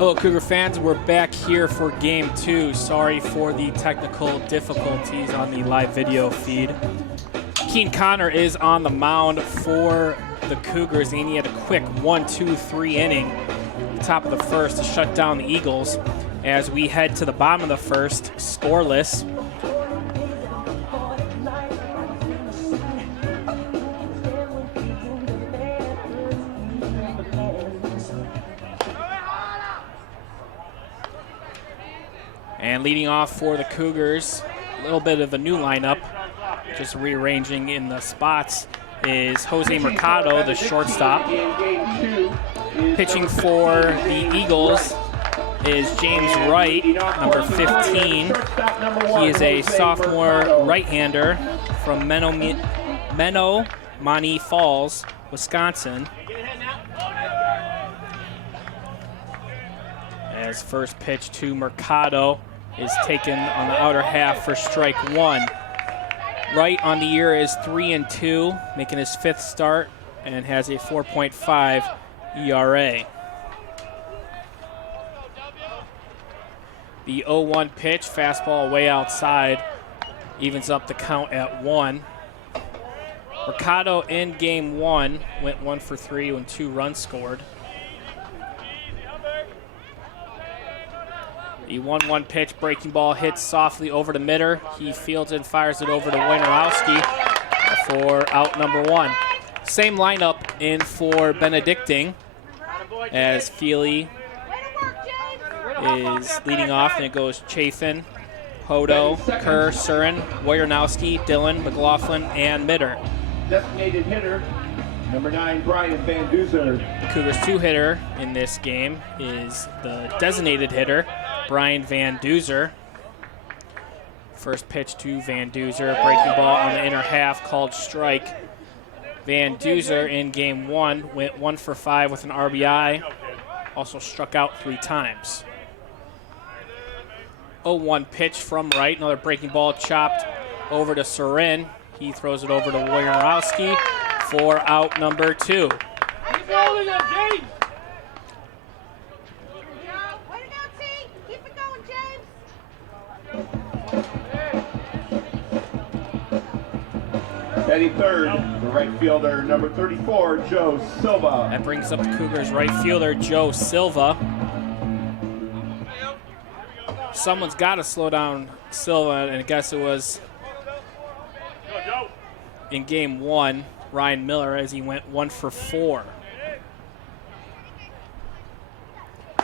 Hello, Cougar fans. We're back here for Game 2. Sorry for the technical difficulties on the live video feed. Keen Connor is on the mound for the Cougars, and he had a quick 1-2-3 inning at the top of the first to shut down the Eagles as we head to the bottom of the first, scoreless. And leading off for the Cougars, a little bit of a new lineup, just rearranging in the spots, is Jose Mercado, the shortstop. Pitching for the Eagles is James Wright, number 15. He is a sophomore right-hander from Menomonee Falls, Wisconsin. As first pitch to Mercado is taken on the outer half for strike one. Wright on the year is 3-2, making his fifth start, and has a 4.5 ERA. The 0-1 pitch, fastball way outside, evens up the count at 1. Mercado in game 1 went 1 for 3 when 2 runs scored. The 1-1 pitch, breaking ball hits softly over the middle. He fields and fires it over to Wojnarowski for out number 1. Same lineup in for Benedictine, as Feely is leading off, and it goes Chafin, Hodo, Kerr, Surin, Wojnarowski, Dillon, McLaughlin, and Mitter. Designated hitter, number 9, Brian Van Duzer. Cougars' 2-hitter in this game is the designated hitter, Brian Van Duzer. First pitch to Van Duzer, breaking ball on the inner half, called strike. Van Duzer in game 1 went 1 for 5 with an RBI, also struck out 3 times. 0-1 pitch from Wright, another breaking ball chopped over to Surin. He throws it over to Wojnarowski for out number 2. Batting third, the right fielder, number 34, Joe Silva. That brings up the Cougars' right fielder, Joe Silva. Someone's got to slow down Silva, and I guess it was in game 1, Ryan Miller, as he went 1 for 4.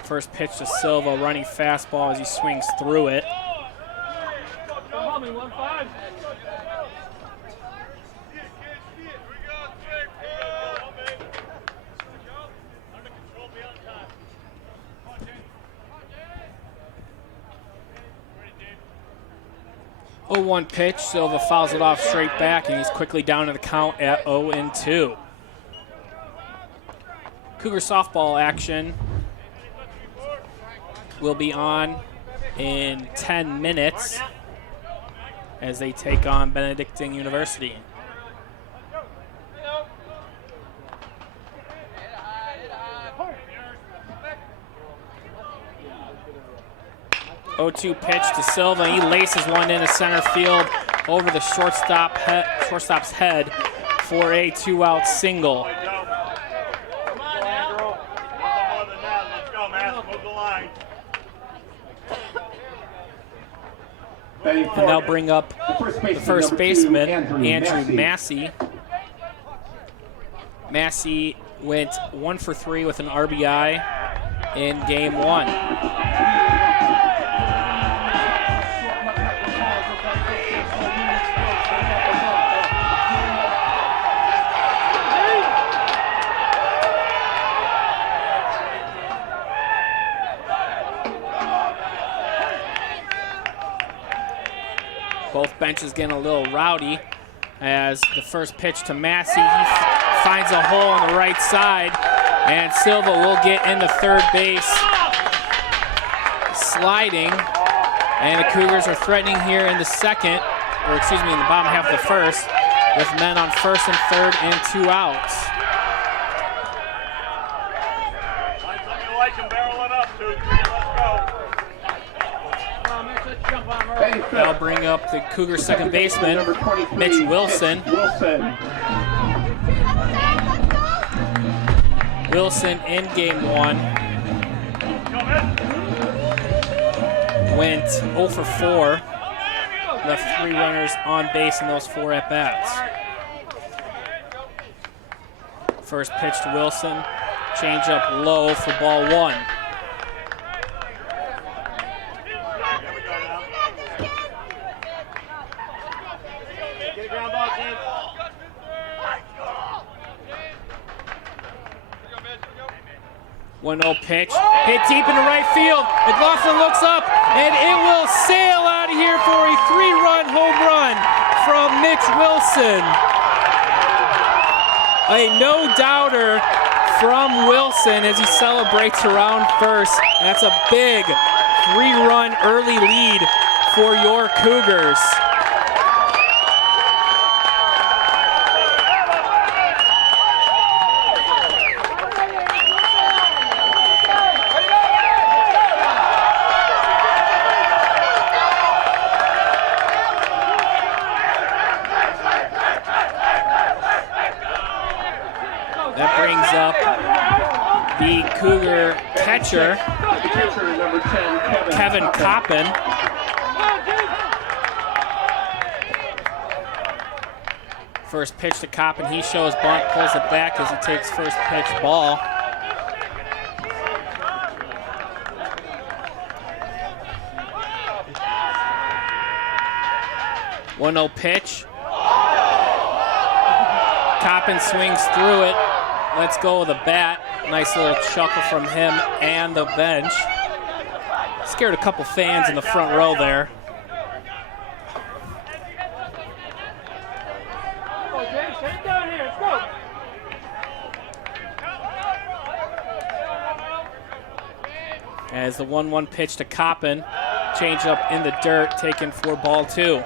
First pitch to Silva, running fastball as he swings through it. Oh, 0-1 pitch, Silva fouls it off straight back, and he's quickly down to the count at 0-2. Cougar softball action will be on in 10 minutes as they take on Benedictine University. Oh-2 pitch to Silva. He laces one into center field over the shortstop's head for a 2-out single. And they'll bring up the first baseman, Andrew Massey. Massey went 1 for 3 with an RBI in game 1. Both benches getting a little rowdy as the first pitch to Massey. He finds a hole on the right side, and Silva will get into third base, sliding. And the Cougars are threatening here in the second, or excuse me, in the bottom half of the first, with men on first and third and 2 outs. Like him, barrel it up, dude. That'll bring up the Cougars second baseman, Mitch Wilson. Wilson in game 1 went 0 for 4. Left 3 runners on base in those 4 at-bats. First pitch to Wilson, change up low for ball 1. One 0 pitch, hit deep into right field. McLaughlin looks up, and it will sail out of here for a 3-run home run from Mitch Wilson. A no-doubter from Wilson as he celebrates around first. That's a big 3-run early lead for your Cougars. That brings up the Cougar catcher, Number 10, Kevin Coppin. First pitch to Coppin, he shows bunt, pulls it back as he takes first pitch ball. One 0 pitch. Coppin swings through it. Let's go with a bat. Nice little chuckle from him and the bench. Scared a couple fans in the front row there. As the 1-1 pitch to Coppin, change up in the dirt, taken for ball 2.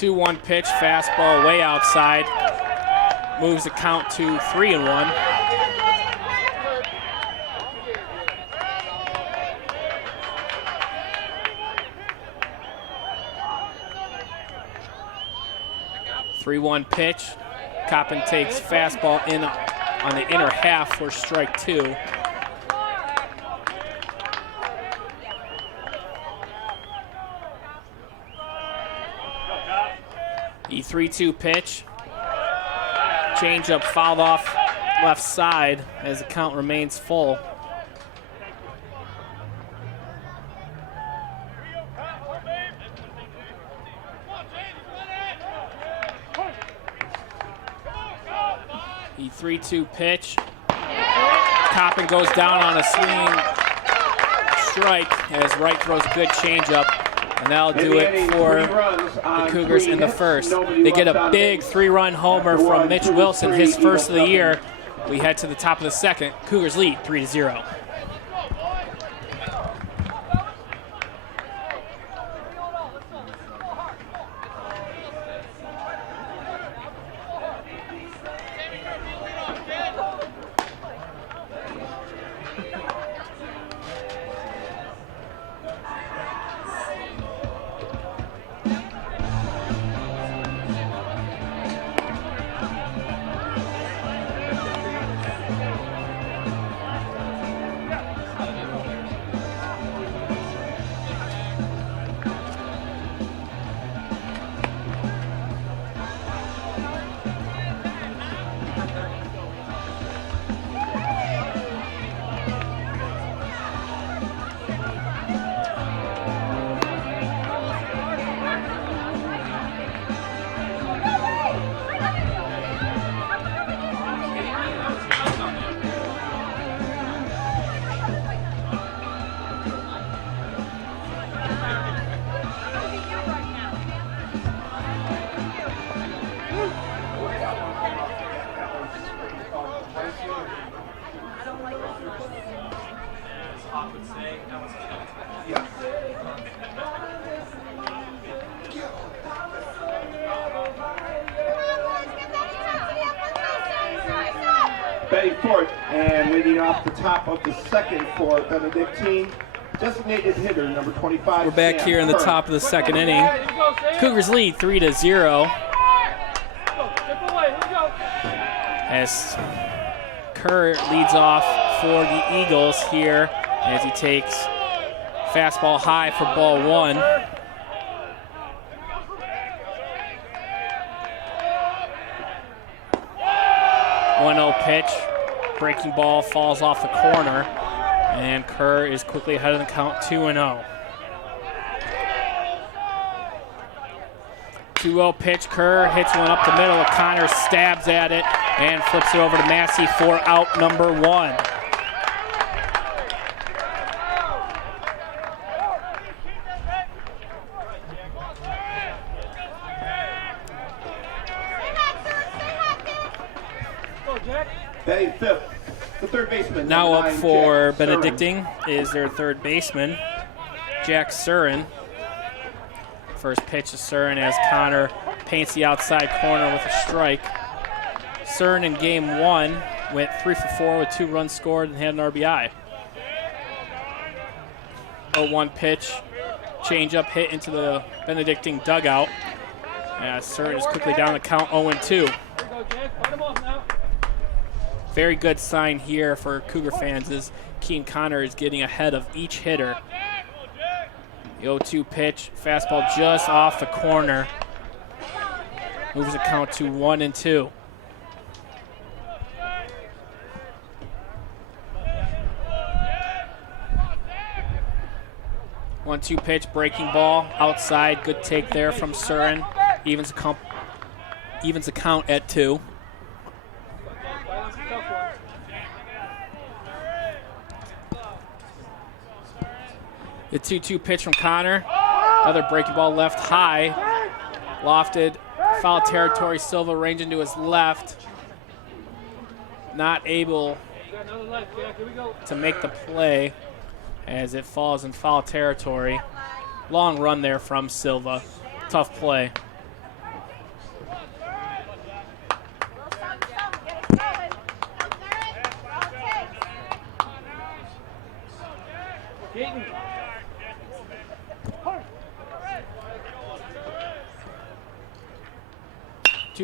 Two-one pitch, fastball way outside. Moves the count to 3-1. Three-one pitch. Coppin takes fastball in on the inner half for strike 2. The 3-2 pitch. Changeup fouled off left side as the count remains full. The 3-2 pitch. Coppin goes down on a swinging strike as Wright throws a good changeup. And that'll do it for the Cougars in the first. They get a big 3-run homer from Mitch Wilson, his first of the year. We head to the top of the second. Cougars lead 3-0. Ready for it, and leading off the top of the second for Benedictine, designated hitter number 25. We're back here in the top of the second inning. Cougars lead 3-0. As Kerr leads off for the Eagles here as he takes fastball high for ball one. 1-0 pitch. Breaking ball falls off the corner, and Kerr is quickly ahead of the count 2-0. 2-0 pitch. Kerr hits one up the middle. Connor stabs at it and flips it over to Massey for out number one. Batting fifth, the third baseman. Now up for Jack Benedictine is their third baseman, Jack Surin. First pitch to Surin as Connor paints the outside corner with a strike. Surin in game one went 3 for 4 with 2 runs scored and had an RBI. 0-1 pitch, changeup hit into the Benedictine dugout. As Surin is quickly down the count 0-2. Very good sign here for Cougar fans as Keen Connor is getting ahead of each hitter. The 0-2 pitch, fastball just off the corner. Moves the count to 1-2. One-two pitch, breaking ball outside. Good take there from Surin. Evens the count at 2. The 2-2 pitch from Connor. Another breaking ball left high. Lofted, foul territory. Silva ranging to his left. Not able to make the play as it falls in foul territory. Long run there from Silva. Tough play.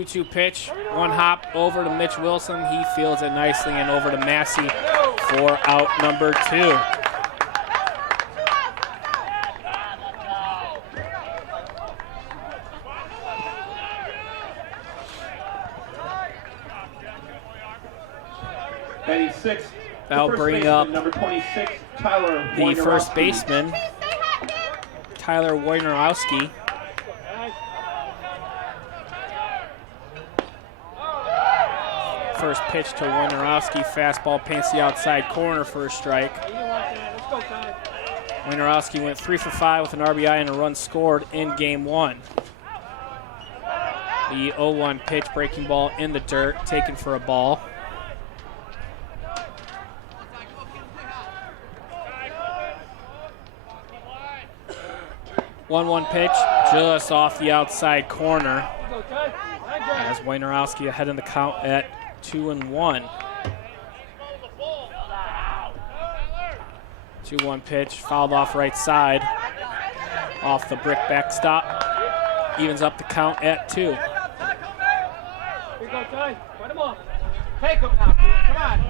Two pitch, one hop over to Mitch Wilson. He fields it nicely and over to Massey for out number 2. Batting sixth. That'll bring up number 26, Tyler the first baseman, Tyler Wojnarowski. First pitch to Wojnarowski, fastball paints the outside corner for a strike. Wojnarowski went 3 for 5 with an RBI and a run scored in game one. The 0-1 pitch, breaking ball in the dirt, taken for a ball. 1-1 pitch, just off the outside corner. As Wojnarowski ahead in the count at 2-1. 2-1 pitch, fouled off right side. Off the brick backstop. Evens up the count at 2. Here you go, Ty. Put him off. Take him now, dude. Come on.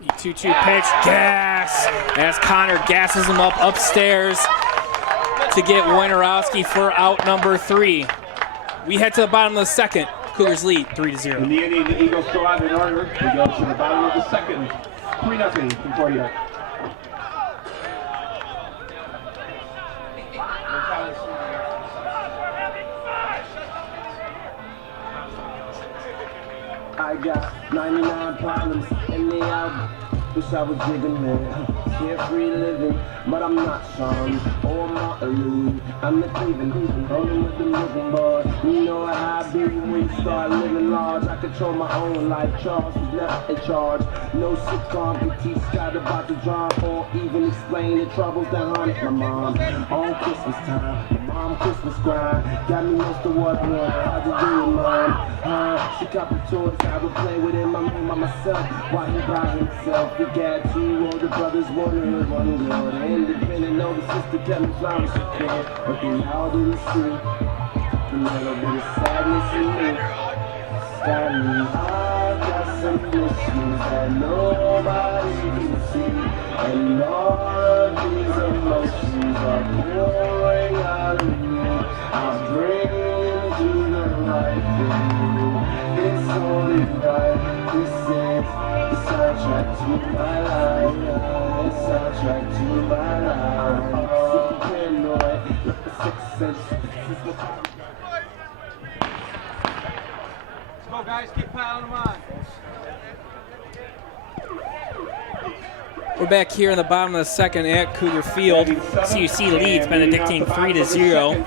The 2-2 pitch, gas, as Connor gasses him up upstairs to get Wojnarowski for out number 3. We head to the bottom of the second. Cougars lead 3-0. In the inning, the Eagles go out in order. We go to the bottom of the second. 3-0 Concordia. I got 99 problems in the album. Wish I was digging man, carefree living, but I'm not Sean or Martin. I'm the Cleveland, rolling with the living boy. You know how I be when you start living large. I control my own life, Charles was not in charge. No sitcom can teach Scott about the drama or even explain the troubles that haunted my mom. On Christmas time, my mom Christmas grind got me most of what I want. How'd you do it, mom? She got the toys I would play with in my room by myself while he by himself. We got 2 older brothers, one hood, one good. Independent, no, the sister kept me flowers she can. But they all didn't see the little bit of sadness in me. Sadly, I got some issues that nobody can see. And all of these emotions are pouring out of me. I'm bringing to the right thing. It's only right, this is the soundtrack to my life. The soundtrack to my life. Super paranoid, like the Sixth Sense. Let's go, guys. Keep piling them on. We're back here in the bottom of the second at Cougar Field. CUC leads Benedictine 3-0.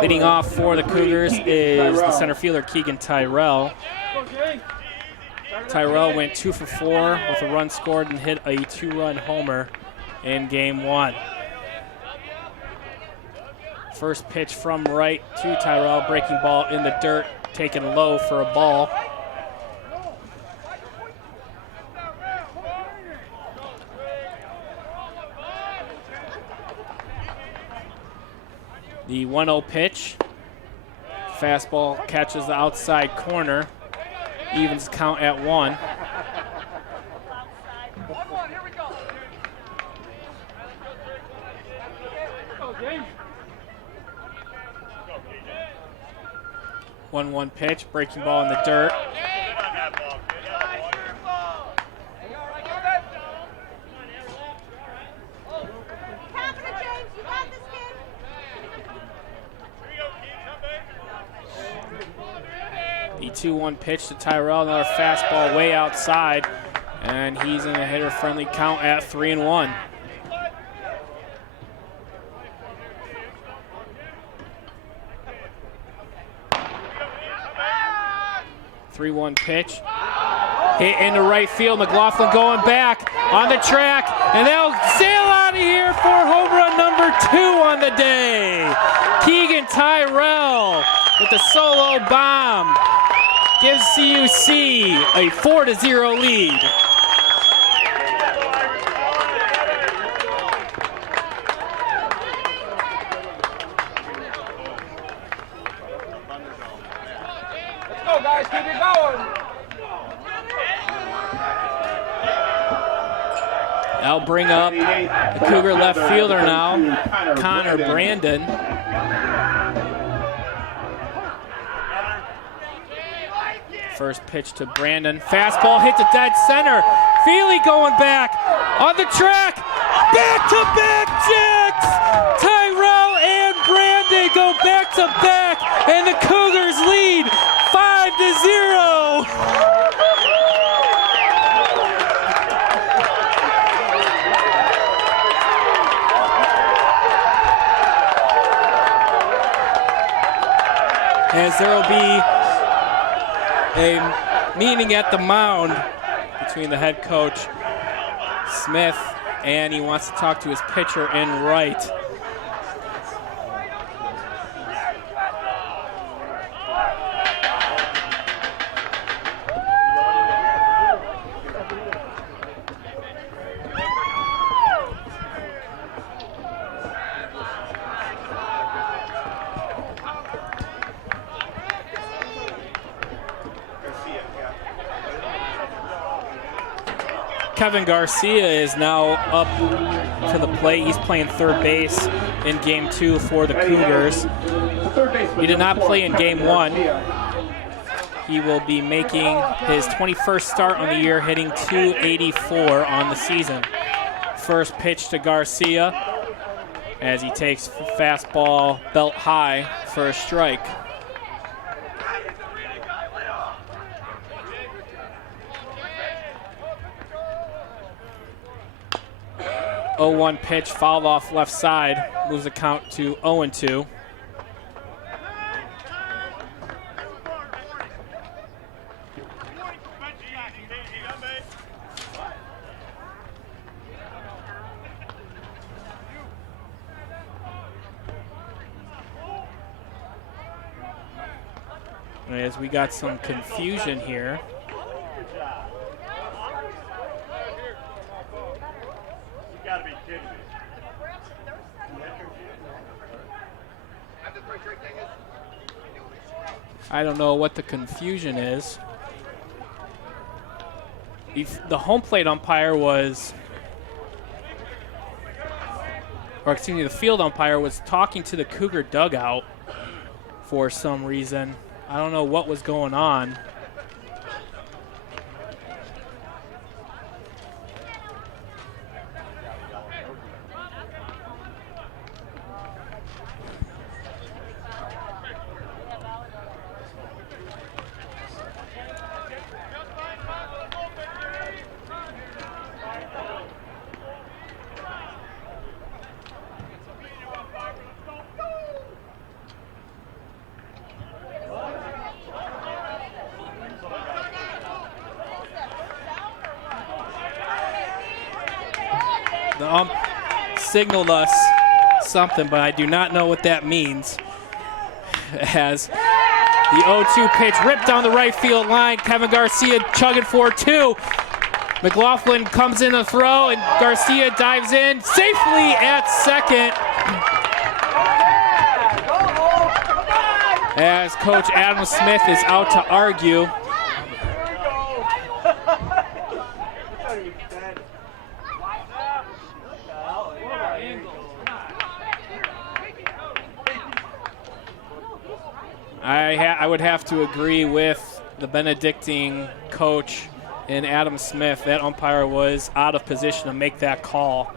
Leading off for the Cougars is the center fielder Keegan Tyrell. Tyrell went 2 for 4 with a run scored and hit a 2-run homer in game 1. First pitch from right to Tyrell, breaking ball in the dirt, taken low for a ball. The 1-0 pitch. Fastball catches the outside corner. Evens count at 1. Here we go. 1-1 pitch, breaking ball in the dirt. The 2-1 pitch to Tyrell, another fastball way outside, and he's in a hitter-friendly count at 3-1. 3-1 pitch. Hit into right field. McLaughlin going back on the track, and they'll sail out of here for home run number 2 on the day. Keegan Tyrell with the solo bomb gives CUC a 4-0 lead. Let's go, guys. Keep it going. That'll bring up the Cougar left fielder now, Connor Brandon. First pitch to Brandon. Fastball hit to dead center. Feely going back on the track. Back-to-back jacks! Tyrell and Brandon go back-to-back, and the Cougars lead 5-0. As there will be a meeting at the mound between the head coach, Smith, and he wants to talk to his pitcher in right. Kevin Garcia is now up to the plate. He's playing third base in game 2 for the Cougars. He did not play in game 1. He will be making his 21st start on the year, hitting .284 on the season. First pitch to Garcia as he takes fastball belt high for a strike. 0-1 pitch fouled off left side. Moves the count to 0-2. As we got some confusion here. I don't know what the confusion is. The home plate umpire was, or excuse me, the field umpire was talking to the Cougar dugout for some reason. I don't know what was going on. The ump signaled us something, but I do not know what that means. As the 0-2 pitch ripped down the right field line, Kevin Garcia chugging for 2. McLaughlin comes in to throw, and Garcia dives in safely at second. As Coach Adam Smith is out to argue. I would have to agree with the Benedictine coach and Adam Smith. That umpire was out of position to make that call.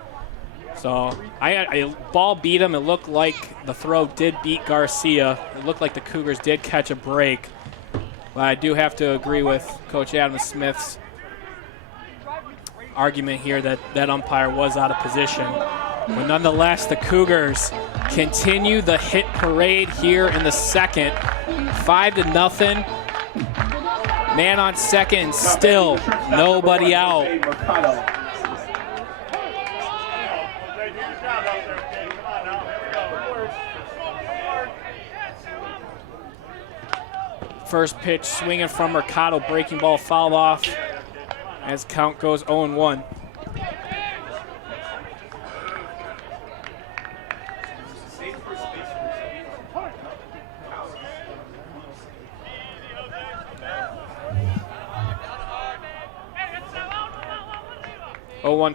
So I ball beat him. It looked like the throw did beat Garcia. It looked like the Cougars did catch a break. But I do have to agree with Coach Adam Smith's argument here that that umpire was out of position. But nonetheless, the Cougars continue the hit parade here in the second. 5-0. Man on second, still nobody out. First pitch swinging from Mercado, breaking ball fouled off as count goes 0-1.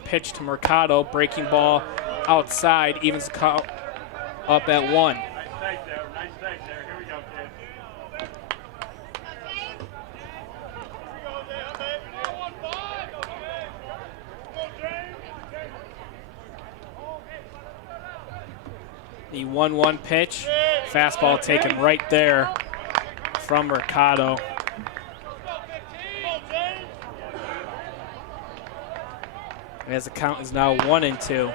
Pitch to Mercado, breaking ball outside, evens the count up at 1. Nice take there. Here we go, kid. The 1-1 pitch, fastball taken right there from Mercado. As the count is now 1-2.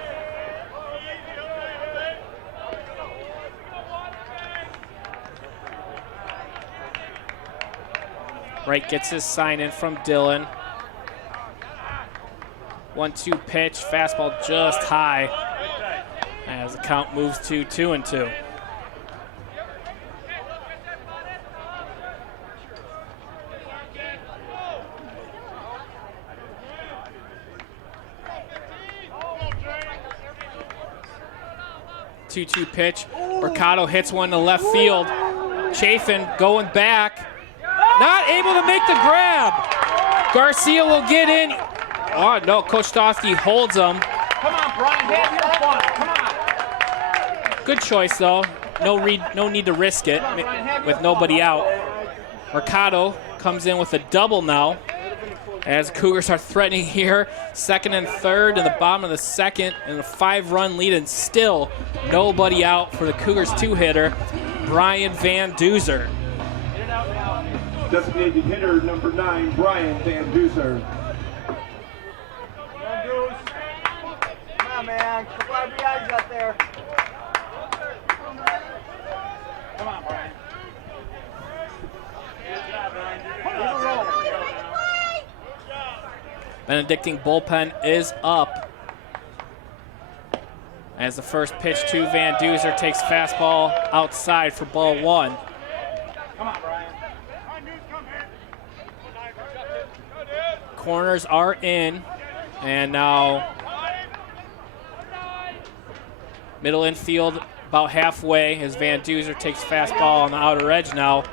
Wright gets his sign in from Dylan. 1-2 pitch, fastball just high. As the count moves to 2-2. Pitch. Mercado hits one to left field. Chafin going back. Not able to make the grab. Garcia will get in. Oh, no. Coach Stofsky holds him. Come on, Brian. Have your fun. Come on. Good choice, though. No need to risk it with nobody out. Mercado comes in with a double now. As Cougars are threatening here, second and third in the bottom of the second, and a 5-run lead, and still nobody out for the Cougars 2-hitter, Brian Van Duzer. Designated hitter number 9, Brian Van Duzer. Come on, man. Brian. Couple RBIs out there. Come on, Brian. Benedictine bullpen is up. As the first pitch to Van Duzer takes fastball outside for ball 1. Come on, Brian. Corners are in, and now middle infield about halfway as Van Duzer takes fastball on the outer edge now.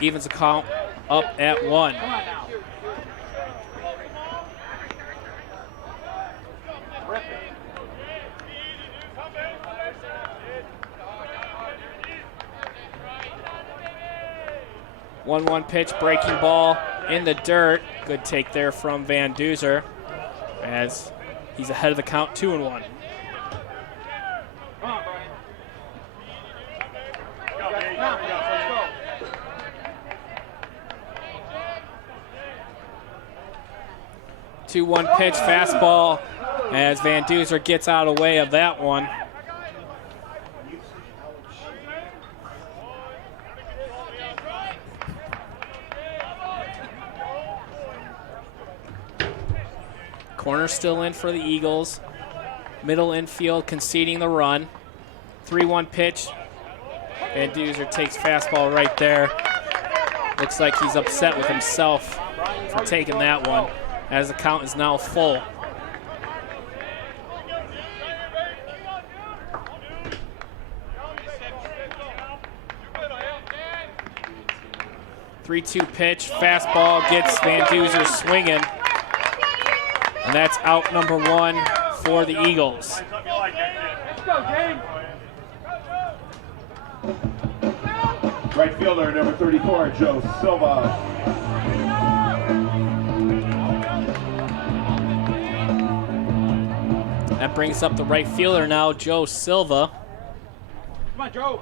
Evens the count up at 1. Come on now. 1-1 pitch, breaking ball in the dirt. Good take there from Van Duzer as he's ahead of the count 2-1. Come on, Brian. Let's go. 2-1 pitch, fastball as Van Duzer gets out of the way of that one. Corner still in for the Eagles. Middle infield conceding the run. 3-1 pitch. Van Duzer takes fastball right there. Looks like he's upset with himself for taking that one, as the count is now full. Three-two pitch, fastball gets Van Duzer swinging. And that's out number 1 for the Eagles. Let's go, James. Right fielder, number 34, Joe Silva. That brings up the right fielder now, Joe Silva. Come on, Joe.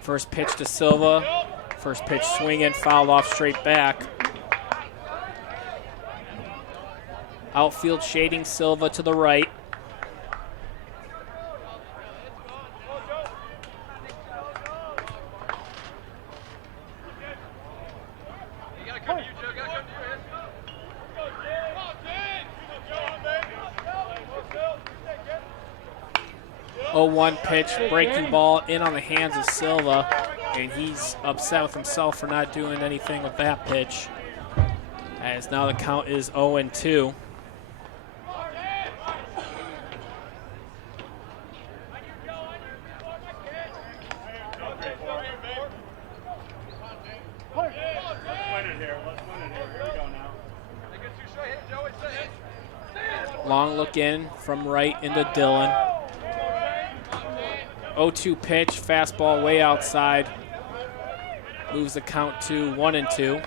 First pitch to Silva. First pitch swinging, fouled off straight back. Outfield shading Silva to the right. Oh, 1 pitch, breaking ball in on the hands of Silva, and he's upset with himself for not doing anything with that pitch. As now the count is 0-2. Long look in from right into Dillon. 0-2 pitch, fastball way outside. Moves the count to 1-2.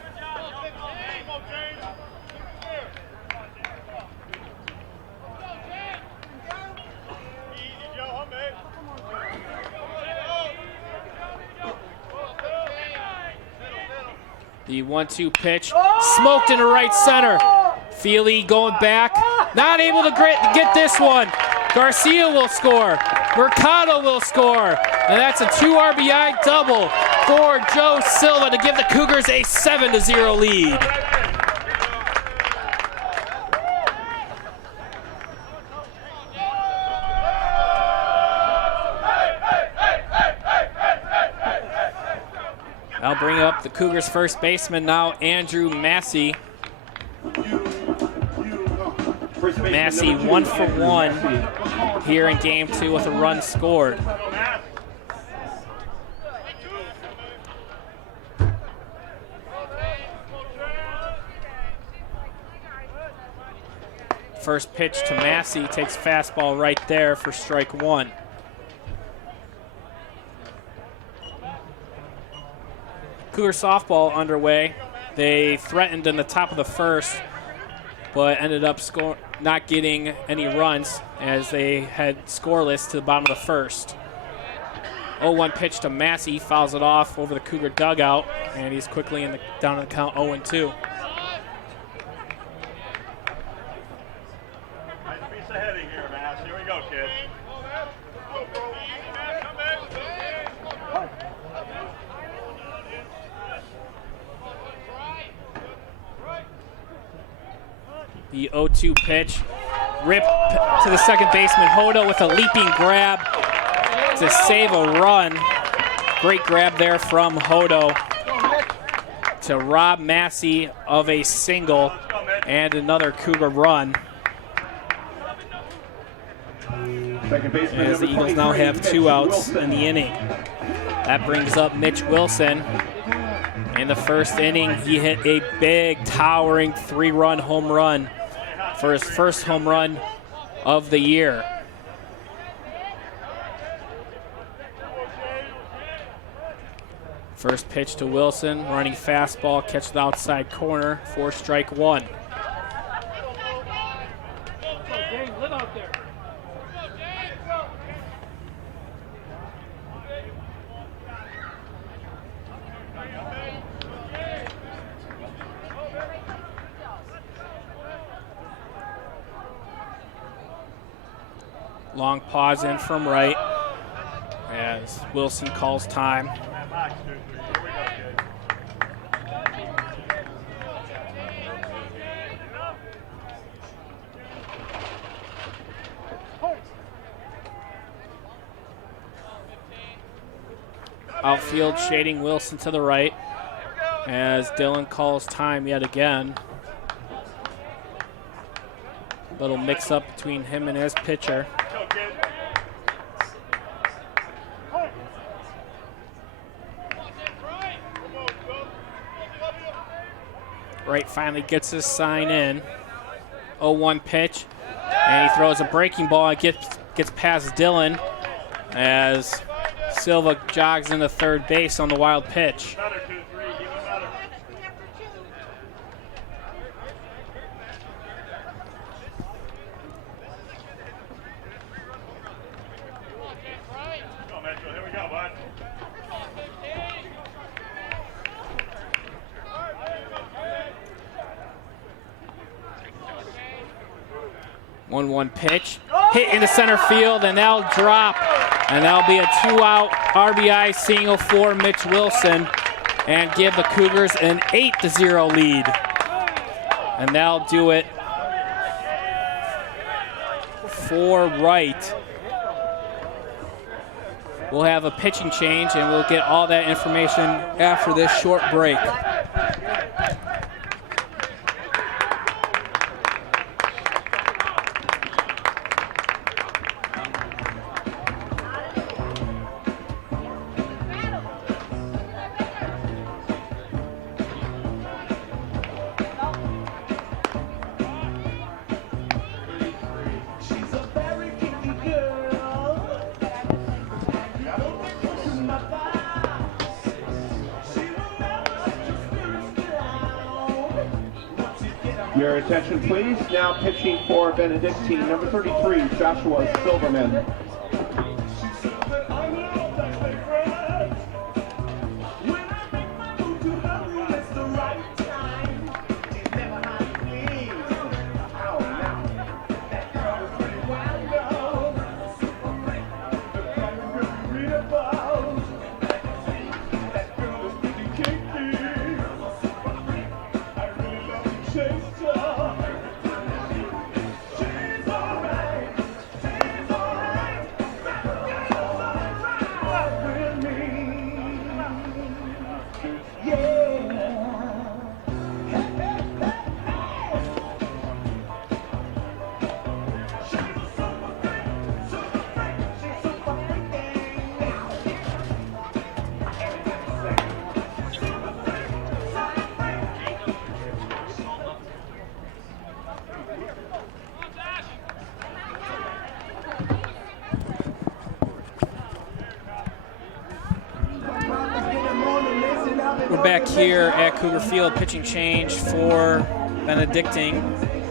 The 1-2 pitch, smoked into right center. Feely going back, not able to get this one. Garcia will score. Mercado will score. And that's a 2 RBI double for Joe Silva to give the Cougars a 7-0 lead. I'll bring up the Cougars first baseman now, Andrew Massey. Massey 1 for 1 here in game 2 with a run scored. First pitch to Massey, takes fastball right there for strike 1. Cougar softball underway. They threatened in the top of the first, but ended up not getting any runs as they had scoreless to the bottom of the first. 0-1 pitch to Massey. He fouls it off over the Cougar dugout, and he's quickly down in the count 0-2. Nice piece of hitting here, Mass. Here we go, kid. The 0-2 pitch. Rip to the second baseman. Hodo with a leaping grab to save a run. Great grab there from Hodo to rob Massey of a single and another Cougar run. Second baseman, As the Eagles now have 2 outs in the inning. That brings up Mitch Wilson. In the first inning, he hit a big, towering 3-run home run for his first home run of the year. First pitch to Wilson, running fastball, catch the outside corner for strike 1. Live out there. Long pause in from right as Wilson calls time. Box 2-3. Here we go, kid. Outfield shading Wilson to the right as Dylan calls time yet again. Little mix up between him and his pitcher. Go, kid. Wright finally gets his sign in. 0-1 pitch, and he throws a breaking ball and gets past Dylan as Silva jogs into third base on the wild pitch. Better 2-3. Even better. Go, Metro. Here we go, bud. 1-1 pitch, hit into center field, and that'll drop. And that'll be a 2-out RBI single for Mitch Wilson and give the Cougars an 8-0 lead. And that'll do it for Wright. We'll have a pitching change, and we'll get all that information after this short break. Your attention, please. Now pitching for Benedictine, number 33, Joshua Silverman. We're back here at Cougar Field. Pitching change for Benedictine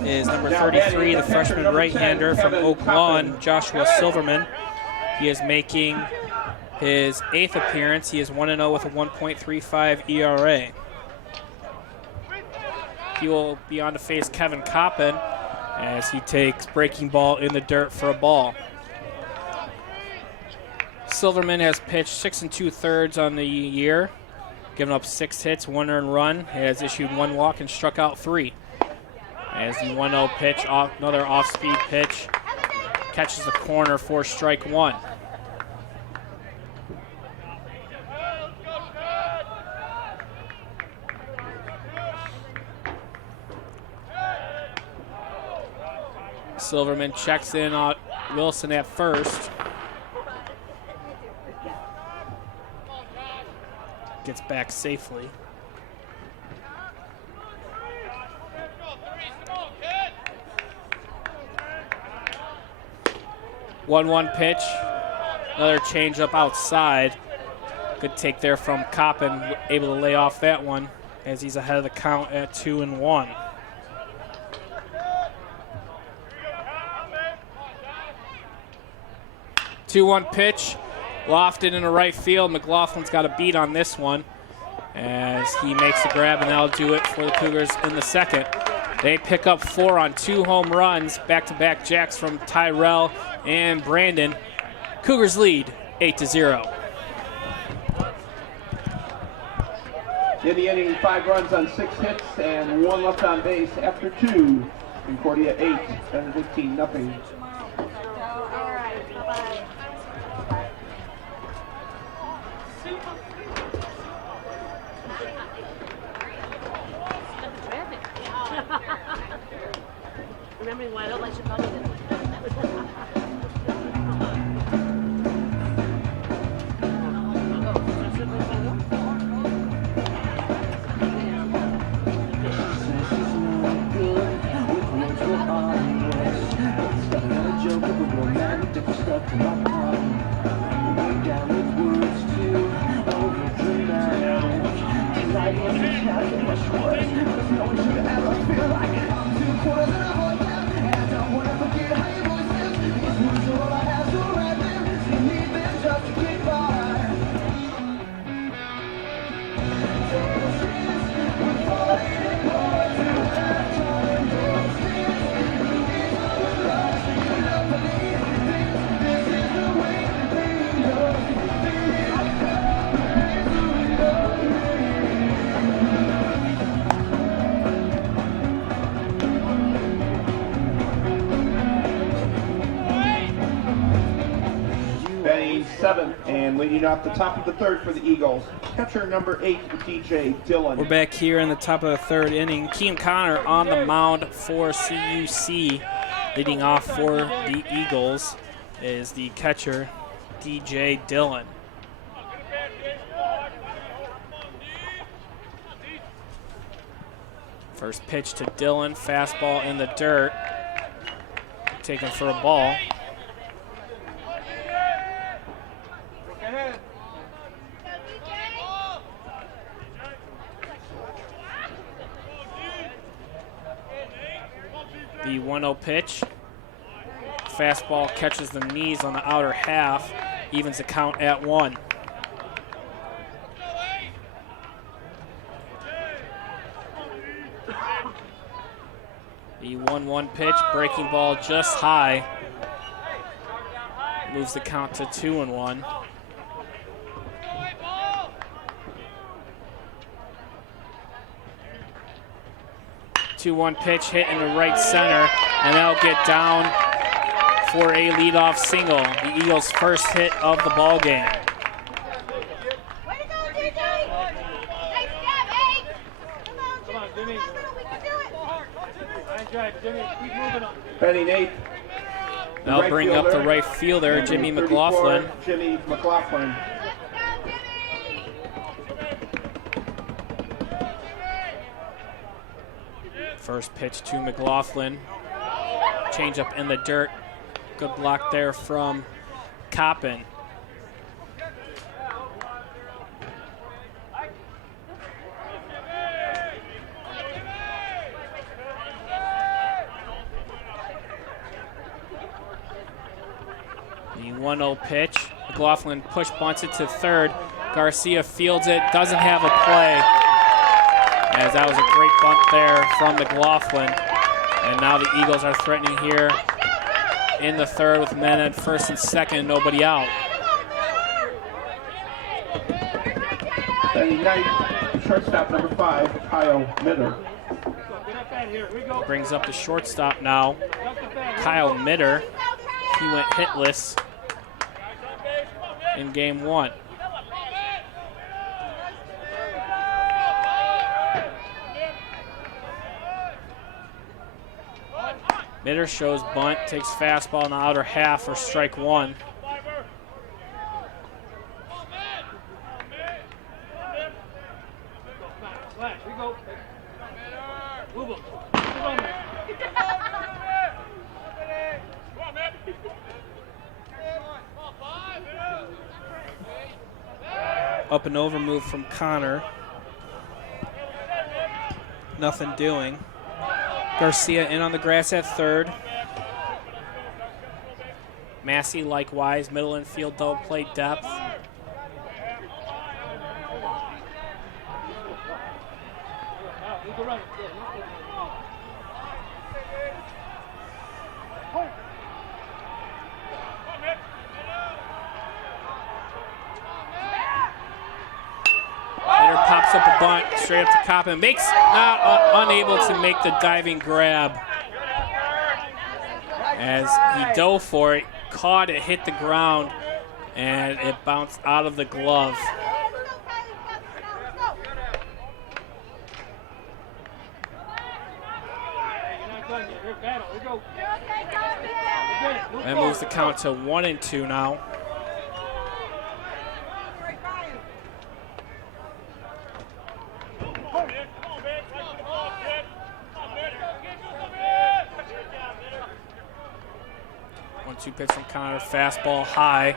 is number 33, the freshman right-hander from Oak Lawn, Joshua Silverman. He is making his 8th appearance. He is 1-0 with a 1.35 ERA. He will be on to face Kevin Coppin as he takes breaking ball in the dirt for a ball. Silverman has pitched 6 2/3 on the year, given up 6 hits, 1 earned run, has issued 1 walk and struck out 3. As the 1-0 pitch, another off-speed pitch, catches the corner for strike 1. Silverman checks in on Wilson at first. Gets back safely. One pitch. Another changeup outside. Good take there from Coppin, able to lay off that one as he's ahead of the count at 2-1. 2-1 pitch, lofted into right field. McLaughlin's got a beat on this one as he makes the grab, and that'll do it for the Cougars in the second. They pick up 4 on 2 home runs, back-to-back jacks from Tyrell and Brandon. Cougars lead 8-0. In the inning, 5 runs on 6 hits and 1 left on base after 2. Concordia 8, Benedictine nothing. Remembering why I don't like Chicago. And leading off the top of the 3rd for the Eagles, catcher number 8, DJ Dillon. We're back here in the top of the 3rd inning. Keem Connor on the mound for CUC. Leading off for the Eagles is the catcher, DJ Dillon. First pitch to Dillon, fastball in the dirt, taken for a ball. The 1-0 pitch. Fastball catches the knees on the outer half, evens the count at 1. The 1-1 pitch, breaking ball just high. Moves the count to 2-1. Two-one pitch hit in the right center, and that'll get down for a leadoff single. The Eagles' first hit of the ball game. Way to go, DJ! Nice job, Hank! Come on, Jimmy. We can do it. Nice drive, Jimmy. Keep moving on. Batting 8. They'll bring up the right fielder, Jimmy McLaughlin. Jimmy McLaughlin. First pitch to McLaughlin. Change up in the dirt. Good block there from Coppin. The 1-0 pitch. McLaughlin push bunts it to third. Garcia fields it, doesn't have a play, as that was a great bunt there from McLaughlin. And now the Eagles are threatening here in the third with men at first and second, nobody out. Standing ninth, shortstop number 5, Kyle Mitter. Brings up the shortstop now, Kyle Mitter. He went hitless in game 1. Mitter shows bunt, takes fastball in the outer half for strike 1. Up and over move from Connor. Nothing doing. Garcia in on the grass at third. Massey likewise, middle infield double play depth. Mitter pops up a bunt straight up to Coppin. Makes unable to make the diving grab. As he dove for it, caught it, hit the ground, and it bounced out of the glove. That moves the count to 1-2 now. One-two pitch from Connor, fastball high.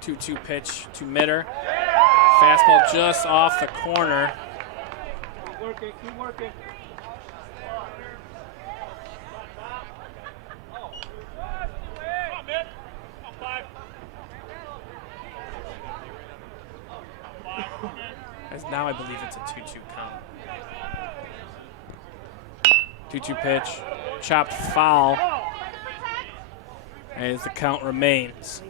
Two pitch to Mitter. Fastball just off the corner. Keep working, keep working. As now I believe it's a 2-2 count. 2-2 pitch, chopped foul, as the count remains.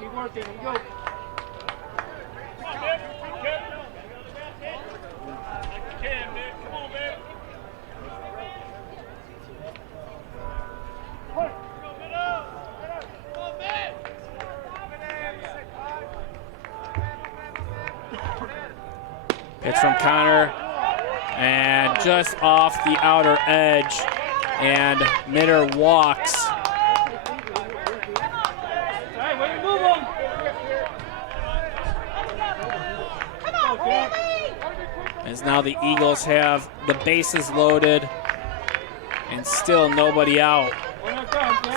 Keep working, and go. Pitch from Connor, and just off the outer edge, and Mitter walks. As now the Eagles have the bases loaded and still nobody out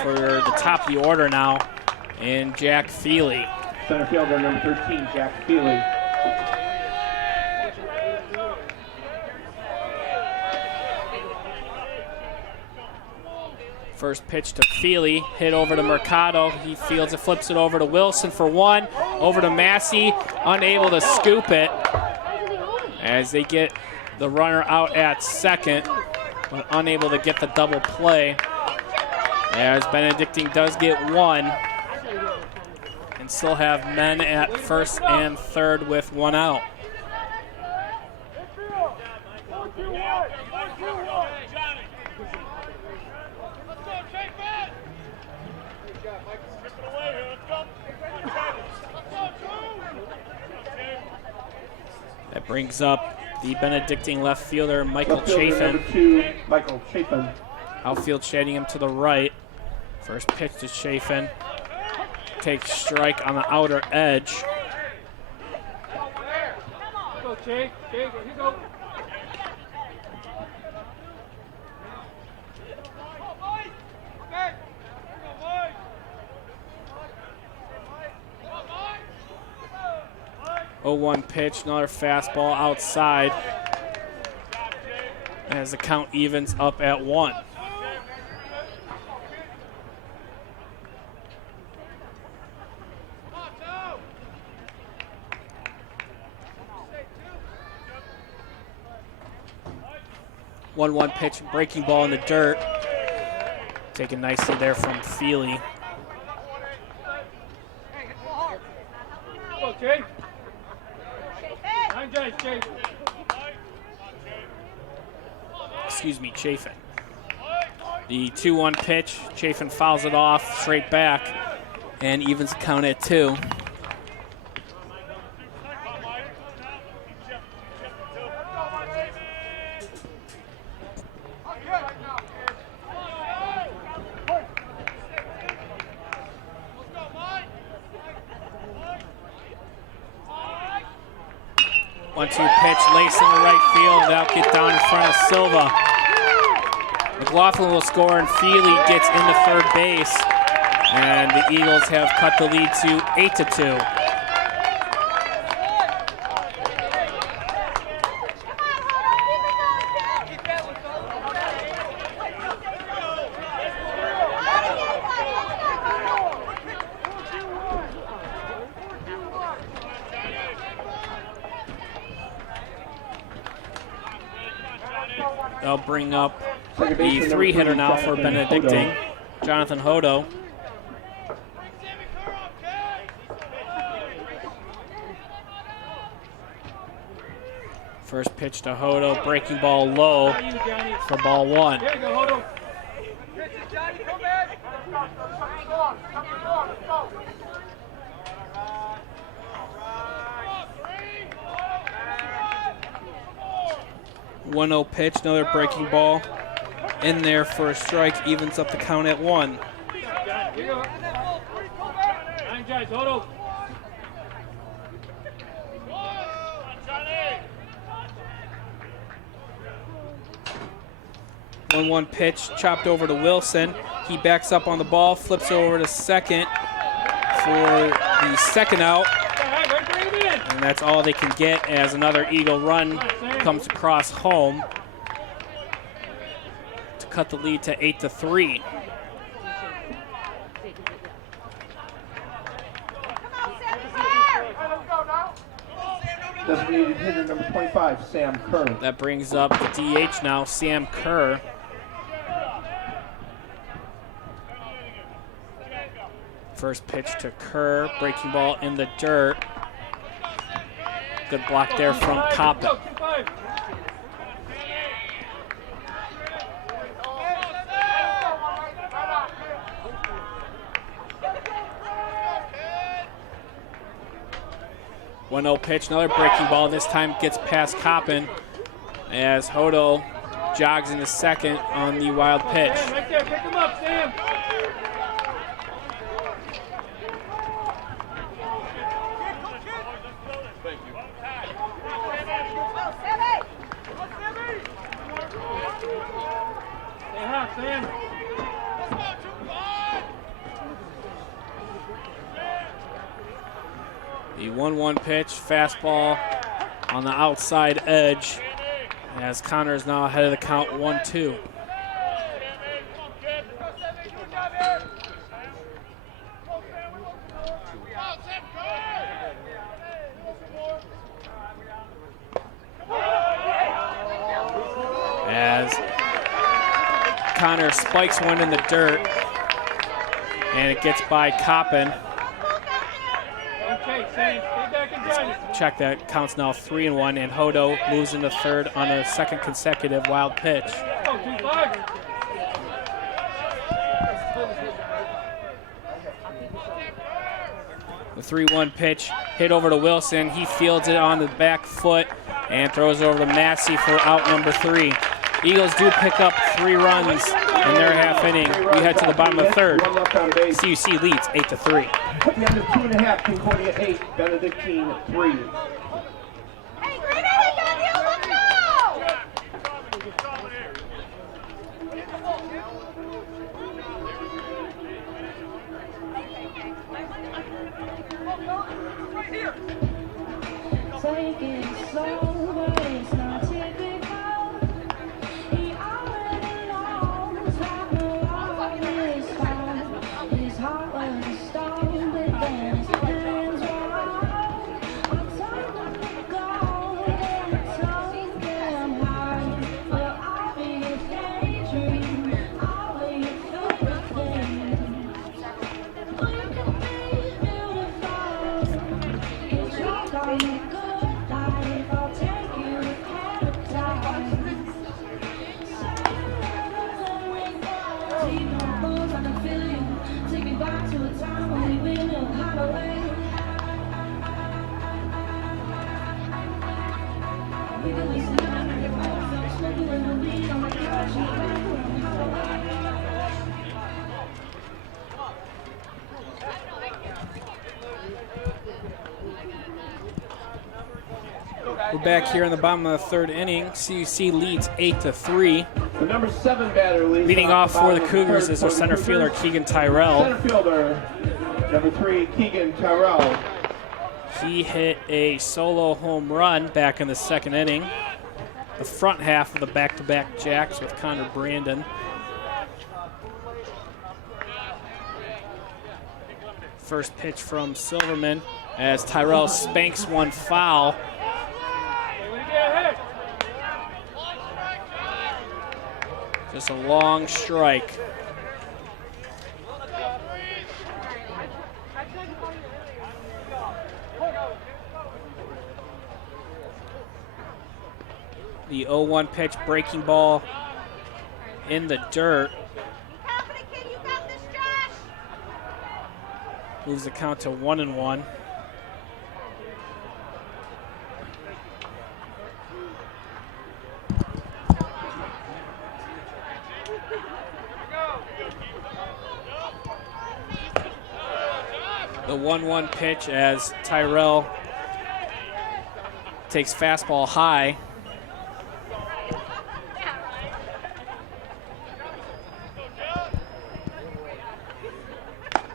for the top of the order now in Jack Feely. Center fielder number 13, Jack Feely. First pitch to Feely, hit over to Mercado. He fields it, flips it over to Wilson for one. Over to Massey, unable to scoop it as they get the runner out at second, but unable to get the double play. As Benedictine does get one and still have men at first and third with one out. That brings up the Benedictine left fielder, Michael Chafin. Number 2, Michael Chafin. Outfield shading him to the right. First pitch to Chafin. Takes strike on the outer edge. Go, Chase. Chase, here you go. 0-1 pitch, another fastball outside as the count evens up at 1. One pitch, breaking ball in the dirt. Taken nicely there from Feely. Go, Jay. 9 Jay, Jay. Excuse me, Chafin. The 2-1 pitch, Chafin fouls it off straight back and evens the count at 2. One-two pitch, lace in the right field. That'll get down in front of Silva. McLaughlin will score, and Feely gets into third base. And the Eagles have cut the lead to 8-2. They'll bring up the 3-hitter now for Benedictine, Jonathan Hodo. First pitch to Hodo, breaking ball low for ball 1. There you go, Hodo. 1-0 pitch, another breaking ball in there for a strike, evens up the count at 1. Here you go. 9 Jay, Hodo. 1-1 pitch, chopped over to Wilson. He backs up on the ball, flips it over to second for the second out. And that's all they can get as another Eagle run comes across home to cut the lead to 8-3. Designated hitter number 25, Sam Kerr. That brings up the DH now, Sam Kerr. First pitch to Kerr, breaking ball in the dirt. Good block there from Coppin. 1-0 pitch, another breaking ball. This time gets past Coppin as Hodo jogs into second on the wild pitch. Sam, right there, pick him up, Sam. Stay hot, Sam. The 1-1 pitch, fastball on the outside edge as Connor is now ahead of the count 1-2. As Connor spikes one in the dirt and it gets by Coppin. Okay, Sam, stay back and join us. Check that, counts now 3-1, and Hodo moves into third on a second consecutive wild pitch. Go, 2-5. The 3-1 pitch hit over to Wilson. He fields it on the back foot and throws it over to Massey for out number 3. Eagles do pick up 3 runs in their half inning. We head to the bottom of the third. CUC leads 8-3. At the end of 2.5, Concordia 8, Benedictine 3. Hey, green on down here, let's go! We're back here in the bottom of the third inning. CUC leads 8-3. The number 7 batter Leading off for the Cougars is their center fielder, Keegan Tyrell. Center fielder, number 3, Keegan Tyrell. He hit a solo home run back in the second inning. The front half of the back-to-back Jacks with Connor Brandon. First pitch from Silverman as Tyrell spanks one foul. Just a long strike. The 0-1 pitch, breaking ball in the dirt. Moves the count to 1-1. The 1-1 pitch as Tyrell takes fastball high.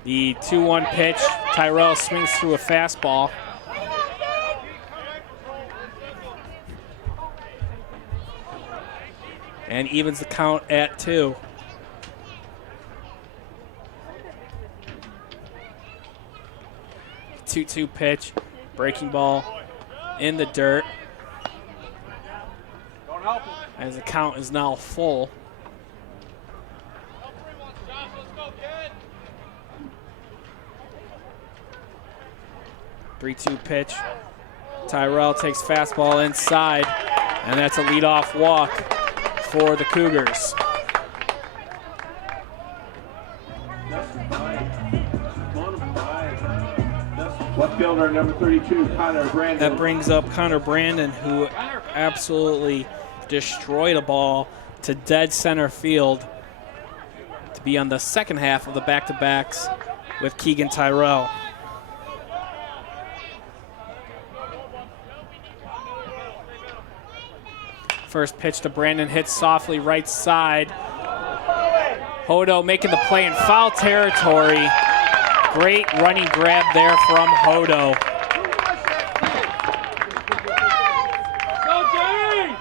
The 2-1 pitch, Tyrell swings through a fastball. And evens the count at 2. The 2-2 pitch, breaking ball in the dirt. As the count is now full. 3-2 pitch. Tyrell takes fastball inside, and that's a leadoff walk for the Cougars. Left fielder number 32, Connor Brandon. That brings up Connor Brandon, who absolutely destroyed a ball to dead center field to be on the second half of the back-to-backs with Keegan Tyrell. First pitch to Brandon, hits softly right side. Hodo making the play in foul territory. Great running grab there from Hodo.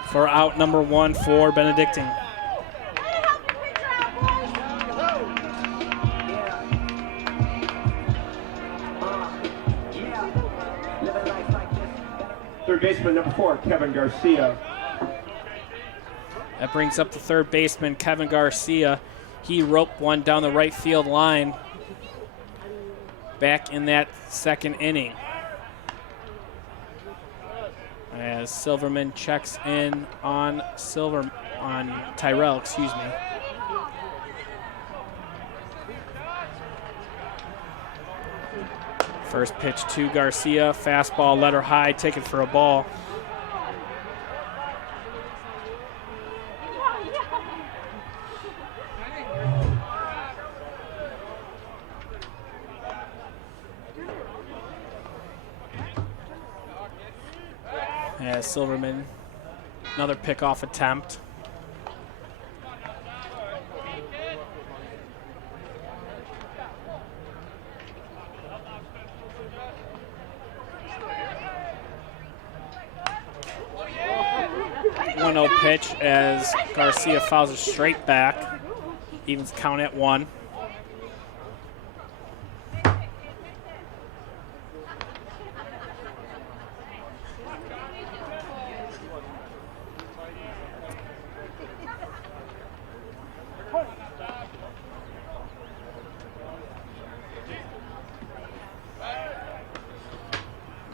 For out number 1 for Benedictine. Third baseman number 4, Kevin Garcia. That brings up the third baseman, Kevin Garcia. He roped one down the right field line back in that second inning. As Silverman checks in on Tyrell, excuse me. First pitch to Garcia, fastball, letter high, taken for a ball. As Silverman, another pickoff attempt. 1-0 pitch as Garcia fouls it straight back. Evens count at 1.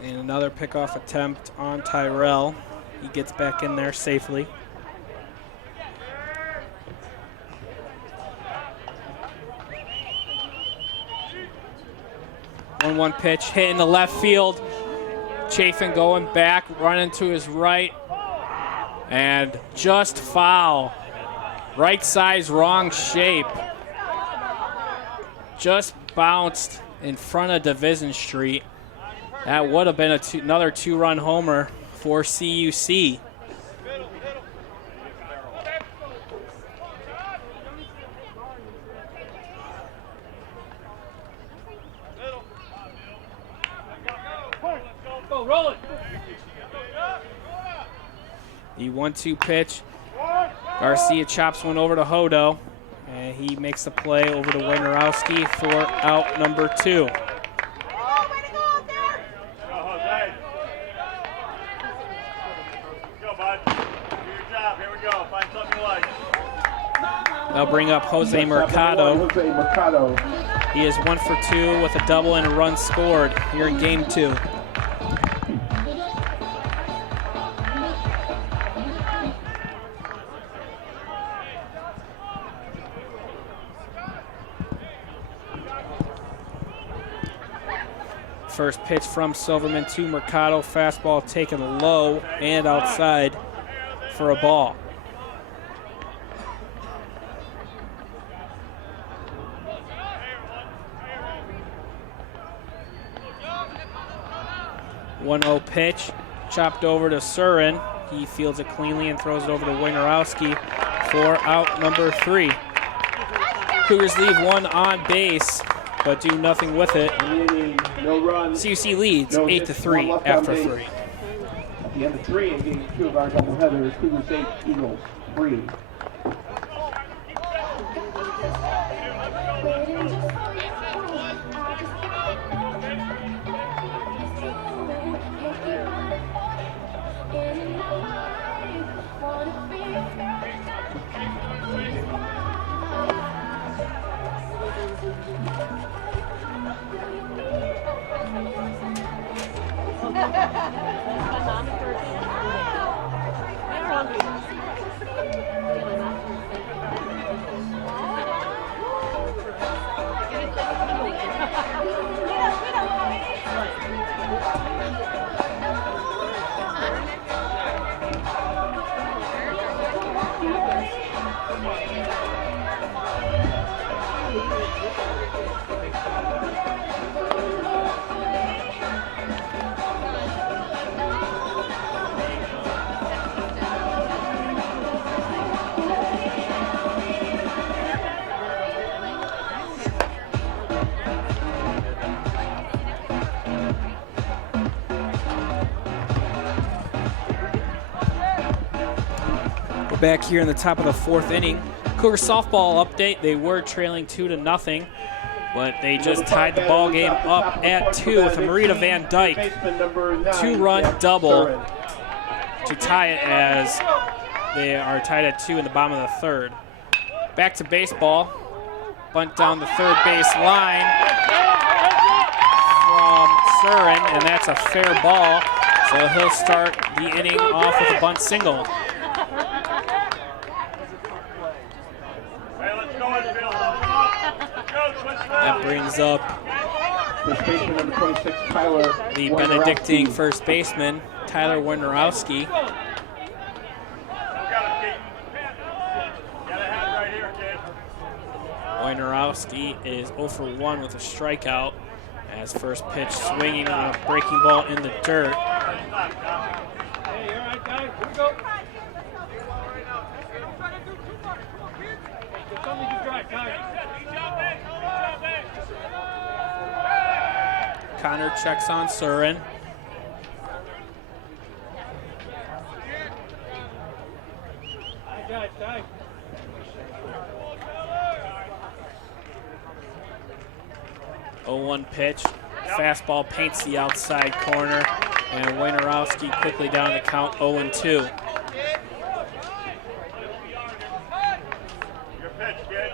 And another pickoff attempt on Tyrell. He gets back in there safely. One pitch hit in the left field. Chafin going back, running to his right, and just foul. Right size, wrong shape. Just bounced in front of Division Street. That would have been another 2-run homer for CUC. Go, roll it. The 1-2 pitch. Garcia chops one over to Hodo, and he makes the play over to Wojnarowski for out number 2. They'll bring up Jose Mercado. He is 1 for 2 with a double and a run scored here in game 2. First pitch from Silverman to Mercado. Fastball taken low and outside for a ball. One 1-0 pitch, chopped over to Surin. He fields it cleanly and throws it over to Wojnarowski for out number 3. Cougars leave one on base, but do nothing with it. No runs. CUC leads No 8-3 after 3. At the end of 3 in game 2 of our doubleheaders, Cougars 8, Eagles 3. Back here in the top of the 4th inning. Cougar softball update. They were trailing 2-0, but they just tied the ball game up at 2 with a Marita Van Dyke 2-run double to tie it as they are tied at 2 in the bottom of the 3rd. Back to baseball. Bunt down the third base line from Surin, and that's a fair ball. So he'll start the inning off with a bunt single. That brings up First baseman number 26, Tyler the Benedictine first baseman, Tyler Wojnarowski. Wojnarowski is 0 for 1 with a strikeout as first pitch swinging on a breaking ball in the dirt. Hey, you're all right, guys. Here we go. Something to drive, guys. Connor checks on Surin. 0-1 pitch. Fastball paints the outside corner, and Wojnarowski quickly down the count 0-2. Your pitch, kid.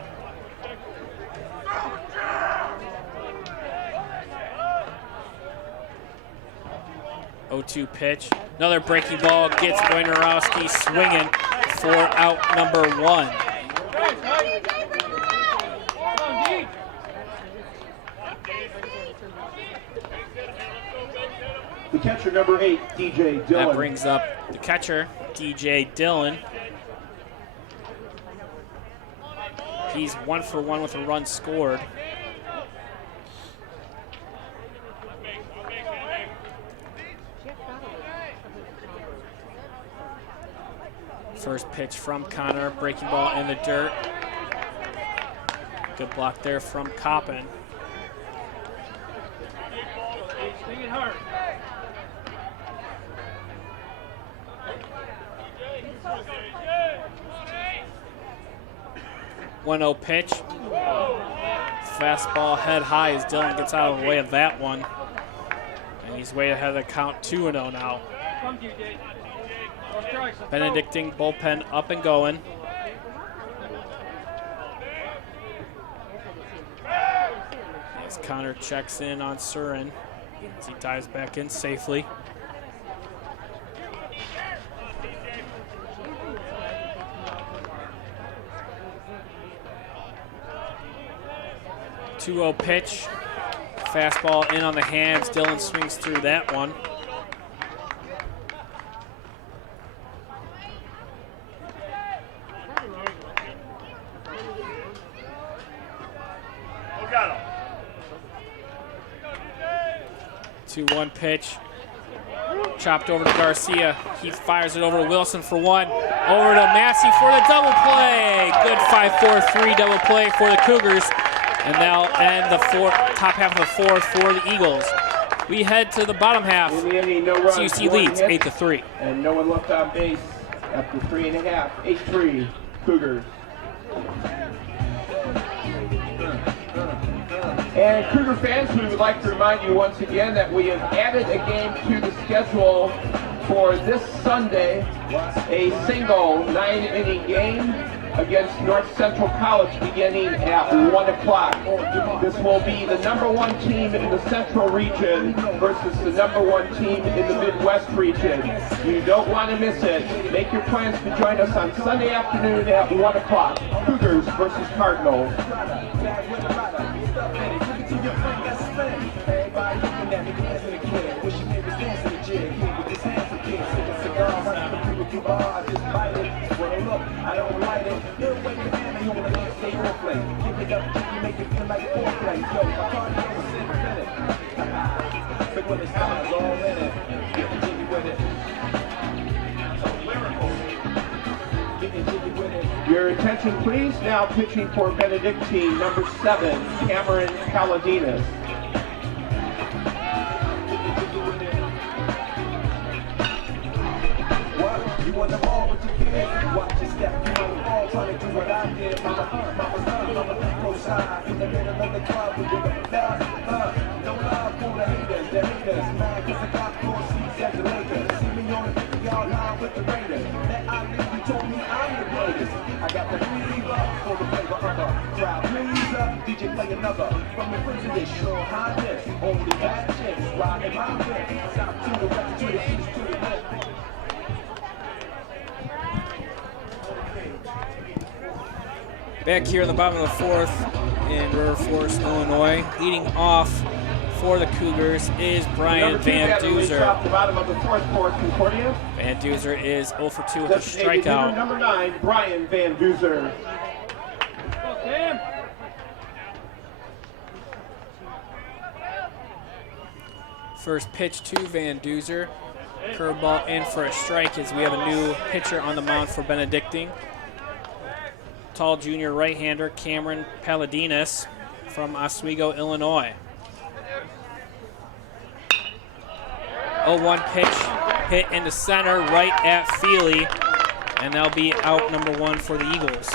0-2 pitch. Another breaking ball gets Wojnarowski swinging for out number 1. The catcher, number 8, DJ Dillon. That brings up the catcher, DJ Dillon. He's 1 for 1 with a run scored. First pitch from Connor, breaking ball in the dirt. Good block there from Coppin. Swing it hard. 1-0 pitch. Fastball head high as Dillon gets out of the way of that one. And he's way ahead of the count, 2-0 now. Come, DJ. All strikes, let's go. Benedictine bullpen up and going. As Connor checks in on Surin as he dives back in safely. Two-0 pitch. Fastball in on the hands. Dillon swings through that one. Who got him? 2-1 pitch. Chopped over to Garcia. He fires it over to Wilson for 1. Over to Massey for the double play. Good 5-4-3 double play for the Cougars. And they'll end the top half of the fourth for the Eagles. We head to the bottom half. In the inning, no runs, CUC one leads hit, 8-3. and no one left on base after 3.5. 8-3 Cougars. And Cougar fans, we would like to remind you once again that we have added a game to the schedule for this Sunday, a single 9-inning game against North Central College beginning at 1 o'clock. This will be the #1 team in the Central region versus the #1 team in the Midwest region. You don't want to miss it. Make your plans to join us on Sunday afternoon at 1 o'clock. Cougars versus Cardinals. Your attention please. Now pitching for Benedictine, number 7, Cameron Paladinas. You want the ball with your kids? Watch your step, you know the ball, trying to do what I did. Mama, pro side, in the middle of the club, we give it love, no love for the haters, mad cause I got 4 seats at the Lakers. See me on the 50-yard line with the Raiders. That I leave, you told me I'm the greatest. I got the leave up for the flavor of a crowd. Please up, DJ play another. From the prison, they sure highness. Only bad chicks, riding my whip. South to the west, to the east, to the west. Back here in the bottom of the fourth in River Forest, Illinois. Leading off for the Cougars is Brian Van Duzer. The bottom of the fourth for Concordia. Van Duzer is 0 for 2 with a Designated hitter strikeout. number 9, Brian Van Duzer. Go, Sam. First pitch to Van Duzer. Curveball in for a strike as we have a new pitcher on the mound for Benedictine. Tall junior right-hander Cameron Paladinas from Oswego, Illinois. 0-1 pitch hit into center right at Feely, and that'll be out number 1 for the Eagles.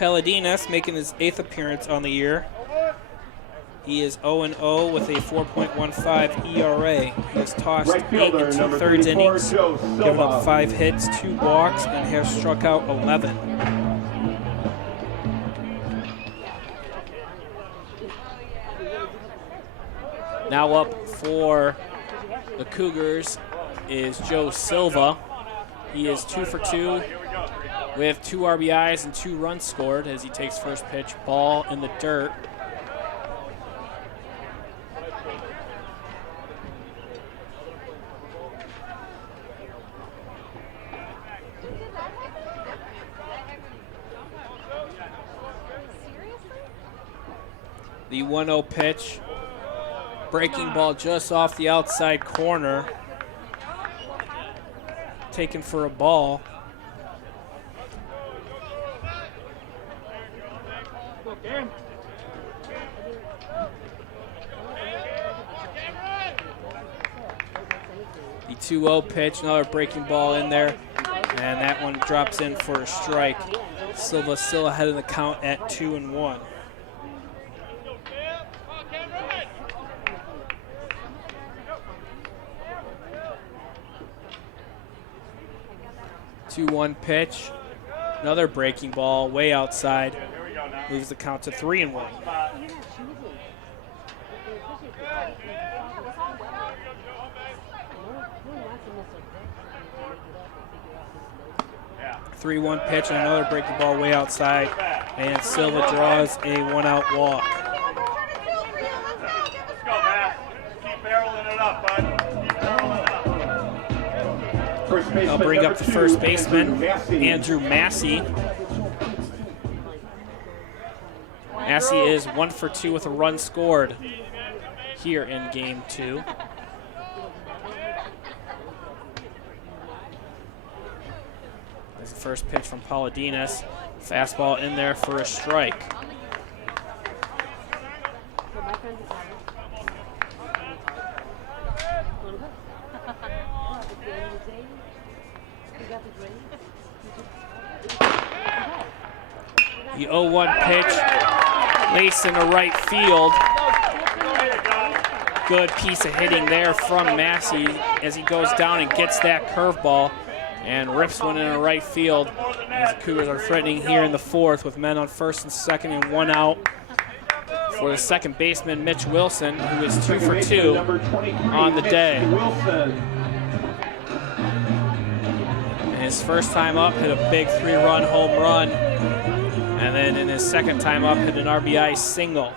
Paladinas making his 8th appearance on the year. He is 0-0 with a 4.15 ERA. He has tossed Right 8 fielder, and number 2/3 34, innings, Joe given up Silva. 5 hits, 2 walks, and has struck out 11. Now up for the Cougars is Joe Silva. He is 2 for 2 with 2 RBIs and 2 runs scored as he takes first pitch, ball in the dirt. The 1-0 pitch. Breaking ball just off the outside corner. Taken for a ball. The 2-0 pitch, another breaking ball in there, and that one drops in for a strike. Silva still ahead of the count at 2-1. 2-1 pitch. Another breaking ball way outside. Moves the count to 3-1. Yeah. 3-1 pitch and another breaking ball way outside. And Silva draws a 1-out walk. Let's go, Matt. Keep barreling it up, bud. Keep barreling it up. First baseman, They'll bring up number the 2, first baseman, Massey. Andrew Massey. Massey is 1 for 2 with a run scored here in game 2. There's the first pitch from Paulidinas. Fastball in there for a strike. The 0-1 pitch, laced into right field. Good piece of hitting there from Massey as he goes down and gets that curveball and rips one into right field. As the Cougars are threatening here in the 4th with men on first and second and 1 out for the second baseman, Mitch Wilson, who is 2 for 2 on the day. And his first time up, hit a big 3-run home run. And then in his second time up, hit an RBI single.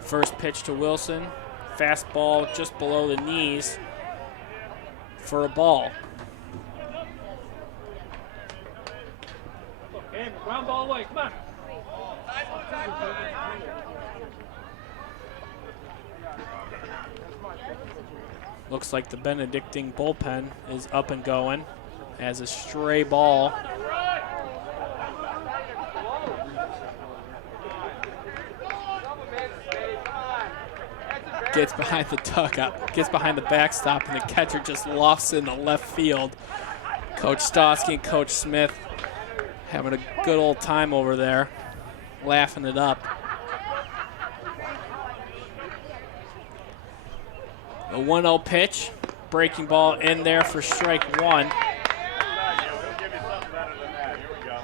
First pitch to Wilson. Fastball just below the knees for a ball. Okay, ground ball away, come on. Looks like the Benedictine bullpen is up and going as a stray ball. Gets behind the dugout, gets behind the backstop, and the catcher just lofts in the left field. Coach Stosky and Coach Smith having a good old time over there, laughing it up. A 1-0 pitch, breaking ball in there for strike 1. He'll give you something better than that. Here we go.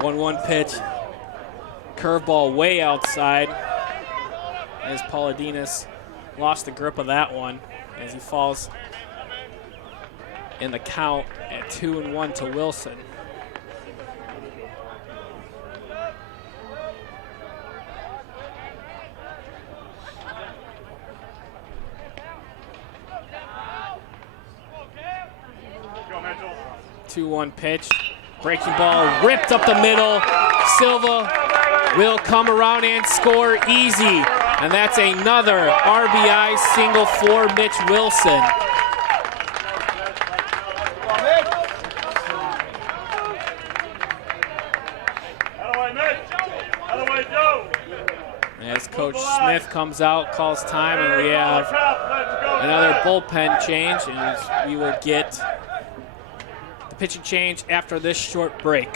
1-1 pitch, curveball way outside as Paulidinas lost the grip of that one as he falls in the count at 2-1 to Wilson. Go, Mitchell. 2-1 pitch, breaking ball ripped up the middle. Silva will come around and score easy. And that's another RBI single for Mitch Wilson. Coach Smith comes out, calls time, and we have another bullpen change, and we will get the pitching change after this short break.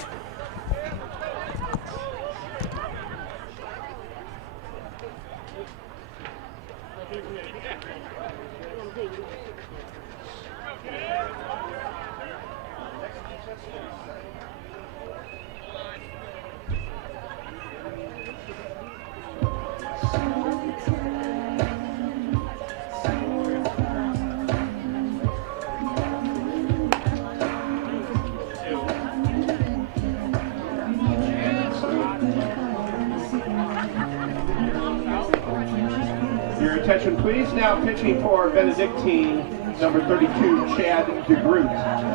Your attention, please. Now pitching for Benedictine, number 32, Chad DeGroot.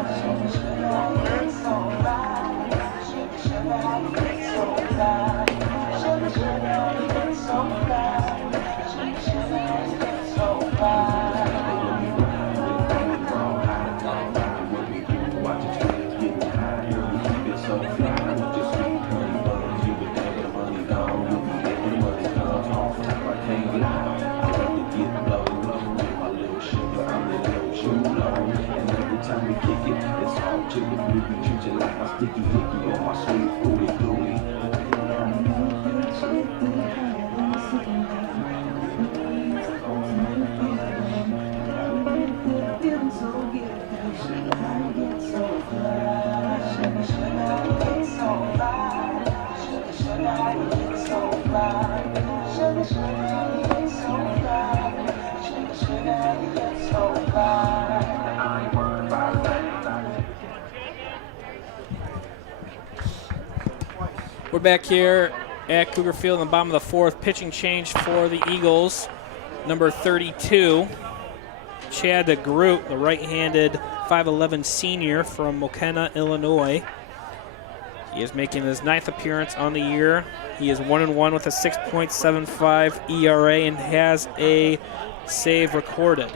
We're back here at Cougar Field in the bottom of the fourth. Pitching change for the Eagles. Number 32, Chad DeGroot, the right-handed 5'11 senior from Mokena, Illinois. He is making his 9th appearance on the year. He is 1-1 with a 6.75 ERA and has a save recorded.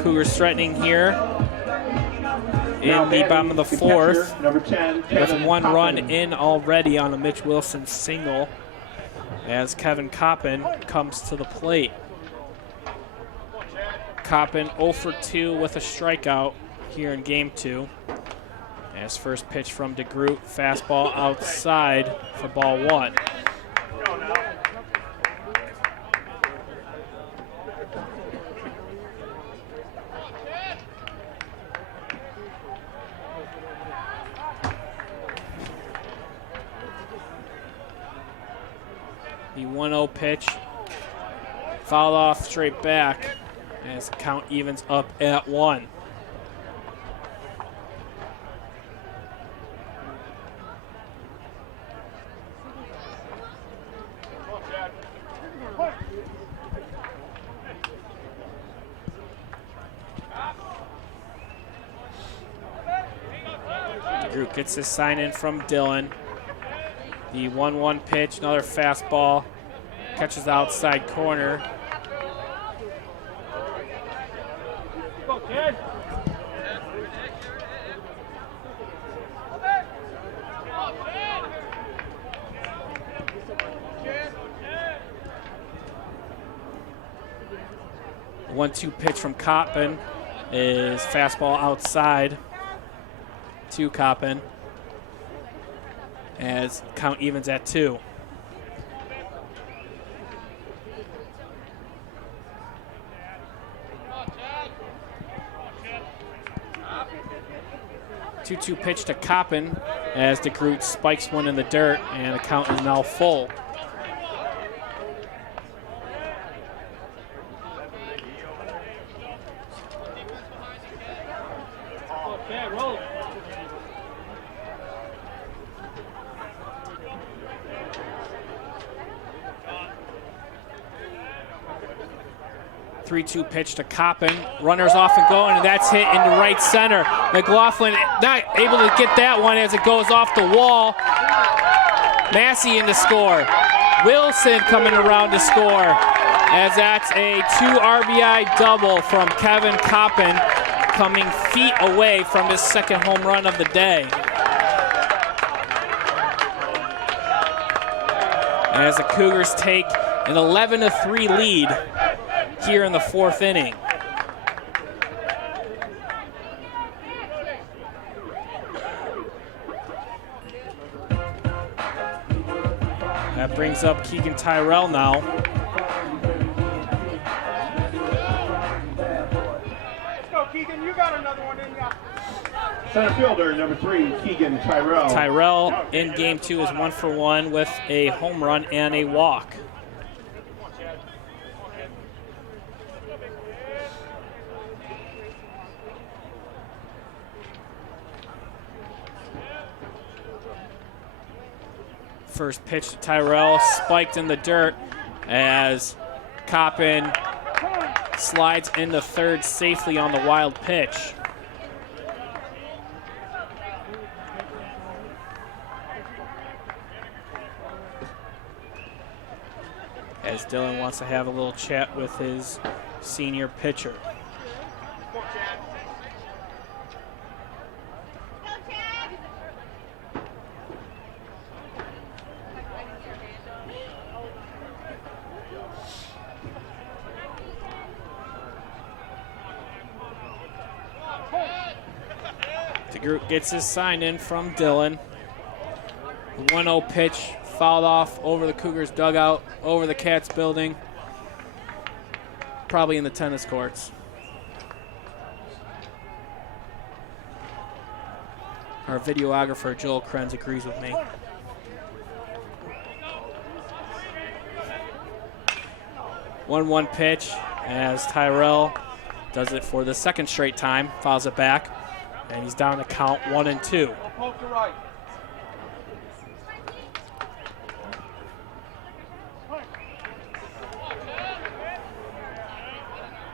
Cougars threatening here in the bottom of the fourth with one run in already on a Mitch Wilson single as Kevin Coppin comes to the plate. Coppin 0 for 2 with a strikeout here in game 2. As first pitch from DeGroot, fastball outside for ball 1. The 1-0 pitch fouled off straight back as the count evens up at 1. DeGroot gets his sign in from Dylan. The 1-1 pitch, another fastball, catches the outside corner. Go, kid. The 1-2 pitch from Coppin is fastball outside to Coppin as count evens at 2. Two pitch to Coppin as DeGroot spikes one in the dirt, and the count is now full. Okay, roll. 3-2 pitch to Coppin. Runners off and going, and that's hit into right center. McLaughlin not able to get that one as it goes off the wall. Massey in to score. Wilson coming around to score as that's a 2 RBI double from Kevin Coppin. coming feet away from his second home run of the day. As the Cougars take an 11-3 lead here in the fourth inning. That brings up Keegan Tyrell now. Let's go, Keegan. You got another one in ya. Center fielder, number 3, Keegan Tyrell. Tyrell in game 2 is 1 for 1 with a home run and a walk. First pitch to Tyrell, spiked in the dirt as Coppin slides into third safely on the wild pitch. As Dylan wants to have a little chat with his senior pitcher. DeGroot gets his sign in from Dylan. 1-0 pitch fouled off over the Cougars dugout, over the Cats building, probably in the tennis courts. Our videographer Joel Krenz agrees with me. One pitch as Tyrell does it for the second straight time, fouls it back. And he's down to count 1-2. Poke to right.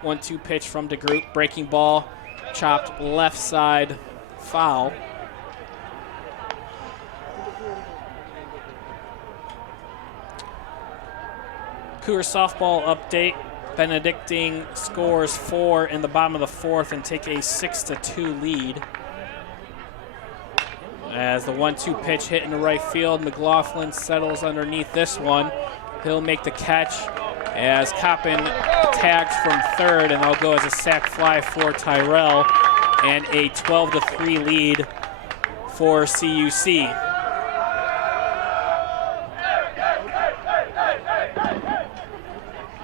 One-two pitch from DeGroot, breaking ball, chopped left side, foul. Cougar softball update. Benedictine scores 4 in the bottom of the fourth and take a 6-2 lead. As the 1-2 pitch hit into right field, McLaughlin settles underneath this one. He'll make the catch as Coppin tags from third, and that'll go as a sac fly for Tyrell, and a 12-3 lead for CUC.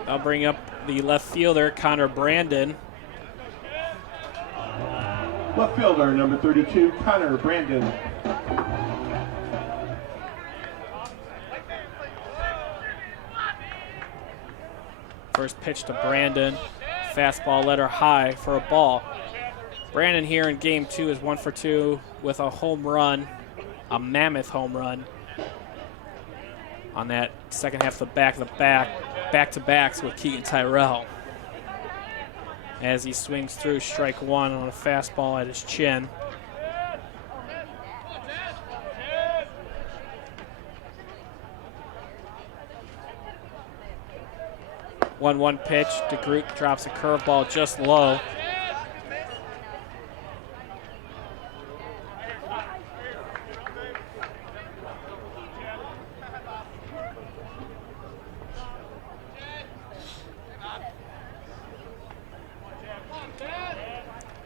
I'll bring up the left fielder, Connor Brandon. Left fielder, number 32, Connor Brandon. First pitch to Brandon. Fastball let her high for a ball. Brandon here in game 2 is 1 for 2 with a home run, a mammoth home run on that second half of the back-to-backs with Keegan Tyrell. As he swings through strike 1 on a fastball at his chin. One pitch. DeGroot drops a curveball just low.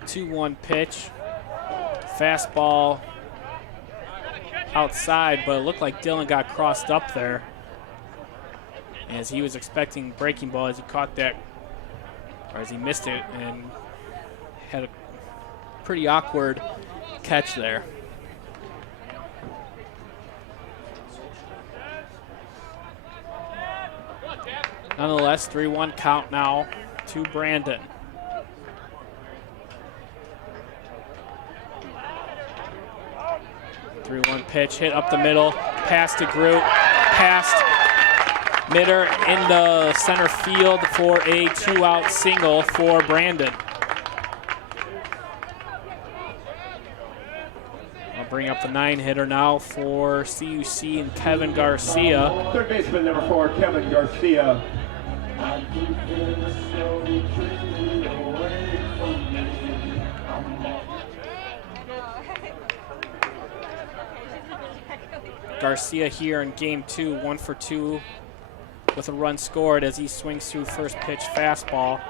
Two-one pitch. Fastball outside, but it looked like Dylan got crossed up there, as he was expecting breaking ball as he caught that, or as he missed it and had a pretty awkward catch there. Nonetheless, 3-1 count now to Brandon. One pitch hit up the middle, past DeGroot, past Mitter into center field for a 2-out single for Brandon. I'll bring up the 9-hitter now for CUC and Kevin Garcia. Third baseman, number 4, Kevin Garcia. Garcia here in game 2, 1 for 2 with a run scored as he swings through first pitch fastball.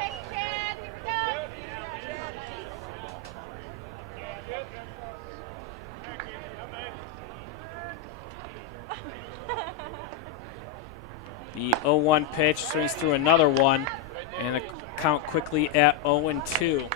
The 0-1 pitch swings through another one, and the count quickly at 0-2.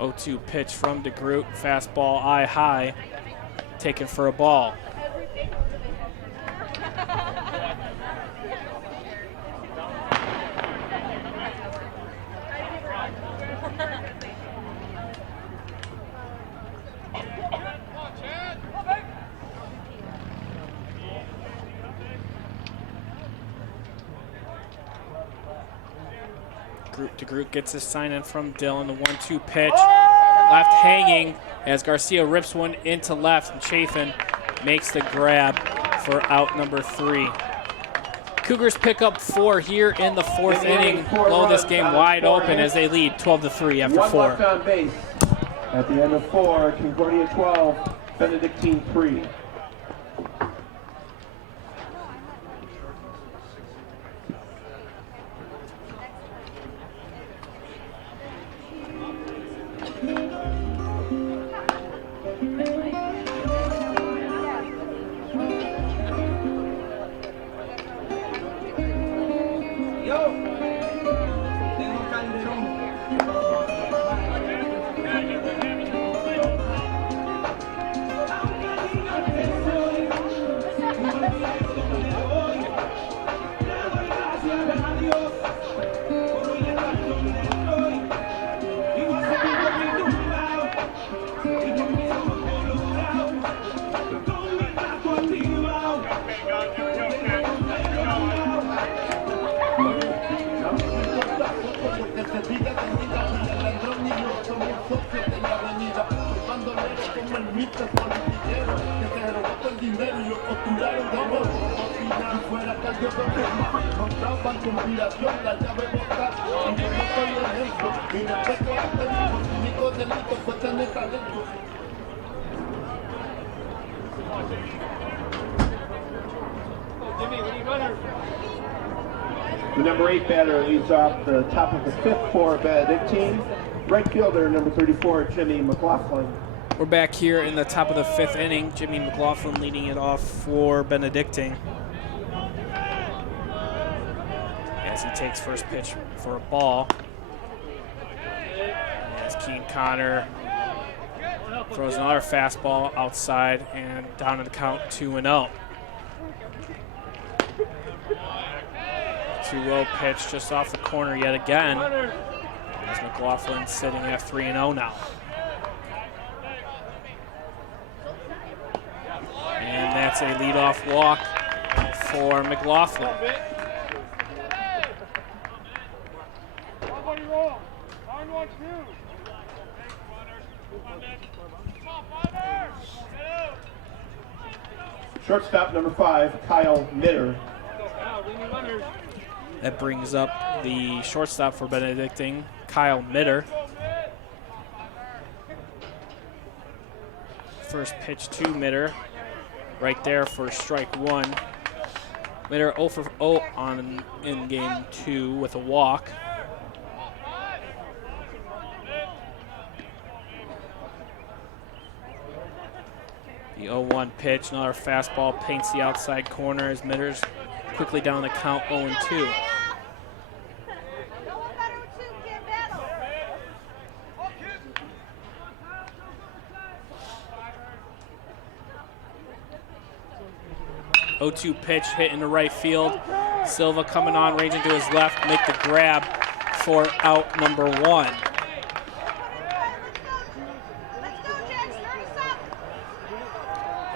Oh-2 pitch from DeGroot, fastball eye high, taken for a ball. DeGroot gets his sign in from Dillon. The 1-2 pitch, left hanging as Garcia rips one into left, and Chafin makes the grab for out number 3. Cougars pick up 4 here in the 4th inning, blow this game wide open as they lead 12-3 after 4. One left on base. At the end of 4, Concordia 12, Benedictine 3. The number 8 batter leads off the top of the 5th for Benedictine. Right fielder, number 34, Jimmy McLaughlin. We're back here in the top of the 5th inning. Jimmy McLaughlin leading it off for Benedictine as he takes first pitch for a ball. As Keen Connor throws another fastball outside and down to the count 2-0. 2-0 pitch just off the corner yet again. As McLaughlin sitting at 3-0 now. And that's a leadoff walk for McLaughlin. Shortstop, number 5, Kyle Mitter. That brings up the shortstop for Benedictine, Kyle Mitter. First pitch to Mitter, right there for strike 1. Mitter 0 for 0 in game 2 with a walk. The 0-1 pitch, another fastball paints the outside corner as Mitter's quickly down the count 0-2. Oh-2 pitch hit into right field. Silva coming on, ranging to his left, make the grab for out number 1.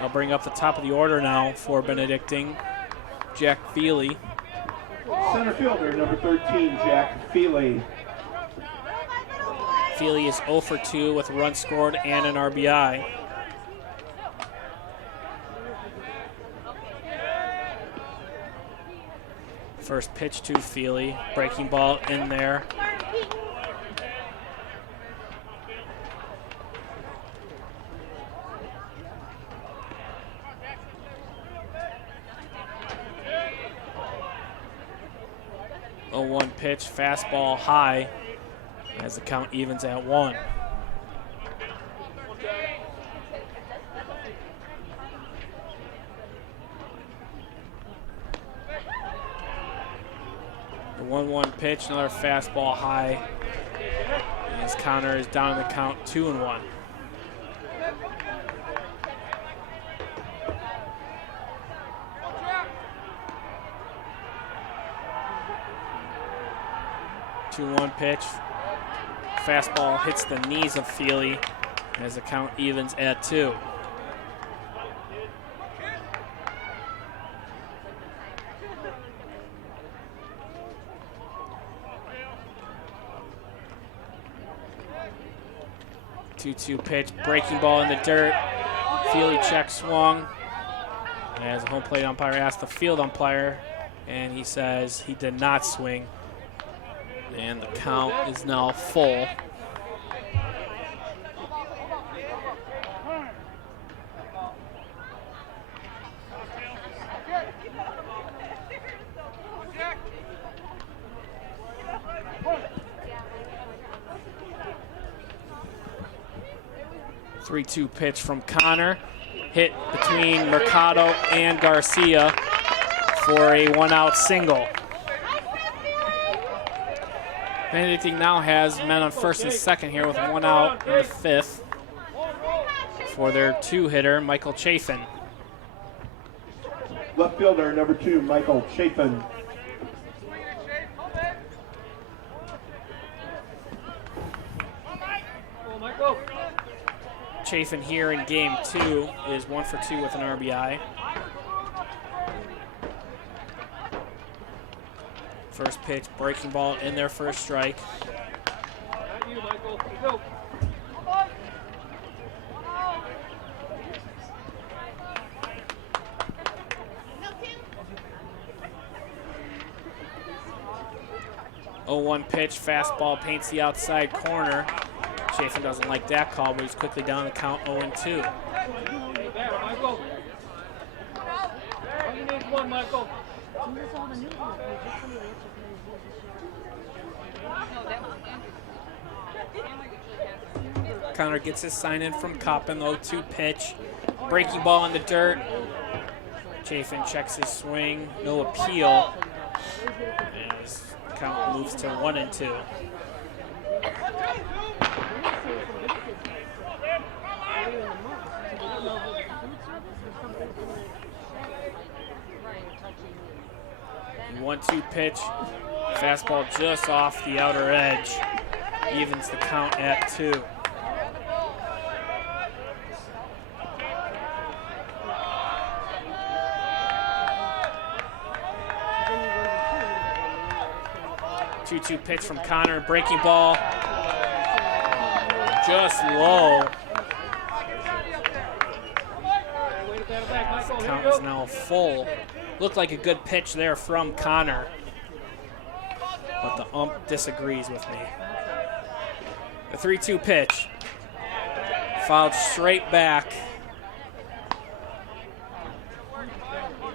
I'll bring up the top of the order now for Benedictine. Jack Feely. Center fielder, number 13, Jack Feely. Feely is 0 for 2 with a run scored and an RBI. First pitch to Feely. Breaking ball in there. A 1 pitch, fastball high as the count evens at 1. The 1-1 pitch, another fastball high. As Connor is down in the count 2-1. Two 1 pitch. Fastball hits the knees of Feely as the count evens at 2. Two pitch, breaking ball in the dirt. Feely check swung. As the home plate umpire asked the field umpire, and he says he did not swing. And the count is now full. Three-two pitch from Connor. Hit between Mercado and Garcia for a 1-out single. Benedictine now has men on first and second here with 1 out in the 5th for their 2-hitter, Michael Chafin. Left fielder, number 2, Michael Chafin. Chafin here in game 2 is 1 for 2 with an RBI. First pitch, breaking ball in there for a strike. Oh, 1 pitch, fastball paints the outside corner. Chafin doesn't like that call, but he's quickly down the count 0-2. Connor gets his sign in from Coppin, 0-2 pitch. Breaking ball in the dirt. Chafin checks his swing, no appeal. As the count moves to 1-2. And 1-2 pitch, fastball just off the outer edge, evens the count at 2. Two pitch from Connor, breaking ball, just low. The count is now full. Looked like a good pitch there from Connor, but the ump disagrees with me. The 3-2 pitch, fouled straight back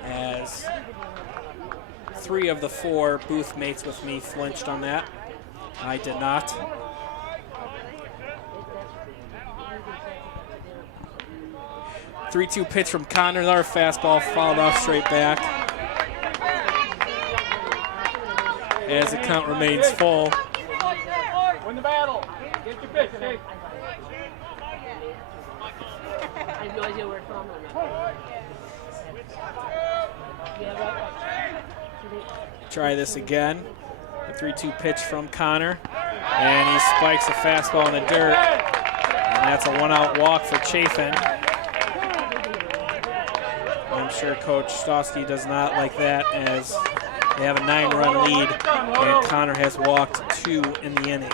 as 3 of the 4 booth mates with me flinched on that. I did not. Three-two pitch from Connor, another fastball fouled off straight back. As the count remains full. Win the battle. Get your pitch, Dave. I have no idea where it's from. Try this again. The 3-2 pitch from Connor. And he spikes a fastball in the dirt. And that's a 1-out walk for Chafin. I'm sure Coach Stosky does not like that, as they have a 9-run lead and Connor has walked 2 in the inning.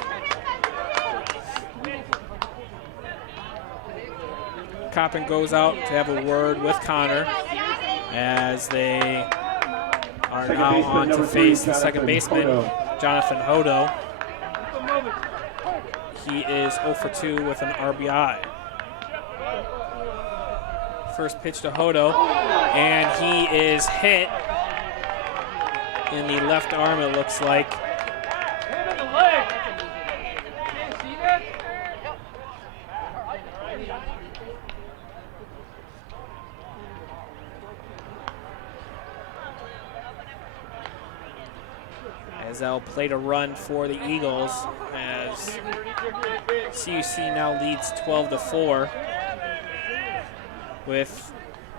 Coppin goes out to have a word with Connor as they are Second now baseman, on to number 3, face the second baseman, Jonathan Hodo. Keep them moving. He is 0 for 2 with an RBI. First pitch to Hodo, and he is hit in the left arm, it looks like. Hit him in the leg. Can't see that? As they'll play to run for the Eagles, as CUC now leads 12-4, with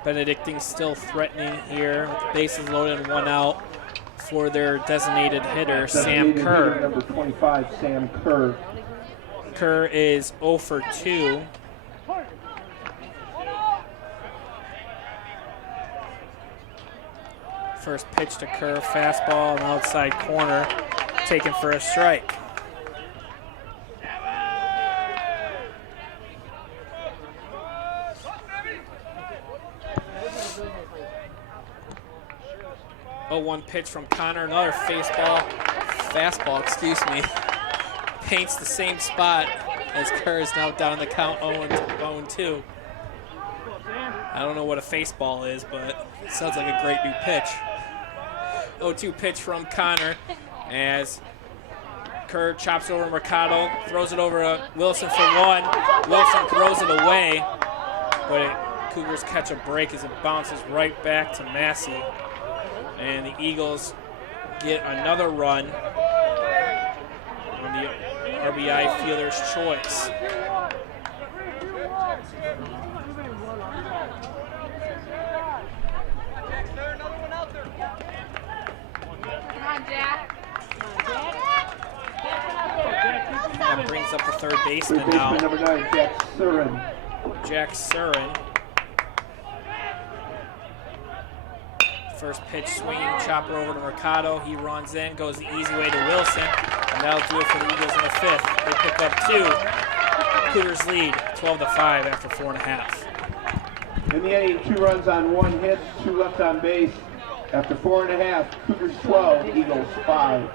Benedictine still threatening here with the bases loaded and 1 out for their designated hitter, Sam Designated Kerr. hitter, number 25, Sam Kerr. Kerr is 0 for 2. First pitch to Kerr, fastball on the outside corner, taken for a strike. Oh, 1 pitch from Connor, another fastball, excuse me. Paints the same spot as Kerr is now down the count 0-2. I don't know what a fastball is, but it sounds like a great new pitch. 0-2 pitch from Connor as Kerr chops over Mercado, throws it over to Wilson for 1. Wilson throws it away, but Cougars catch a break as it bounces right back to Massey. And the Eagles get another run on the RBI fielder's choice. Come on, Jack. That brings up the third Third baseman baseman, now, number 9, Jack Surin. Jack Surin. First pitch swinging, chopper over to Mercado. He runs in, goes the easy way to Wilson, and that'll do it for the Eagles in the 5th. They pick up 2. Cougars lead 12-5 after 4.5. In the inning, 2 runs on 1 hit, 2 left on base. After 4.5, Cougars 12, Eagles 5.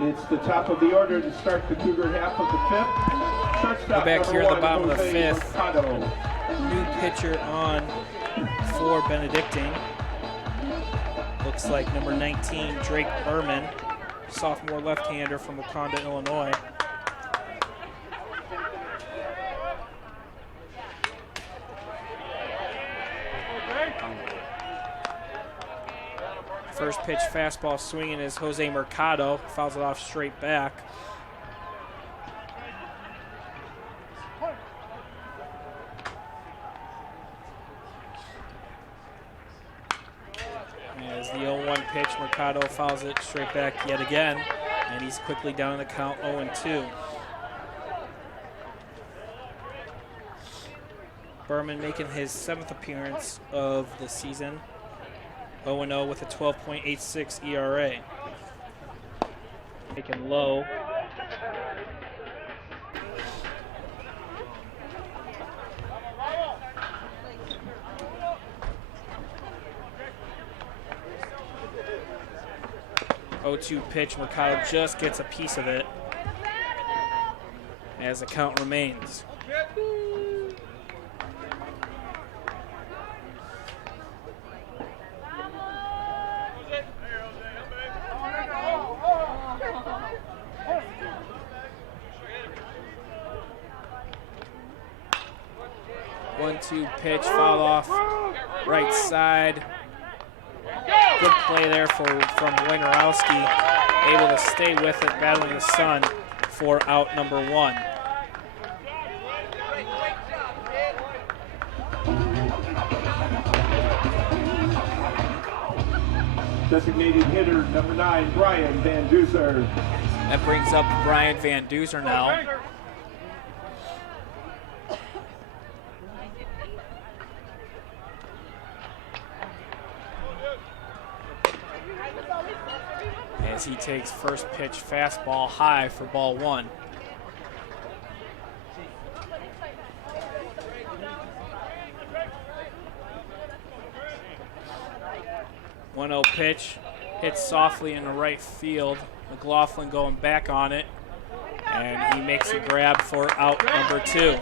It's the top of the order to start the Cougar half of the fifth. Shortstop We're back number here in the 1, bottom of the Jose fifth. Mercado. New pitcher on for Benedictine. Looks like number 19, Drake Berman, sophomore left-hander from Wakanda, Illinois. First pitch fastball swinging is Jose Mercado. Fouls it off straight back. As the 0-1 pitch, Mercado fouls it straight back yet again. And he's quickly down in the count 0-2. Berman making his 7th appearance of the season. 0-0 with a 12.86 ERA. Taken low. O2 pitch, Mercado just gets a piece of it as the count remains. One-two pitch, foul off right side. Good play there from Wojnarowski, able to stay with it, battling the sun for out number 1. Designated hitter number 9, Brian Van Duzer. That brings up Brian Van Duzer now. As he takes first pitch fastball high for ball 1. One 0 pitch, hits softly in the right field. McLaughlin going back on it, and he makes a grab for out number 2.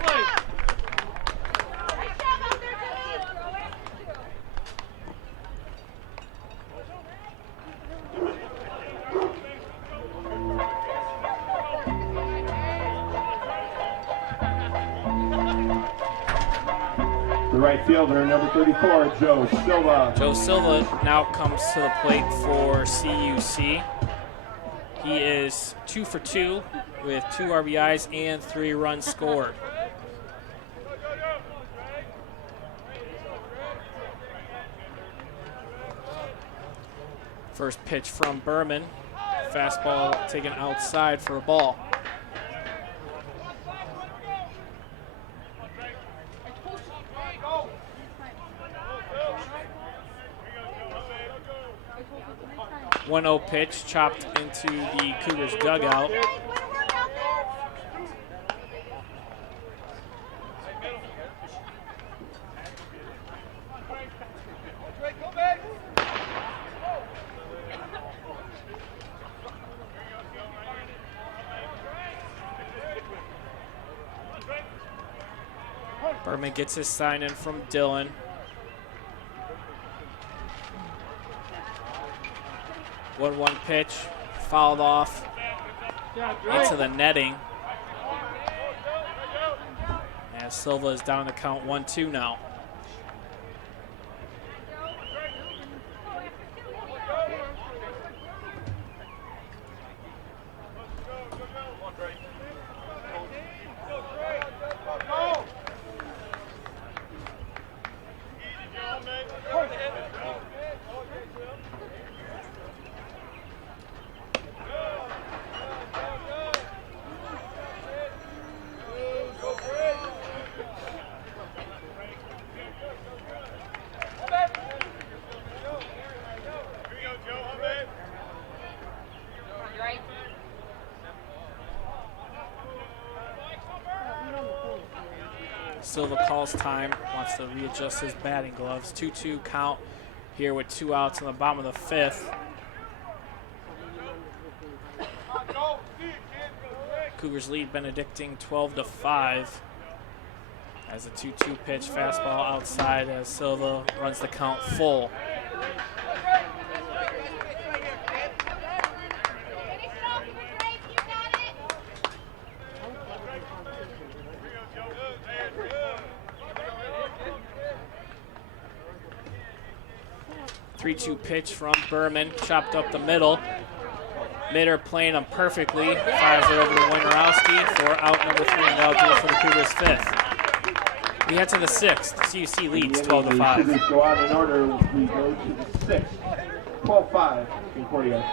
The right fielder, number 34, Joe Silva. Joe Silva now comes to the plate for CUC. He is 2 for 2 with 2 RBIs and 3 runs scored. First pitch from Berman. Fastball taken outside for a ball. One 0 pitch chopped into the Cougars dugout. Berman gets his sign in from Dylan. One pitch, fouled off into the netting. And Silva is down to count 1-2 now. Silva calls time, wants to readjust his batting gloves. 2-2 count here with 2 outs in the bottom of the 5th. Cougars lead Benedictine 12-5. As a 2-2 pitch, fastball outside as Silva runs the count full. Finish it off with the grape. You got it. 3-2 pitch from Berman, chopped up the middle. Mitter playing him perfectly, fires it over to Wojnarowski for out number 3, and that'll do it for the Cougars' 5th. We head to the 6th. CUC leads 12-5. Cougars go out in order. We go to the 6th. 12-5 Concordia.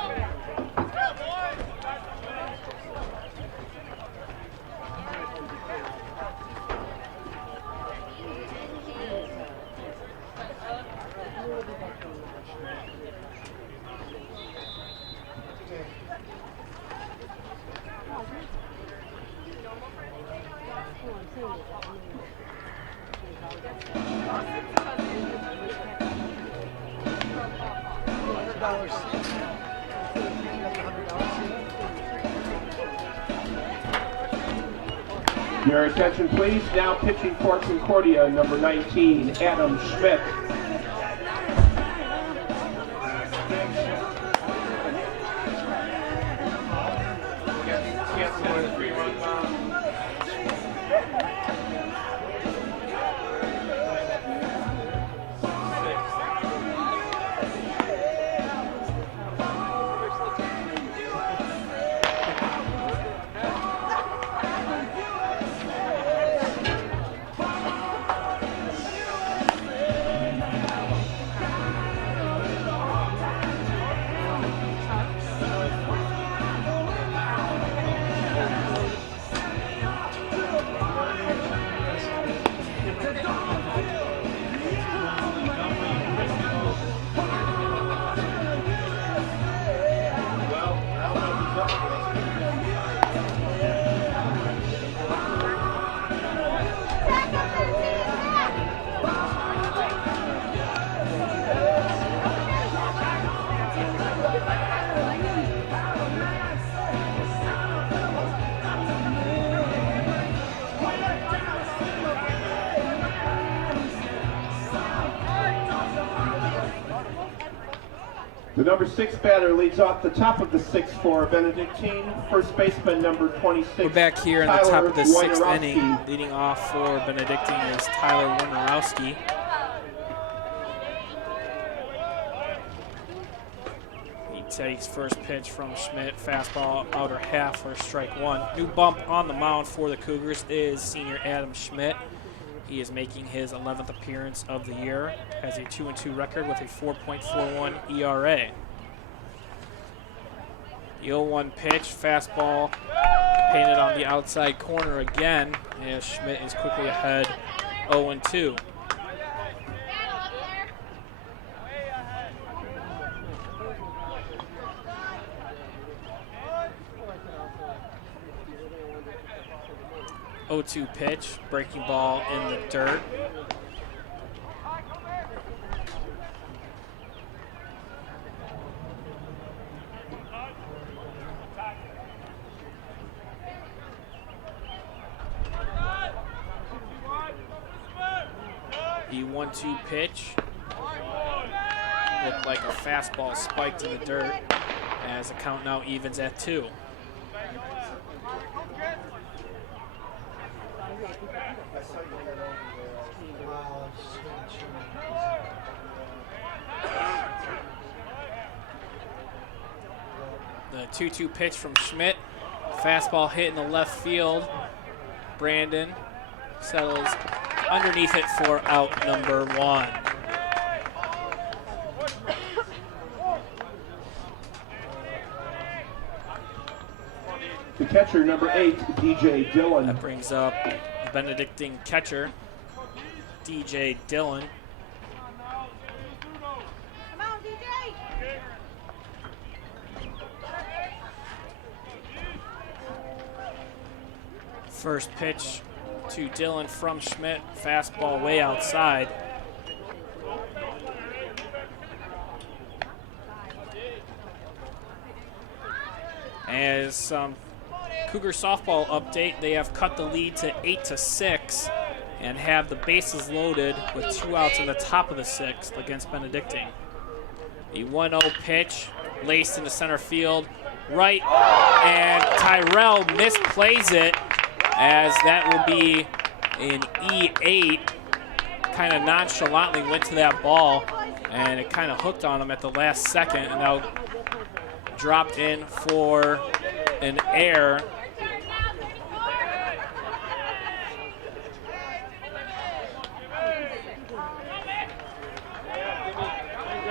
Your attention, please. Now pitching for Concordia, number 19, Adam Schmidt. The number 6 batter leads off the top of the 6th for Benedictine. First baseman number 26. We're back here in the top of the 6th Wojnarowski. inning. Leading off for Benedictine is Tyler Wojnarowski. He takes first pitch from Schmidt. Fastball outer half for strike 1. New bump on the mound for the Cougars is senior Adam Schmidt. He is making his 11th appearance of the year, has a 2-2 record with a 4.41 ERA. The 0-1 pitch, fastball painted on the outside corner again, as Schmidt is quickly ahead 0-2. O2 pitch, breaking ball in the dirt. The 1-2 pitch looked like a fastball spiked in the dirt as the count now evens at 2. The 2-2 pitch from Schmidt. Fastball hit in the left field. Brandon settles underneath it for out number 1. The catcher, number 8, DJ Dillon. That brings up Benedictine catcher, DJ Dillon. Come on, DJ. First pitch to Dillon from Schmidt. Fastball way outside. As some Cougar softball update. They have cut the lead to 8-6 and have the bases loaded with 2 outs in the top of the 6th against Benedictine. The 1-0 pitch, laced into center field, right, and Tyrell misplays it, as that will be an E8. Kind of nonchalantly went to that ball, and it kind of hooked on him at the last second, and now dropped in for an error.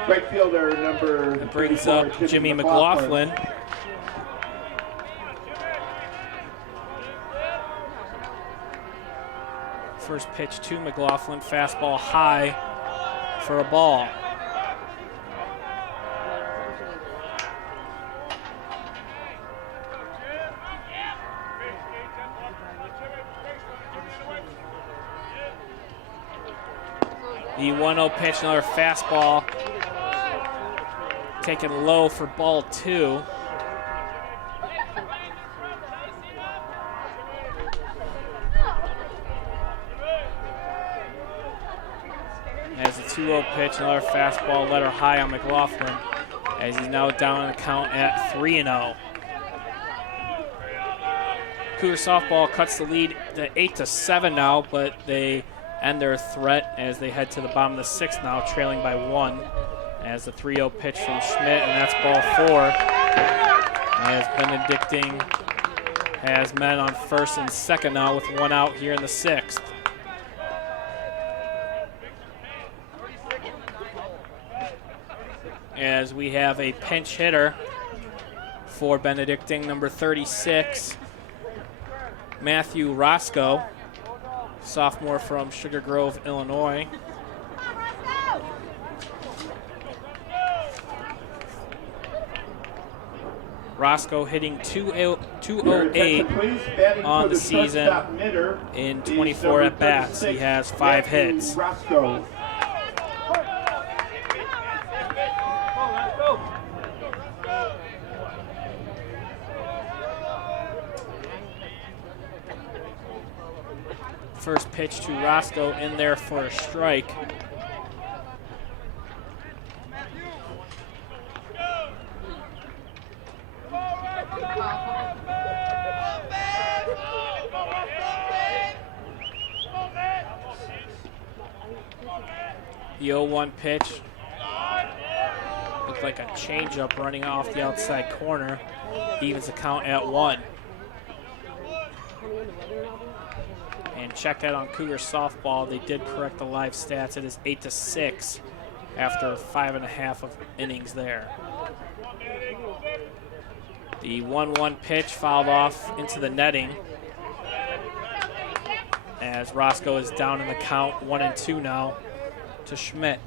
Right fielder number It brings 34, up Jimmy McLaughlin. First pitch to McLaughlin, fastball high for a ball. The 1-0 pitch, another fastball, taken low for ball 2. As the 2-0 pitch, another fastball, letter high on McLaughlin, as he's now down on the count at 3-0. Cougar softball cuts the lead to 8-7 now, but they end their threat as they head to the bottom of the 6th now, trailing by 1. As the 3-0 pitch from Schmidt, and that's ball 4. As Benedictine has men on first and second now with 1 out here in the 6th. As we have a pinch hitter for Benedictine, number 36, Matthew Roscoe, sophomore from Sugar Grove, Illinois. Roscoe hitting 208 on the season in 24 at-bats. He has 5 hits. First pitch to Roscoe in there for a strike. The 0-1 pitch looked like a changeup running off the outside corner. Evens the count at 1. And check that on Cougar softball. They did correct the live stats. It is 8-6 after 5.5 of innings there. The 1-1 pitch fouled off into the netting, as Roscoe is down in the count, 1-2 now to Schmidt.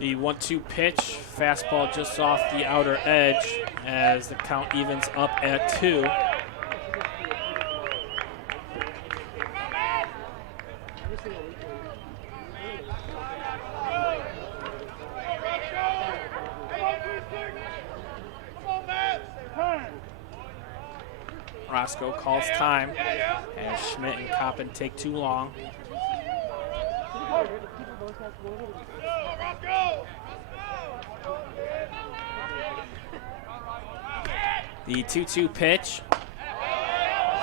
The 1-2 pitch, fastball just off the outer edge as the count evens up at 2. Roscoe calls time as Schmidt and Coppin take too long. The 2-2 pitch.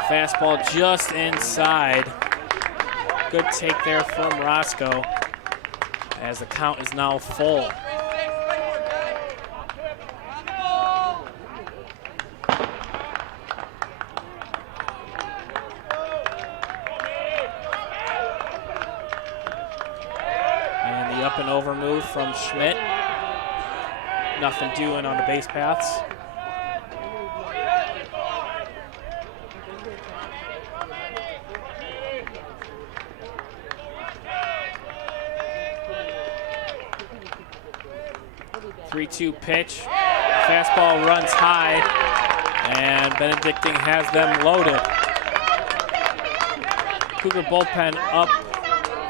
Fastball just inside. Good take there from Roscoe as the count is now full. And the up and over move from Schmidt. Nothing doing on the base paths. Three-two pitch. Fastball runs high, and Benedictine has them loaded. Cougar bullpen up,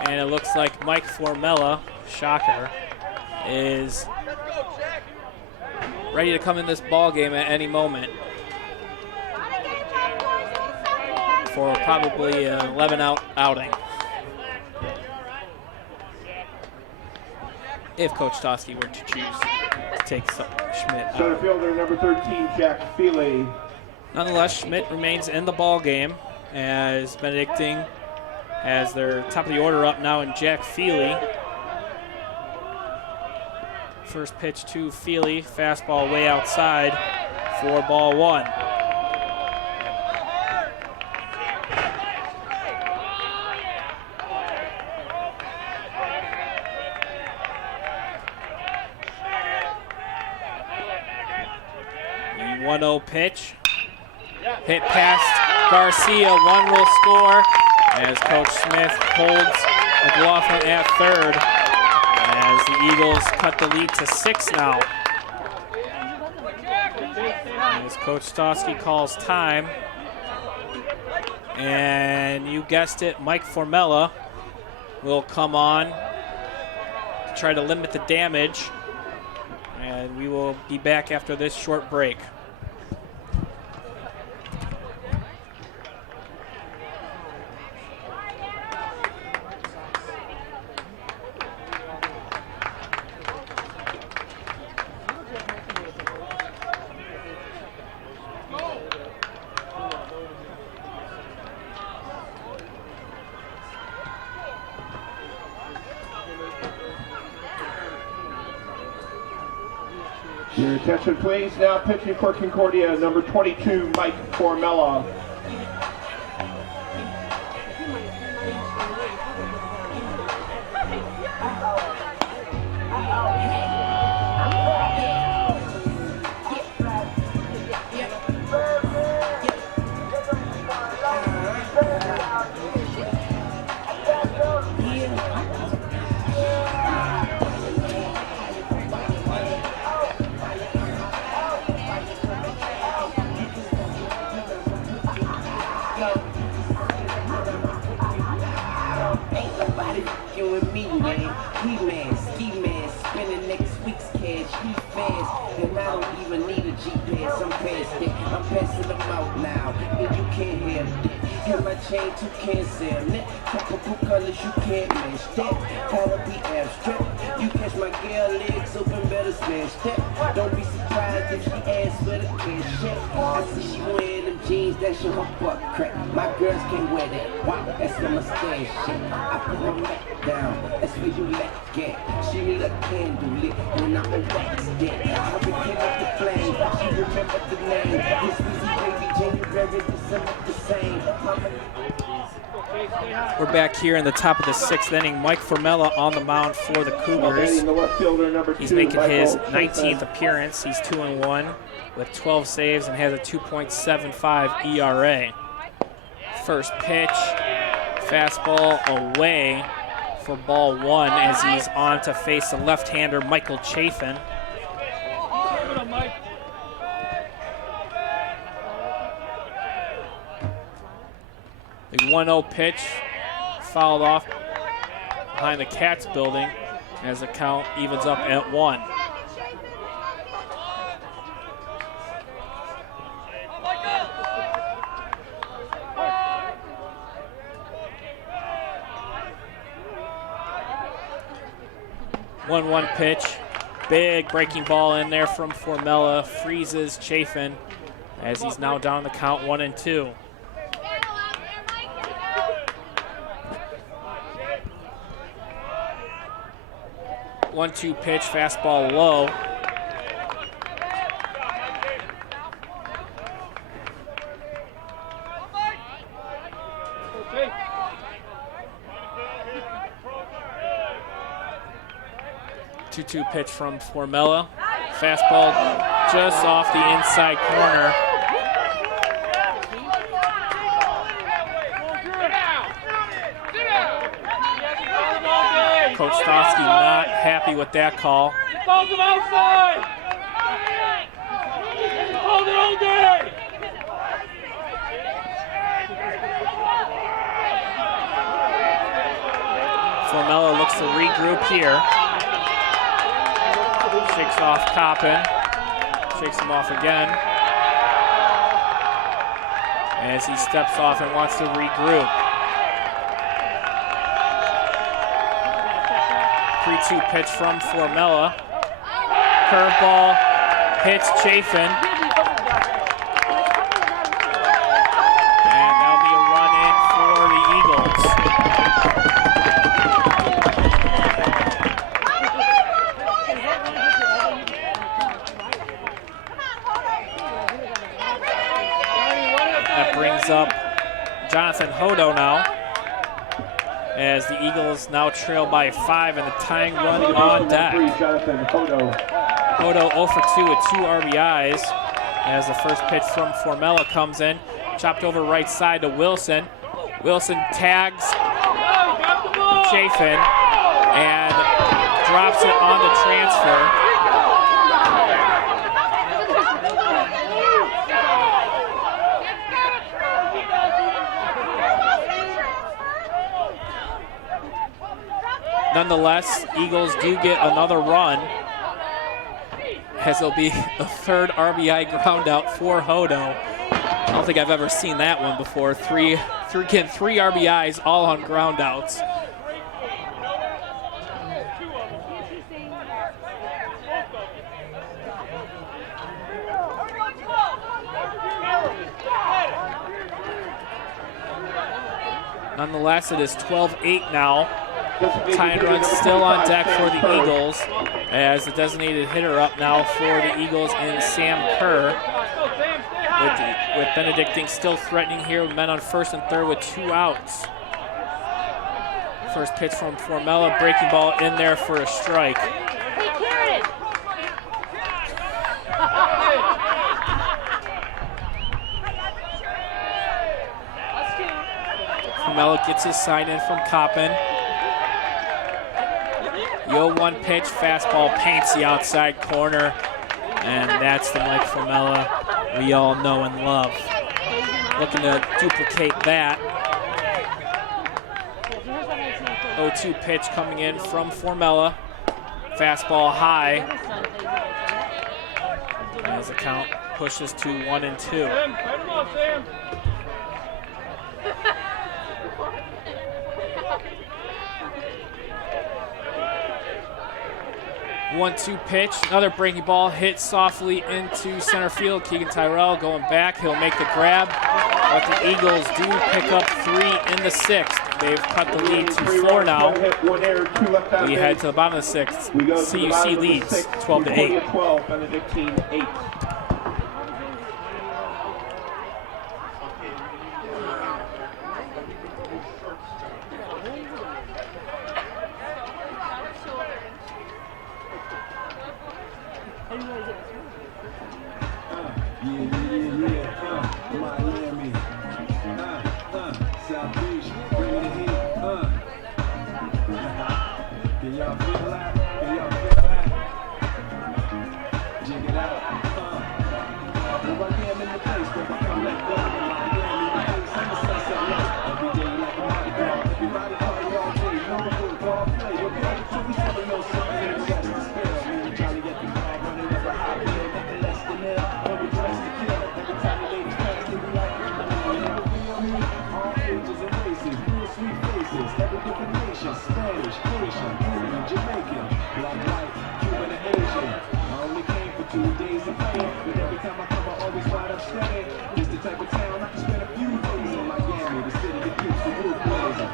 and it looks like Mike Formella, shocker, is ready to come in this ball game at any moment for probably an 11-out outing. If Coach Toski were to choose to take Schmidt out. Center fielder number 13, Jack Feely. Nonetheless, Schmidt remains in the ball game as Benedictine has their top of the order up now in Jack Feely. First pitch to Feely, fastball way outside for ball one. The 1-0 pitch. Hit past Garcia, one will score as Coach Smith holds McLaughlin at third as the Eagles cut the lead to 6 now. As Coach Stosky calls time. And you guessed it, Mike Formella will come on to try to limit the damage. And we will be back after this short break. Your attention please, now pitching for Concordia, number 22, Mike Formella. My girls can't wear that. Wow, that's my mustache shit. I put my back down. That's where you let get. She need a candle lit when I'm a wax dead. I became up the flame. She remembered the name. This busy baby January, December the same. We're back here in the top of the 6th inning. Mike Formella on the mound for the Cougars. He's making his 19th appearance. He's 2-1 with 12 saves and has a 2.75 ERA. First pitch, fastball away for ball one as he's on to face the left-hander Michael Chafin. The 1-0 pitch fouled off behind the Cats building as the count evens up at 1. One pitch, big breaking ball in there from Formella, freezes Chafin as he's now down the count 1-2. One-two pitch, fastball low. Two-two pitch from Formella. Fastball just off the inside corner. Coach Stosky not happy with that call. Hold him outside! Hold it all day! Formella looks to regroup here. Shakes off Coppin. Shakes him off again. As he steps off and wants to regroup. 3-2 pitch from Formella. Curveball hits Chafin. And that'll be a run in for the Eagles. That brings up Jonathan Hodo now, as the Eagles now trail by 5 and the tying run on deck. Hodo 0 for 2 with 2 RBIs as the first pitch from Formella comes in. Chopped over right side to Wilson. Wilson tags Chafin and drops it on the transfer. Nonetheless, Eagles do get another run, as it'll be a third RBI ground out for Hodo. I don't think I've ever seen that one before. Three RBIs all on ground outs. Nonetheless, it is 12-8 now. Tying run still on deck for the Eagles, as the designated hitter up now for the Eagles in Sam Kerr. With Benedictine still threatening here with men on first and third with 2 outs. First pitch from Formella, breaking ball in there for a strike. Formella gets his sign in from Coppin. The 0-1 pitch, fastball paints the outside corner, and that's the Mike Formella we all know and love. Looking to duplicate that. 0-2 pitch coming in from Formella. Fastball high. As the count pushes to 1-2. 1-2 pitch, another breaking ball hit softly into center field. Keegan Tyrell going back, he'll make the grab, but the Eagles do pick up 3 in the 6th. They've cut the lead to 4 now. We head to the bottom of the 6th. CUC leads 12-8. Benedictine 8. Miami, South Beach, bring the heat, Can y'all feel that? Can y'all feel that? Jig it out, Nobody am in the place, but I come let go. Miami, the place, I'm a sunset light. Every day like a Mardi Gras. Everybody party all day, no football play. We're going to be selling no something, that's the spell. Me and Johnny at the bar, running up a high bill, nothing less than that. When we dress to kill, every time the ladies pass, they be like, all ages and races, real sweet faces, every different nation, Spanish, Haitian, Indian, Jamaican, black, white, Cuban, and Asian. I only came for 2 days of fame, but every time I come, I always wind up staying. This the type of town I can spend a few days in Miami, the city that keeps the roof blazing.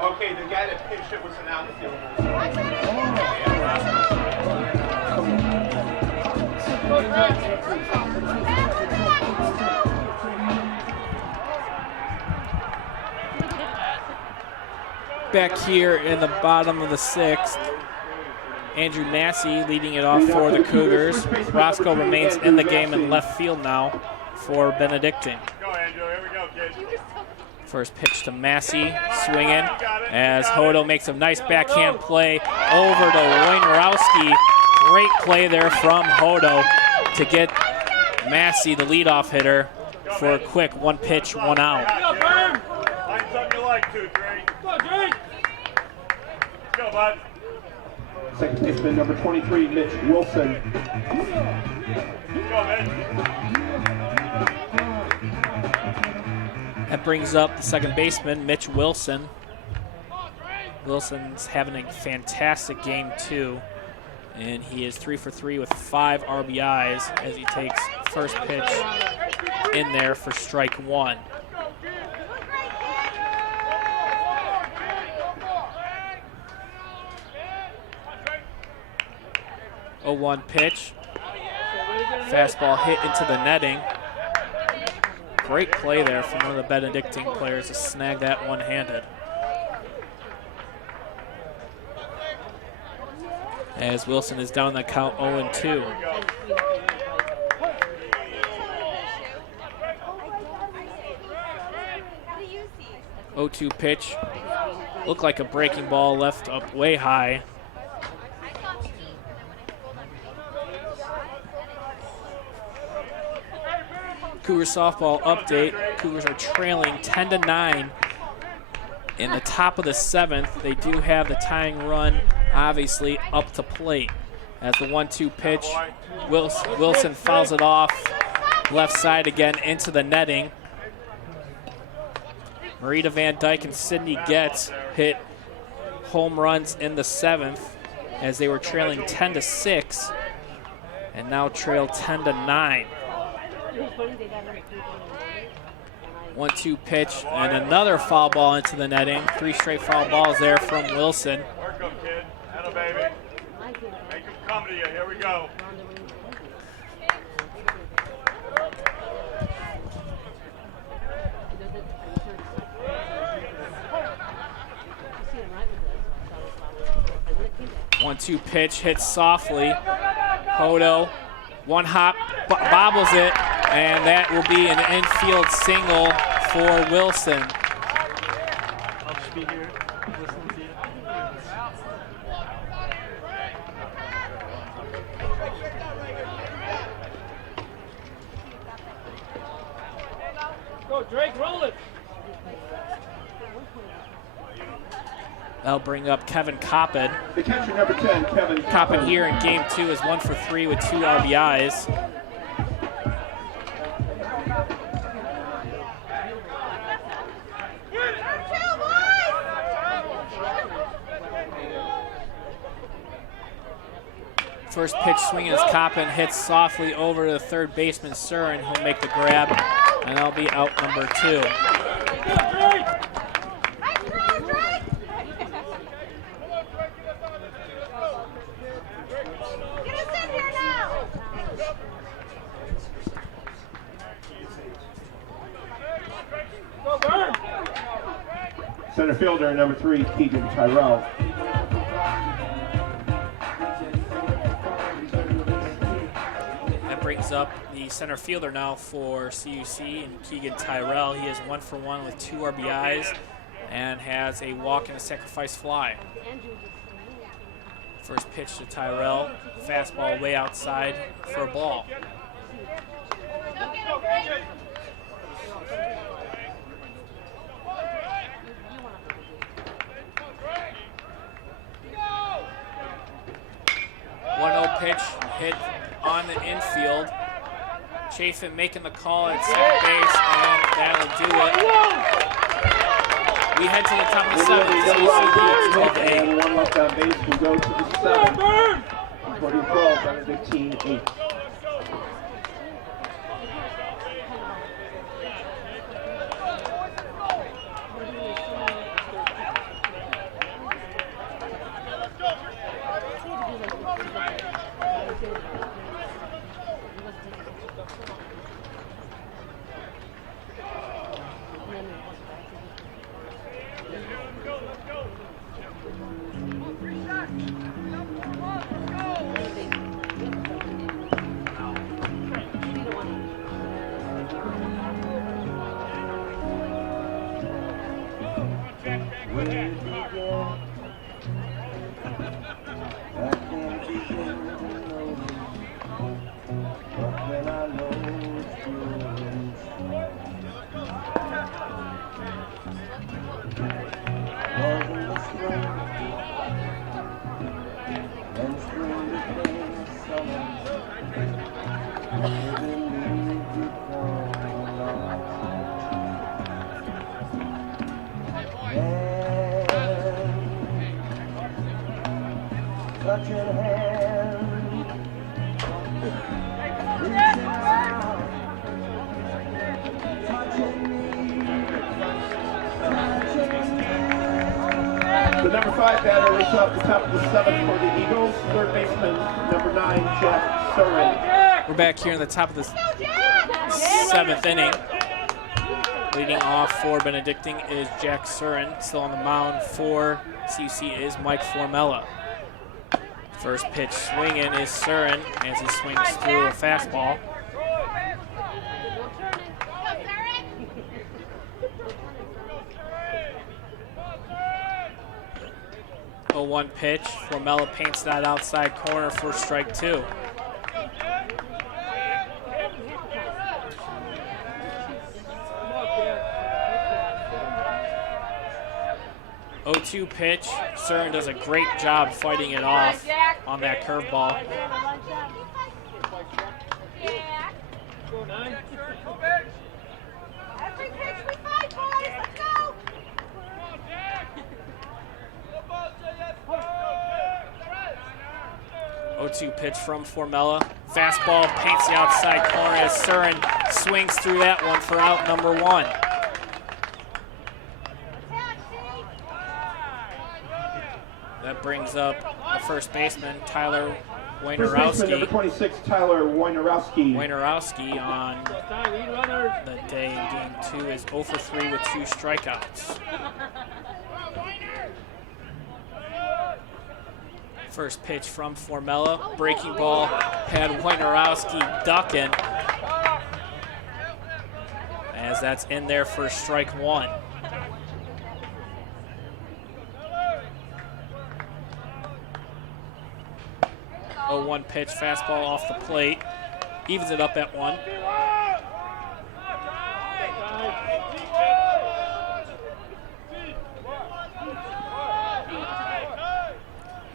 Okay, the guy that pitched it was an outfielder. Back here in the bottom of the 6th, Andrew Massey leading it off for the Cougars. Roscoe remains in the game in left field now for Benedictine. Go, Andrew. Here we go, kid. First pitch to Massey, swinging as Hodo makes a nice backhand play over to Wojnarowski. Great play there from Hodo to get Massey, the leadoff hitter, for a quick 1 pitch, 1 out. Find something you like, 2-3. Go, Drake! Let's go, bud. Second baseman number 23, Mitch Wilson. Go, Mitch. That brings up the second baseman, Mitch Wilson. Wilson's having a fantastic game too, and he is 3 for 3 with 5 RBIs as he takes first pitch in there for strike 1. A 1 pitch. Fastball hit into the netting. Great play there from one of the Benedictine players to snag that one-handed. As Wilson is down the count 0-2. 0-2 pitch. Looked like a breaking ball left up way high. Cougar softball update. Cougars are trailing 10-9 in the top of the 7th. They do have the tying run, obviously, up to plate. As the 1-2 pitch, Wilson fouls it off left side again into the netting. Marita Van Dyke and Sydney Getz hit home runs in the 7th as they were trailing 10-6 and now trail 10-9. 1-2 pitch and another foul ball into the netting. 3 straight foul balls there from Wilson. Work 'em, kid. Hello, baby. Make them come to you. Here we go. One-two pitch hits softly. Hodo, one hop, bobbles it, and that will be an infield single for Wilson. I'll just be here listening to you. Go, Drake, roll it. That'll bring up Kevin Coppin. The catcher number 10, Kevin Coppin here in game 2 is 1 for 3 with 2 RBIs. First pitch swinging as Coppin hits softly over to the third baseman, Sir, and he'll make the grab, and that'll be out number 2. Center fielder number 3, Keegan Tyrell. That brings up the center fielder now for CUC, and Keegan Tyrell. He is 1 for 1 with 2 RBIs and has a walk and a sacrifice fly. First pitch to Tyrell, fastball way outside for a ball. Pitch hit on the infield. Chafin making the call at second base, and that'll do it. We head to the top of the 7th. And one left on base will go to the 7th. According to 12, Benedictine 8. Where did it begin? I can't begin to know. But then I know it's growing strong. Was in the spring, and spring became summer. Maybe leaves would come along. Touching hands, reaching out, touching me, touching me. The number 5 batter is up the top of the 7th for the Eagles. Third baseman, number 9, Jack Surrin. We're back here in the top of the 7th inning. Leading off for Benedictine is Jack Surrin. Still on the mound for CUC is Mike Formella. First pitch swinging is Surrin as he swings through a fastball. 0-1 pitch. Formella paints that outside corner for strike 2. 0-2 pitch. Surrin does a great job fighting it off on that curveball. Go 9. Every pitch we fight, boys. Let's go. 0-2 pitch from Formella. Fastball paints the outside corner as Surrin swings through that one for out number 1. That brings up the first baseman, Tyler First baseman, number Wojnarowski. 26, Tyler Wojnarowski. Wojnarowski on Time, lead runners. the day in game 2 is 0 for 3 with 2 strikeouts. First pitch from Formella. Breaking ball had Wojnarowski ducking as that's in there for strike 1. Oh, 1 pitch, fastball off the plate. Evens it up at 1.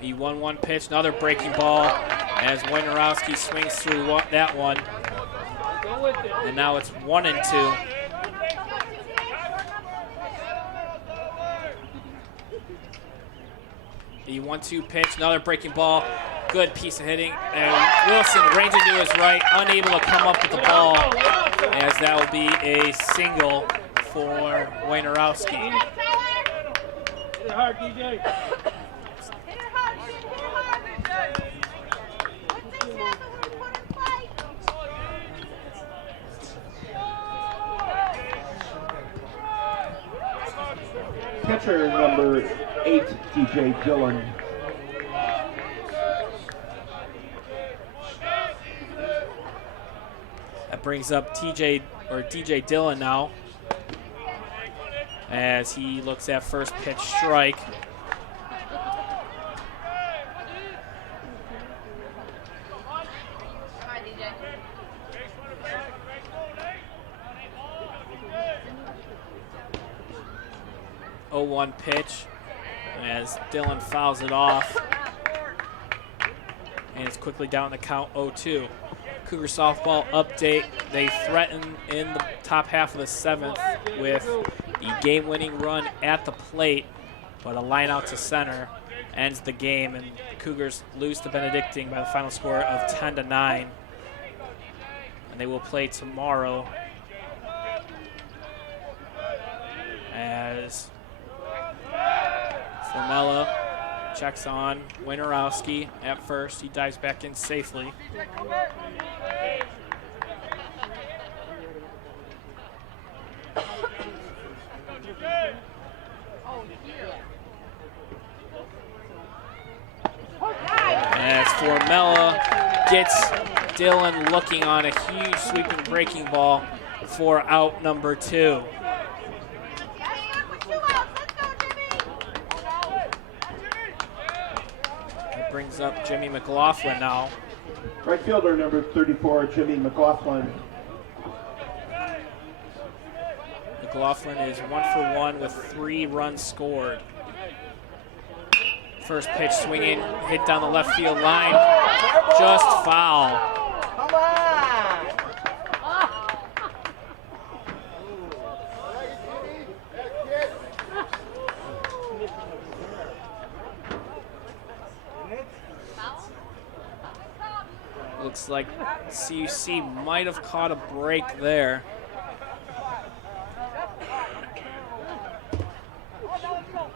The 1-1 pitch, another breaking ball as Wojnarowski swings through that one. Go with it. And now it's 1-2. The 1-2 pitch, another breaking ball. Good piece of hitting. And Wilson ranging to his right, unable to come up with the ball, as that will be a single for Wojnarowski. Hit it hard, DJ. Hit her hard, hit her hard. What's this happen when we put in play? Catcher number 8, DJ Dillon. That brings up DJ Dillon now, as he looks at first pitch strike. Come on, DJ. 0-1 pitch as Dillon fouls it off. And it's quickly down the count 0-2. Cougar softball update. They threaten in the top half of the 7th with the game-winning run at the plate, but a line out to center ends the game, and the Cougars lose to Benedictine by the final score of 10-9. And they will play tomorrow as Formella checks on Wojnarowski at first. He dives back in safely. As Formella gets Dillon looking on a huge sweeping breaking ball for out number 2. With 2 outs. Let's go, Jimmy. brings up Jimmy McLaughlin now. Right fielder number 34, Jimmy McLaughlin. McLaughlin is 1 for 1 with 3 runs scored. First pitch swinging, hit down the left field line, just foul. Come on! Looks like CUC might have caught a break there.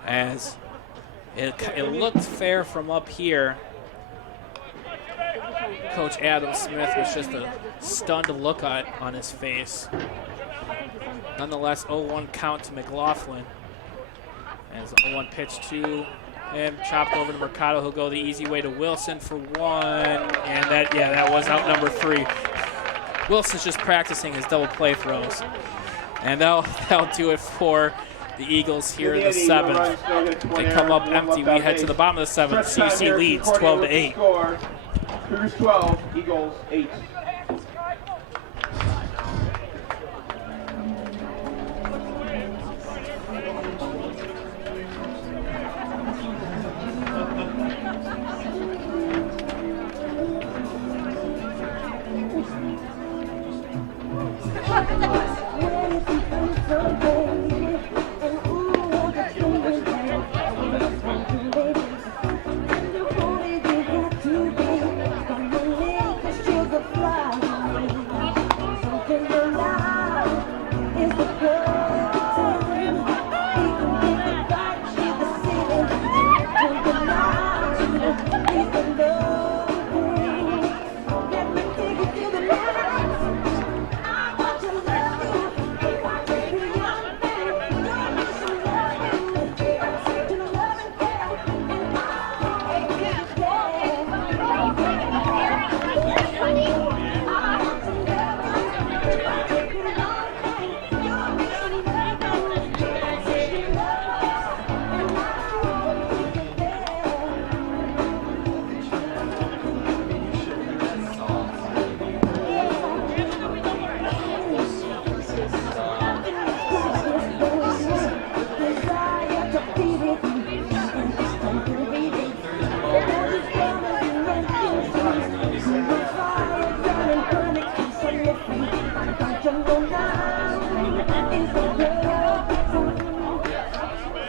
As it looked fair from up here. Coach Adam Smith was just a stunned look on his face. Nonetheless, 0-1 count to McLaughlin. As 0-1 pitch to him, chopped over to Mercado. He'll go the easy way to Wilson for 1. And that was out number 3. Wilson's just practicing his double play throws. And that'll do it for the Eagles here in the 7th. They come up empty. We head to the bottom of the 7th. CUC leads 12-8. Cougars 12, Eagles 8.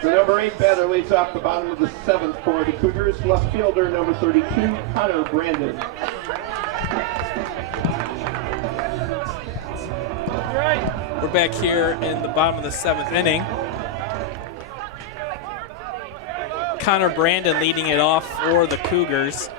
The number 8 batter leads off the bottom of the 7th for the Cougars. Left fielder number 32, Connor Brandon. We're back here in the bottom of the 7th inning. Connor Brandon leading it off for the Cougars.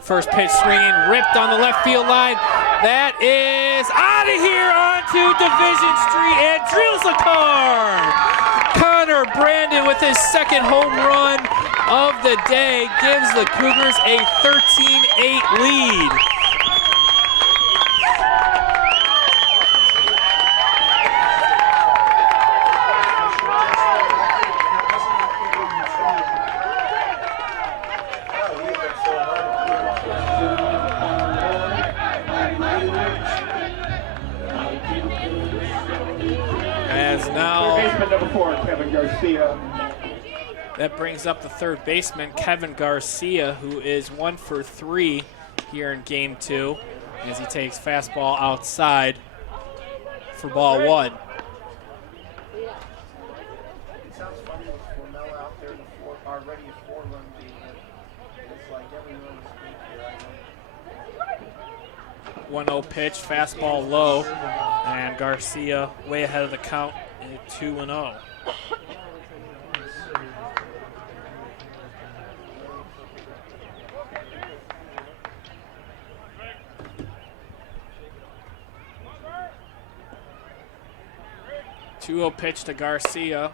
First pitch swinging, ripped on the left field line. That is out of here onto Division Street and drills the car. Connor Brandon with his second home run of the day gives the Cougars a 13-8 lead. Number 4, Kevin Garcia. That brings up the third baseman, Kevin Garcia, who is 1 for 3 here in game 2 as he takes fastball outside for ball 1. It sounds funny with Formella out there, already a 4-run lead. It's like everyone is here. 1-0 pitch, fastball low, and Garcia way ahead of the count at 2-0. Two-0 pitch to Garcia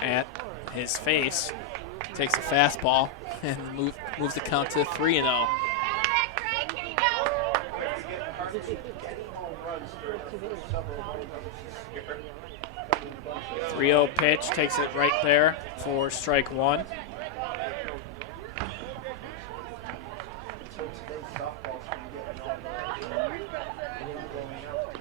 at his face. Takes a fastball and moves the count to 3-0. Getting home runs during the 3-0 pitch, takes it right there for strike one. So today's softball's going to get all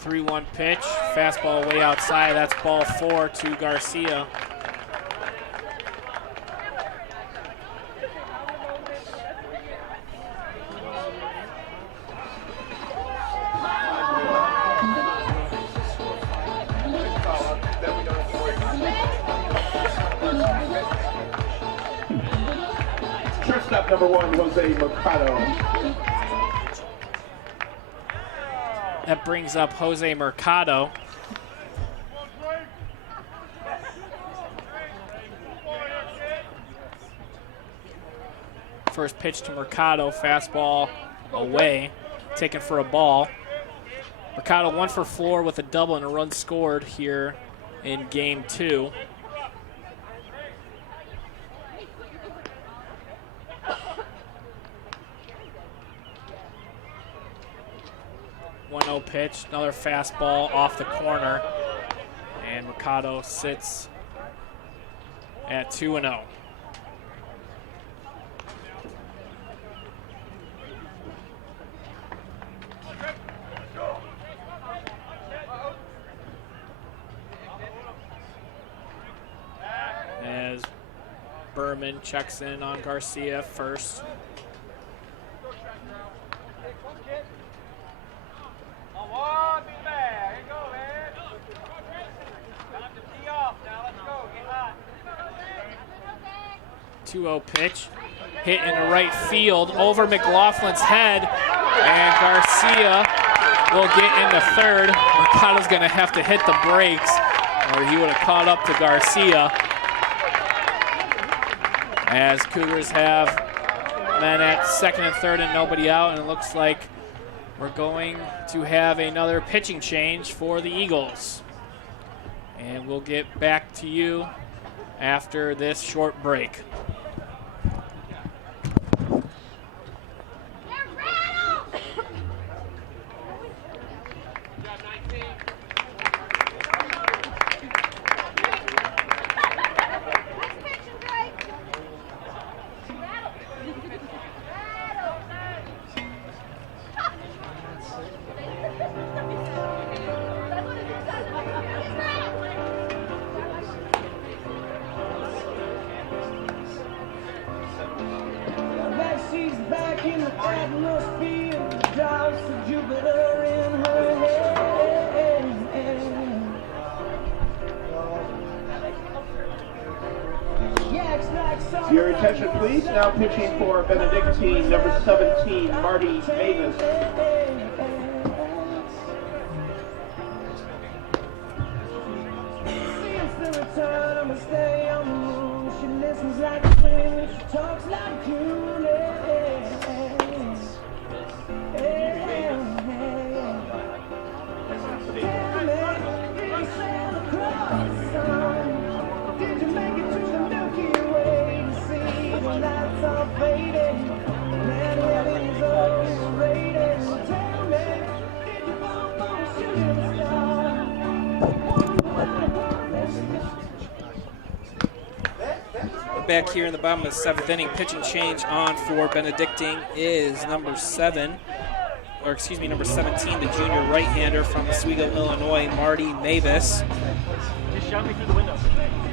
the 3-1 pitch, fastball way outside. That's ball 4 to Garcia. Shortstop number 1, Jose Mercado. That brings up Jose Mercado. First pitch to Mercado, fastball away, taken for a ball. Mercado 1 for 4 with a double and a run scored here in game 2. Pitch, another fastball off the corner, and Mercado sits at 2-0. As Berman checks in on Garcia first. One, be back. Here you go, man. Time to tee off now. Let's go. Get hot. 2-0 pitch, hit in the right field over McLaughlin's head, and Garcia will get into third. Mercado's going to have to hit the brakes, or he would have caught up to Garcia. As Cougars have men at second and third and nobody out, and it looks like we're going to have another pitching change for the Eagles. And we'll get back to you after this short break. Your attention, please. Now pitching for Benedictine, number 17, Marty Mavis. Back here in the bottom of the seventh inning, pitching change on for Benedictine is number 17, the junior right-hander from Oswego, Illinois, Marty Mavis. Just shot me through the window.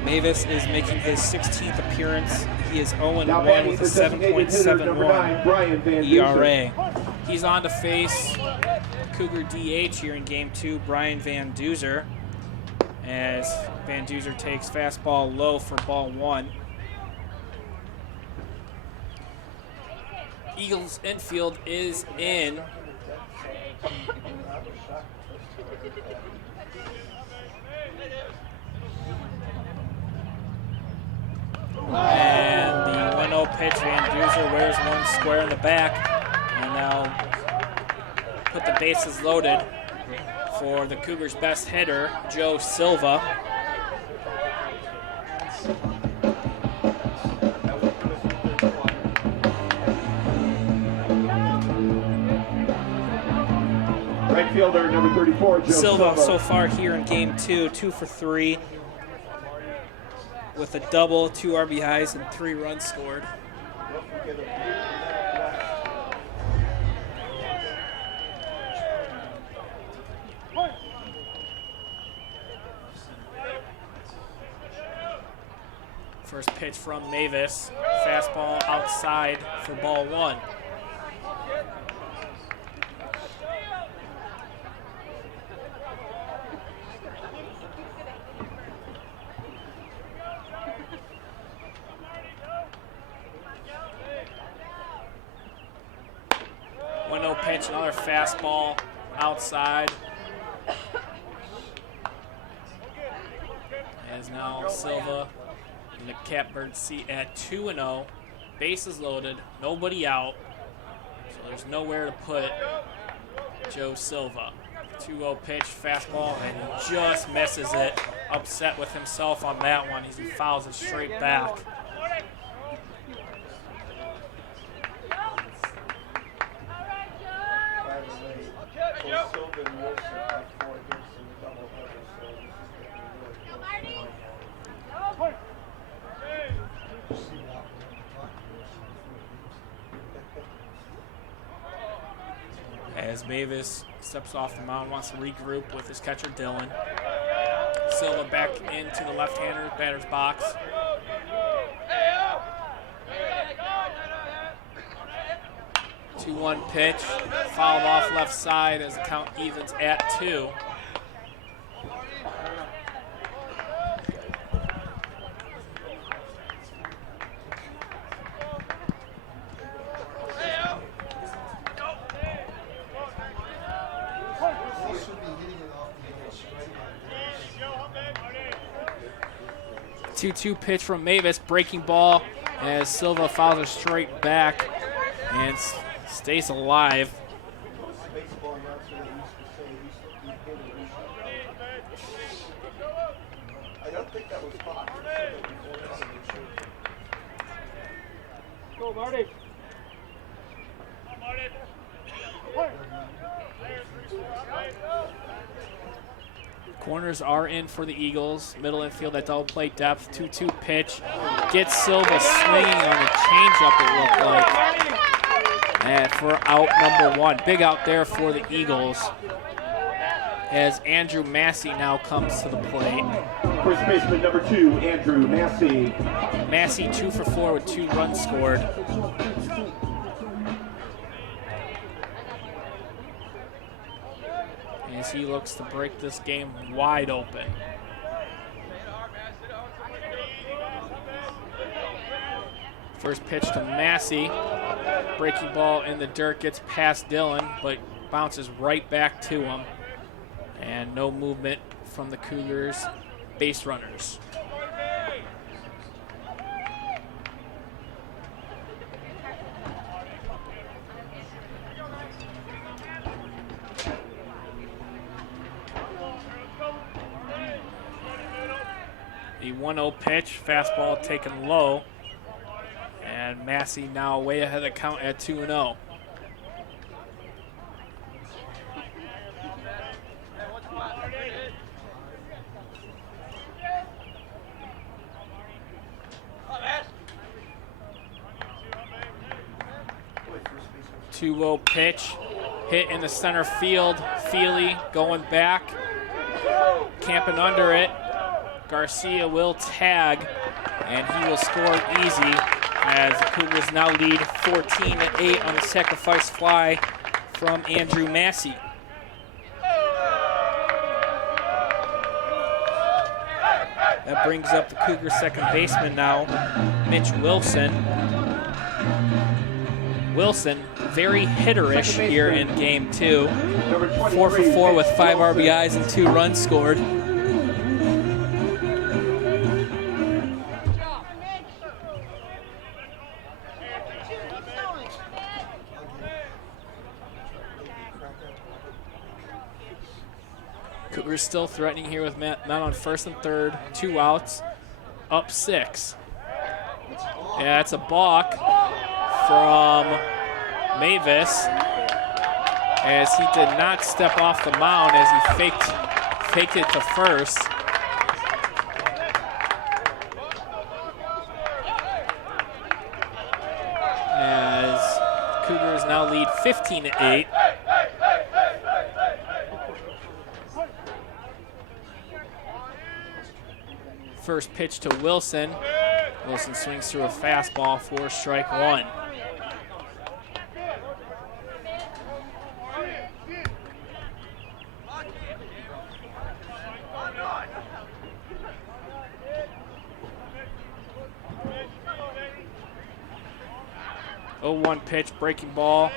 Mavis is making his 16th appearance. He is 0-1 with a 7.71 ERA. He's on to face Cougar DH here in Game 2, Brian Van Duzer, as Van Duzer takes fastball low for ball 1. Eagles infield is in. And the 1-0 pitch, Van Duzer wears one square in the back, and now put the bases loaded for the Cougars' best hitter, Joe Silva. right fielder, number 34, Joe Silva so far here in game 2, 2 for 3 with a double, 2 RBIs, and 3 runs scored. First pitch from Mavis, fastball outside for ball 1. One-0 pitch, another fastball outside. As now Silva in the catbird seat at 2-0. Bases loaded, nobody out. So there's nowhere to put Joe Silva. 2-0 pitch, fastball, and he just misses it. Upset with himself on that one. He fouls it straight back. As Mavis steps off the mound, wants to regroup with his catcher, Dylan. Silva back into the left-hander batter's box. Two 2-1 pitch, fouled off left side as the count evens at 2. Two-two pitch from Mavis, breaking ball as Silva fouls it straight back and stays alive. I don't think that was hot. Go, Marty. Corners are in for the Eagles. Middle infield at double play depth. 2-2 pitch. Gets Silva swinging on the changeup, it looked like. And for out number 1. Big out there for the Eagles. As Andrew Massey now comes to the plate. First baseman number 2, Andrew Massey. Massey 2 for 4 with 2 runs scored. As he looks to break this game wide open. First pitch to Massey. Breaking ball in the dirt, gets past Dylan, but bounces right back to him. And no movement from the Cougars base runners. The 1-0 pitch, fastball taken low, and Massey now way ahead of the count at 2-0. Two-0 pitch, hit in the center field. Feely going back, camping under it. Garcia will tag, and he will score easy as the Cougars now lead 14-8 on the sacrifice fly from Andrew Massey. That brings up the Cougars second baseman now, Mitch Wilson. Wilson, very hitterish here in game 2. 4 for 4 with 5 RBIs and 2 runs scored. Cougars still threatening here with men on first and third, 2 outs, up 6. Yeah, it's a balk from Mavis as he did not step off the mound as he faked it to first. As Cougars now lead 15-8. First pitch to Wilson. Wilson swings through a fastball for strike one. Oh, 1 pitch, breaking ball.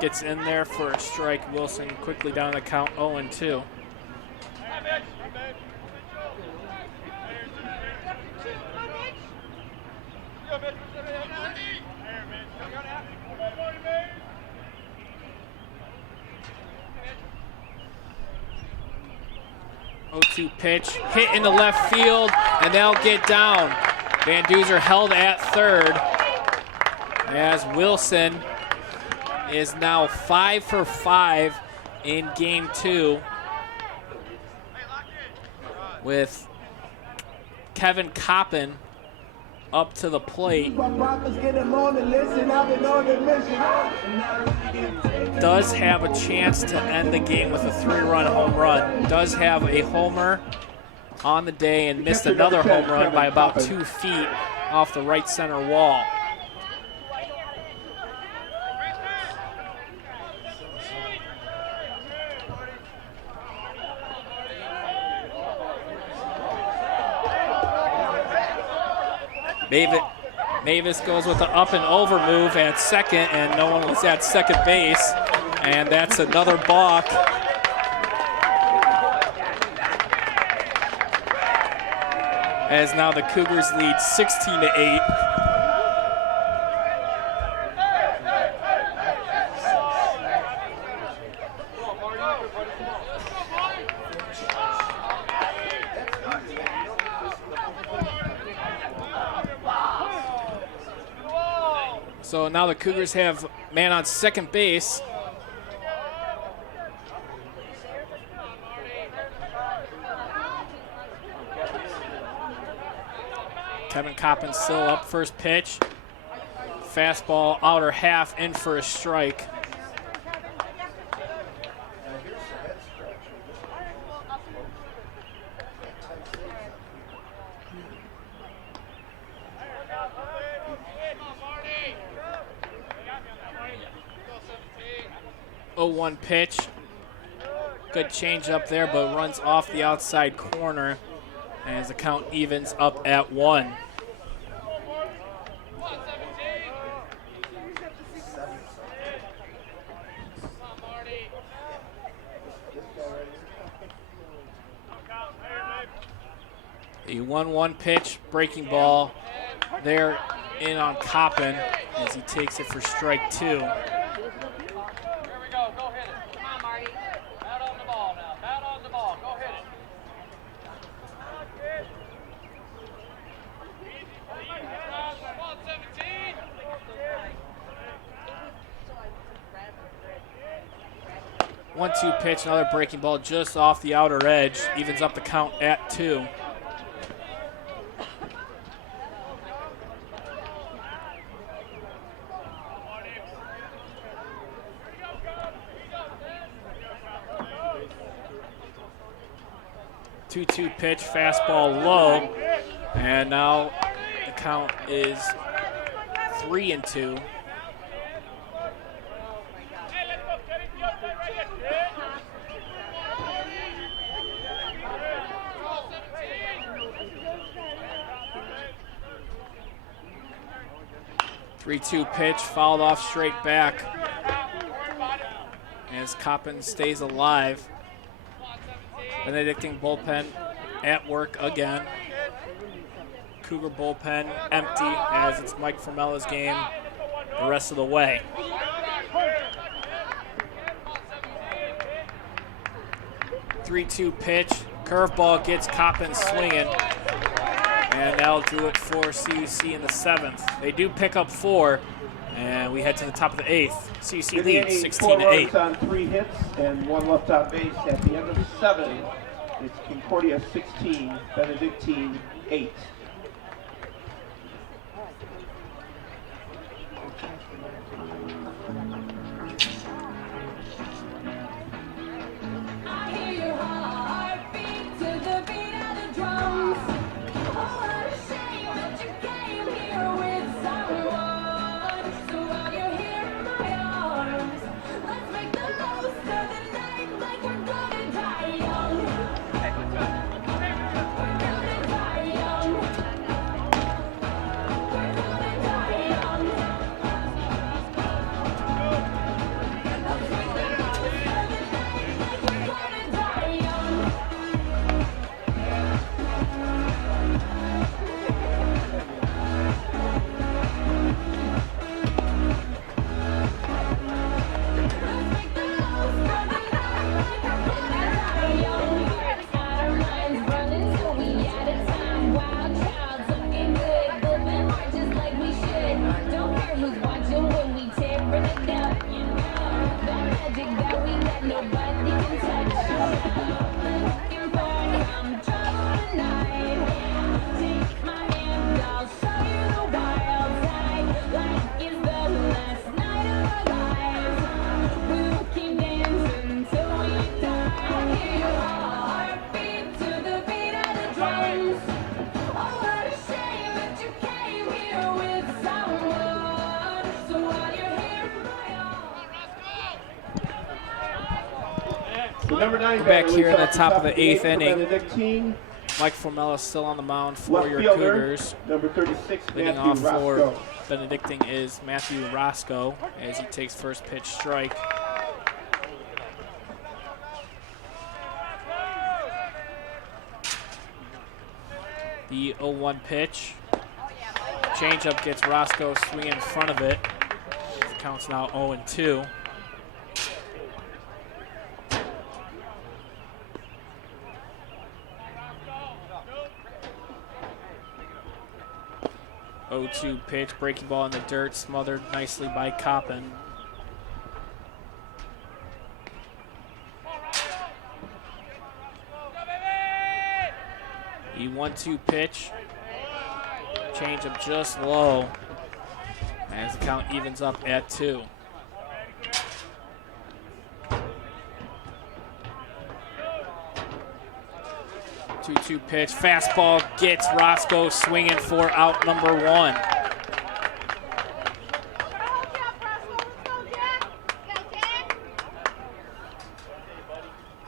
Gets in there for a strike. Wilson quickly down the count, 0-2. Pitch hit into left field, and they'll get down. Van Duzer held at third as Wilson is now 5 for 5 in game 2 with Kevin Coppin up to the plate. Does have a chance to end the game with a 3-run home run. Does have a homer on the day and missed another home run by about 2 feet off the right center wall. Mavis goes with the up and over move at second, and no one was at second base, and that's another balk. As now the Cougars lead 16-8. So now the Cougars have man on second base. Kevin Coppin still up, first pitch. Fastball, outer half, in for a strike. Oh, 1 pitch. Good change up there, but runs off the outside corner as the count evens up at 1. A 1-1 pitch, breaking ball there in on Coppin as he takes it for strike 2. One-two pitch, another breaking ball just off the outer edge, evens up the count at 2. Two-two pitch, fastball low, and now the count is 3-2. Three-two pitch, fouled off straight back as Coppin stays alive. Benedictine bullpen at work again. Cougar bullpen empty as it's Mike Formella's game the rest of the way. Three-two pitch, curveball gets Coppin swinging, and that'll do it for CUC in the 7th. They do pick up 4 And we head to the top of the 8th. CUC In the leads inning, 4 16-8. runs on 3 hits and 1 left on base. At the end of 7, it's Concordia 16, Benedictine 8. Number 9 We're back here in the top of the 8th for inning. Benedictine. Mike Formella still on the mound for Left your fielder, Cougars. number 36, Leading Matthew off for Roscoe. Benedictine is Matthew Roscoe as he takes first pitch strike. The 0-1 pitch. Changeup gets Roscoe swinging in front of it. The count's now 0-2. Oh-2 pitch, breaking ball in the dirt, smothered nicely by Coppin. The 1-2 pitch, changeup just low as the count evens up at 2. Two pitch, fastball gets Roscoe swinging for out number 1.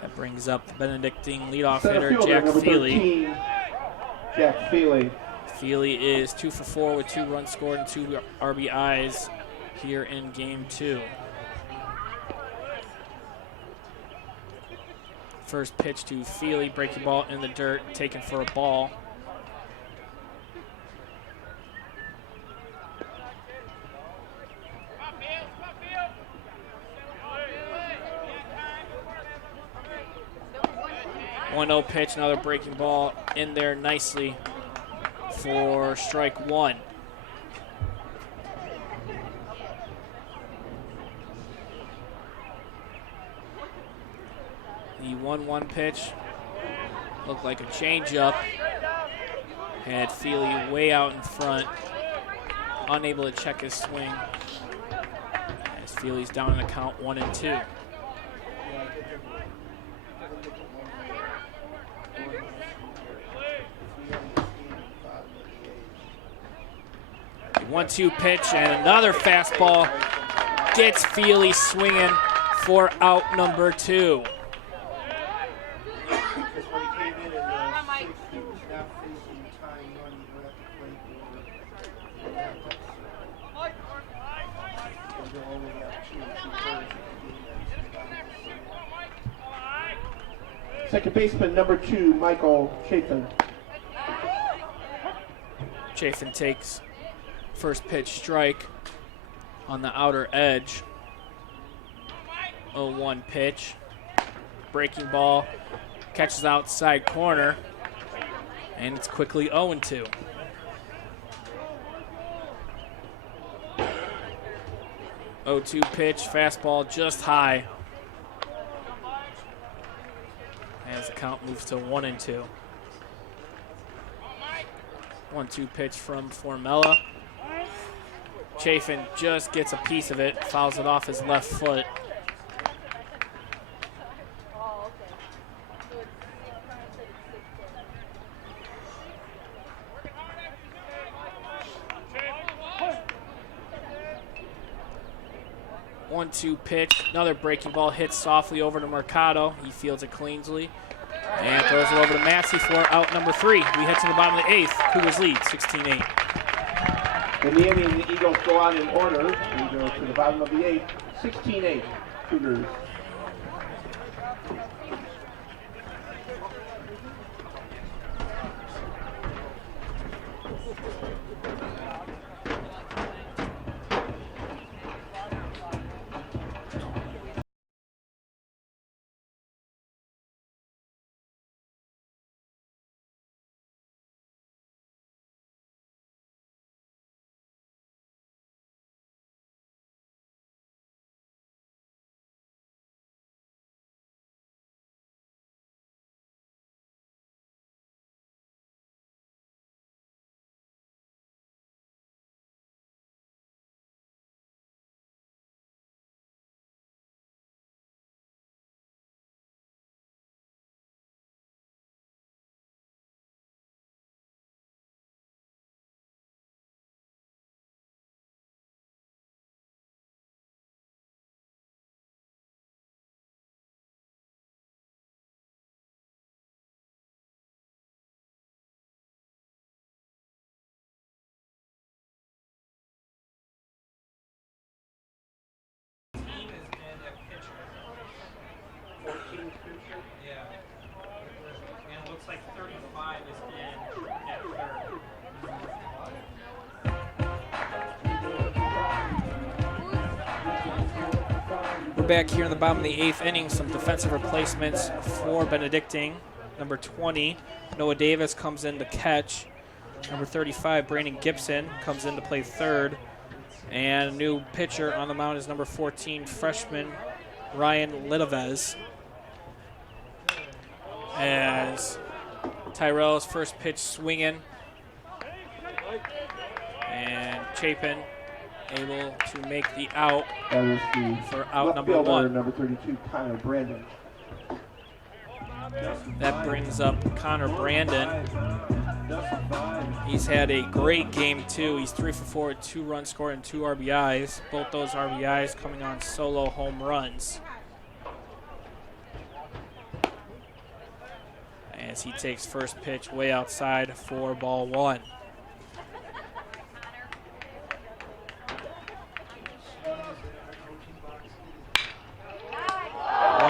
That brings up the Benedictine leadoff Center hitter fielder, Jack number Feely. 13, Jack Feely. Feely is 2 for 4 with 2 runs scored and 2 RBIs here in game 2. First pitch to Feely, breaking ball in the dirt, taken for a ball. One 0 pitch, another breaking ball in there nicely for strike 1. The 1-1 pitch looked like a changeup. Had Feely way out in front, unable to check his swing. As Feely's down in the count 1-2. The 1-2 pitch and another fastball gets Feely swinging for out number 2. Because when he came in the 6th, he was now facing tying run at the plate. And they'll only have 2 2/3 of the game. Second baseman, number 2, Michael Chafin. Chafin takes first pitch strike on the outer edge. 0-1 pitch. Breaking ball catches outside corner, and it's quickly 0-2. 0-2 pitch, fastball just high. As the count moves to 1-2. 1-2 pitch from Formella. Chafin just gets a piece of it, fouls it off his left foot. One-two pitch, another breaking ball hits softly over to Mercado. He fields it cleanly and throws it over to Matsey for out number 3. We head to the bottom of the 8th. Cougars lead 16-8. In the inning, the Eagles go on in order. We go to the bottom of the 8th, 16-8, Cougars. We're back here in the bottom of the 8th inning. Some defensive replacements for Benedictine. Number 20, Noah Davis comes in to catch. Number 35, Brandon Gibson comes in to play third. And a new pitcher on the mound is number 14, freshman Ryan Litavez. As Tyrell's first pitch swinging. And Chapin able to make the out for out number 1. Number 32, Connor Brandon. That brings up Connor Brandon. He's had a great game, too. He's 3 for 4 with 2 runs scored and 2 RBIs. Both those RBIs coming on solo home runs. As he takes first pitch way outside for ball 1.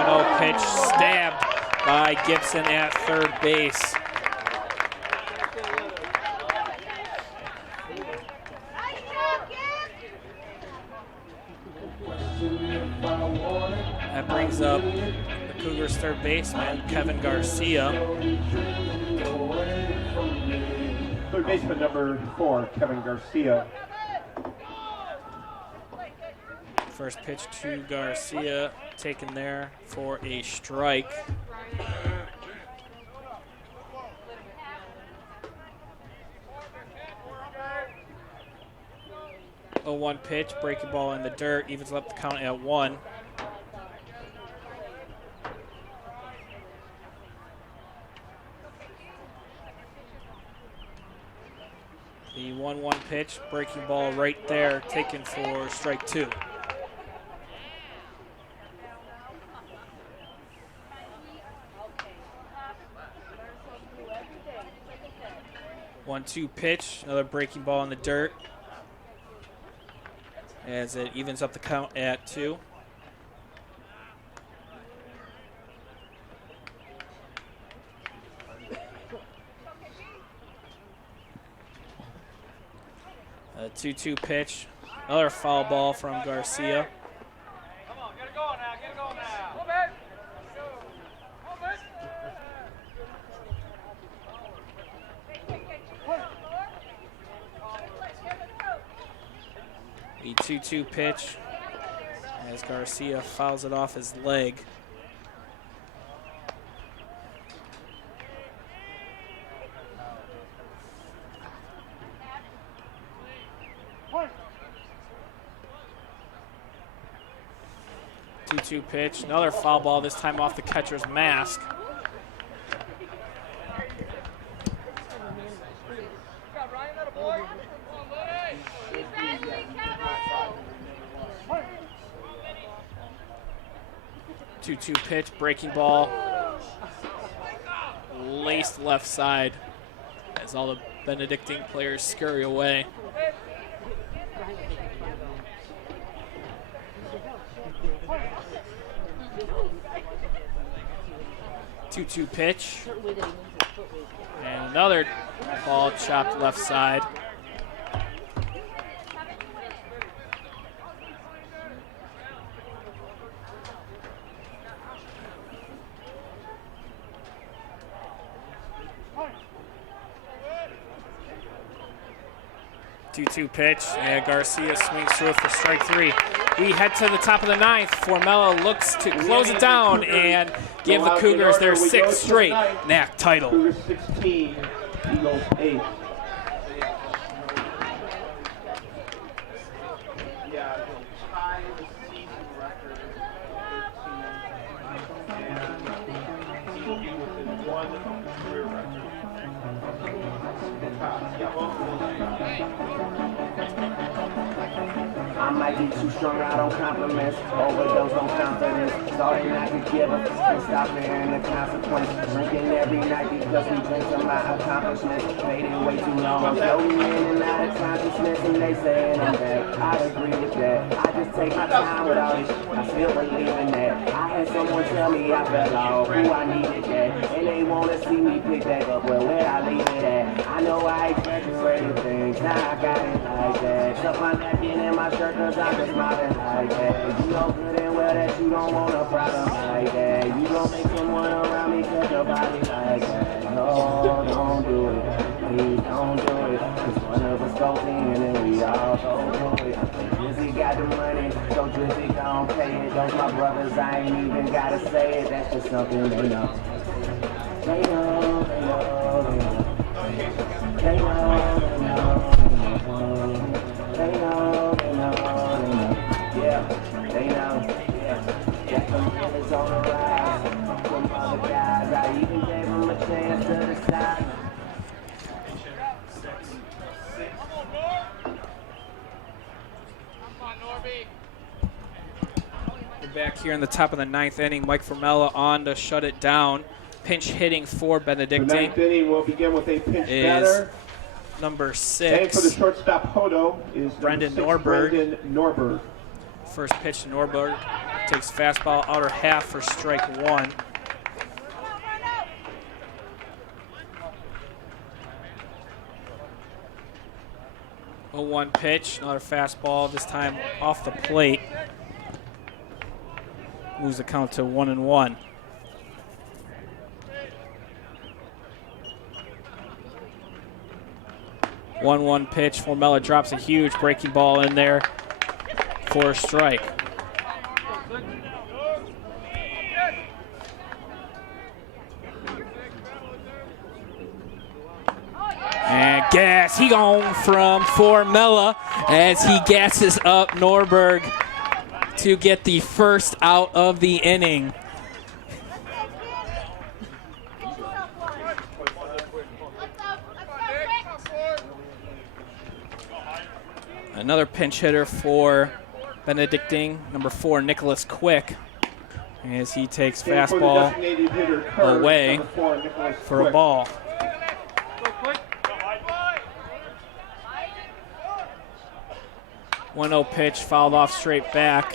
1-0 pitch stabbed by Gibson at third base. That brings up the Cougars' third baseman, Kevin Garcia. Third baseman number 4, Kevin Garcia. First pitch to Garcia, taken there for a strike. A 1 pitch, breaking ball in the dirt, evens up the count at 1. The 1-1 pitch, breaking ball right there, taken for strike 2. 1-2 pitch, another breaking ball in the dirt as it evens up the count at 2. A 2-2 pitch, another foul ball from Garcia. Come on, get it going now, get it going now. Go, The 2-2 pitch as Garcia fouls it off his leg. Two-two pitch, another foul ball, this time off the catcher's mask. Two-two pitch, breaking ball, laced left side as all the Benedictine players scurry away. Two-two pitch, and another ball chopped left side. Two-two pitch, and Garcia swings through it for strike three. We head to the top of the ninth. Formella looks to close it down and give the Cougars their sixth straight NAC title. Cougars 16, Eagles 8. Yeah, tie the season record, 13, and he will be within one career record. I might be too strung out on compliments, overdose on confidence. Sorry I could give up, and stop bearing the consequence. Drinking every night because we drink to my accomplishments. Waiting way too long, I'm floating in and out of consciousness, and they saying I'm back. I agree with that. I just take my time with all this. I still believe in that. I had someone tell me I fell off, who I needed that, and they wanna see me pick back up. Well, where I leave it at? I know I exaggerated things, now I got it like that. Tuck my napkin in my shirt 'cause I'm just smiling like that. You know good and well that you don't want a problem like that. You don't make someone around me touch your body like that. No, don't do it. Please don't do it. 'Cause one of us goes in and we all go through it. Drizzy got the money, so Drizzy gon' pay it. Those my brothers, I ain't even gotta say it. That's just something they know. They know, they know, they know. They know, they know, they know. They know. Yeah, they know. Yeah, yeah. Some niggas on the rise. Some other guys, I even gave them a chance to decide. We're back here in the top of the ninth inning. Mike Formella on to shut it down. Pinch hitting for The Benedictine ninth inning will begin with a pinch is batter. number And for the 6. shortstop, Hodo, is Brendan number 6, Norberg. Brendan Norberg. First pitch to Norberg. Takes fastball outer half for strike one. Oh, 1 pitch, another fastball, this time off the plate. Moves the count to 1-1. One pitch. Formella drops a huge breaking ball in there for a strike. And gas, he gone from Formella as he gasses up Norberg to get the first out of the inning. Another pinch hitter for Benedictine, number 4, Nicholas Quick, as he takes fastball away for a ball. 1-0 pitch, fouled off straight back.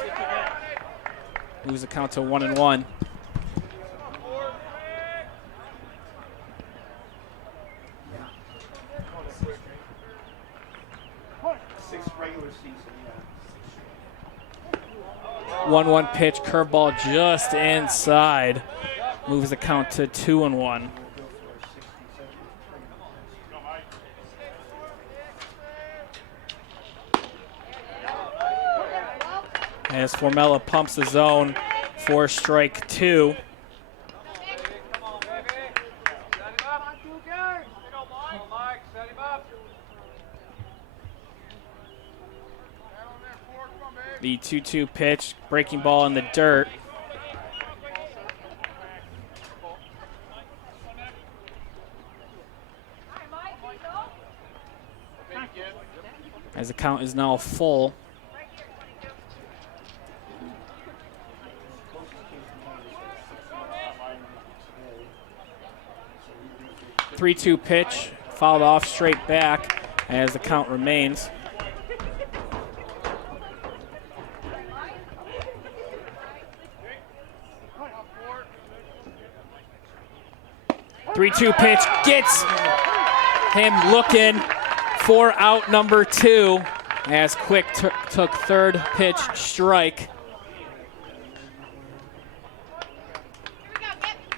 Moves the count to 1-1. Regular season, 1-1 pitch, curveball just inside. Moves the count to 2-1. as Formella pumps the zone for strike 2. Come on, baby. Set him up. Come on, Mike. Set him up. The 2-2 pitch, breaking ball in the dirt. As the count is now full. The 3-2 pitch, fouled off straight back as the count remains. The 3-2 pitch gets him looking for out number 2 as Quick took third pitch strike.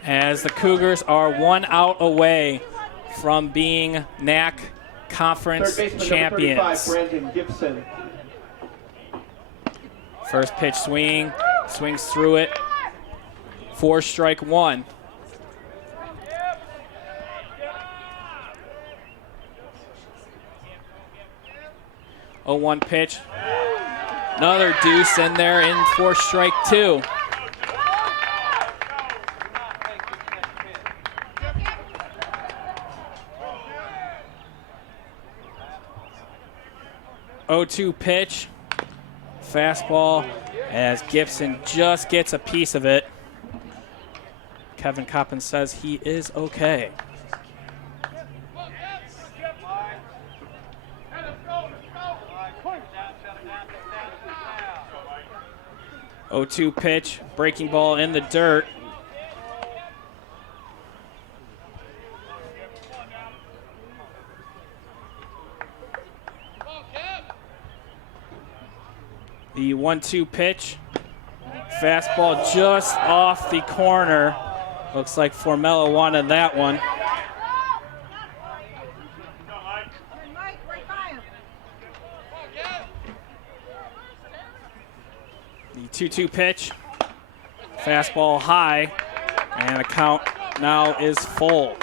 As the Cougars are 1 out away from being NAC Conference champions. Brandon Gibson. First pitch swing, swings through it for strike 1. Oh, 1 pitch. Another deuce in there in for strike 2. Oh, 2 pitch. Fastball as Gibson just gets a piece of it. Kevin Coppin says he is okay. 0-2 pitch, breaking ball in the dirt. The 1-2 pitch, fastball just off the corner. Looks like Formella wanted that one. The 2-2 pitch, fastball high, and the count now is full.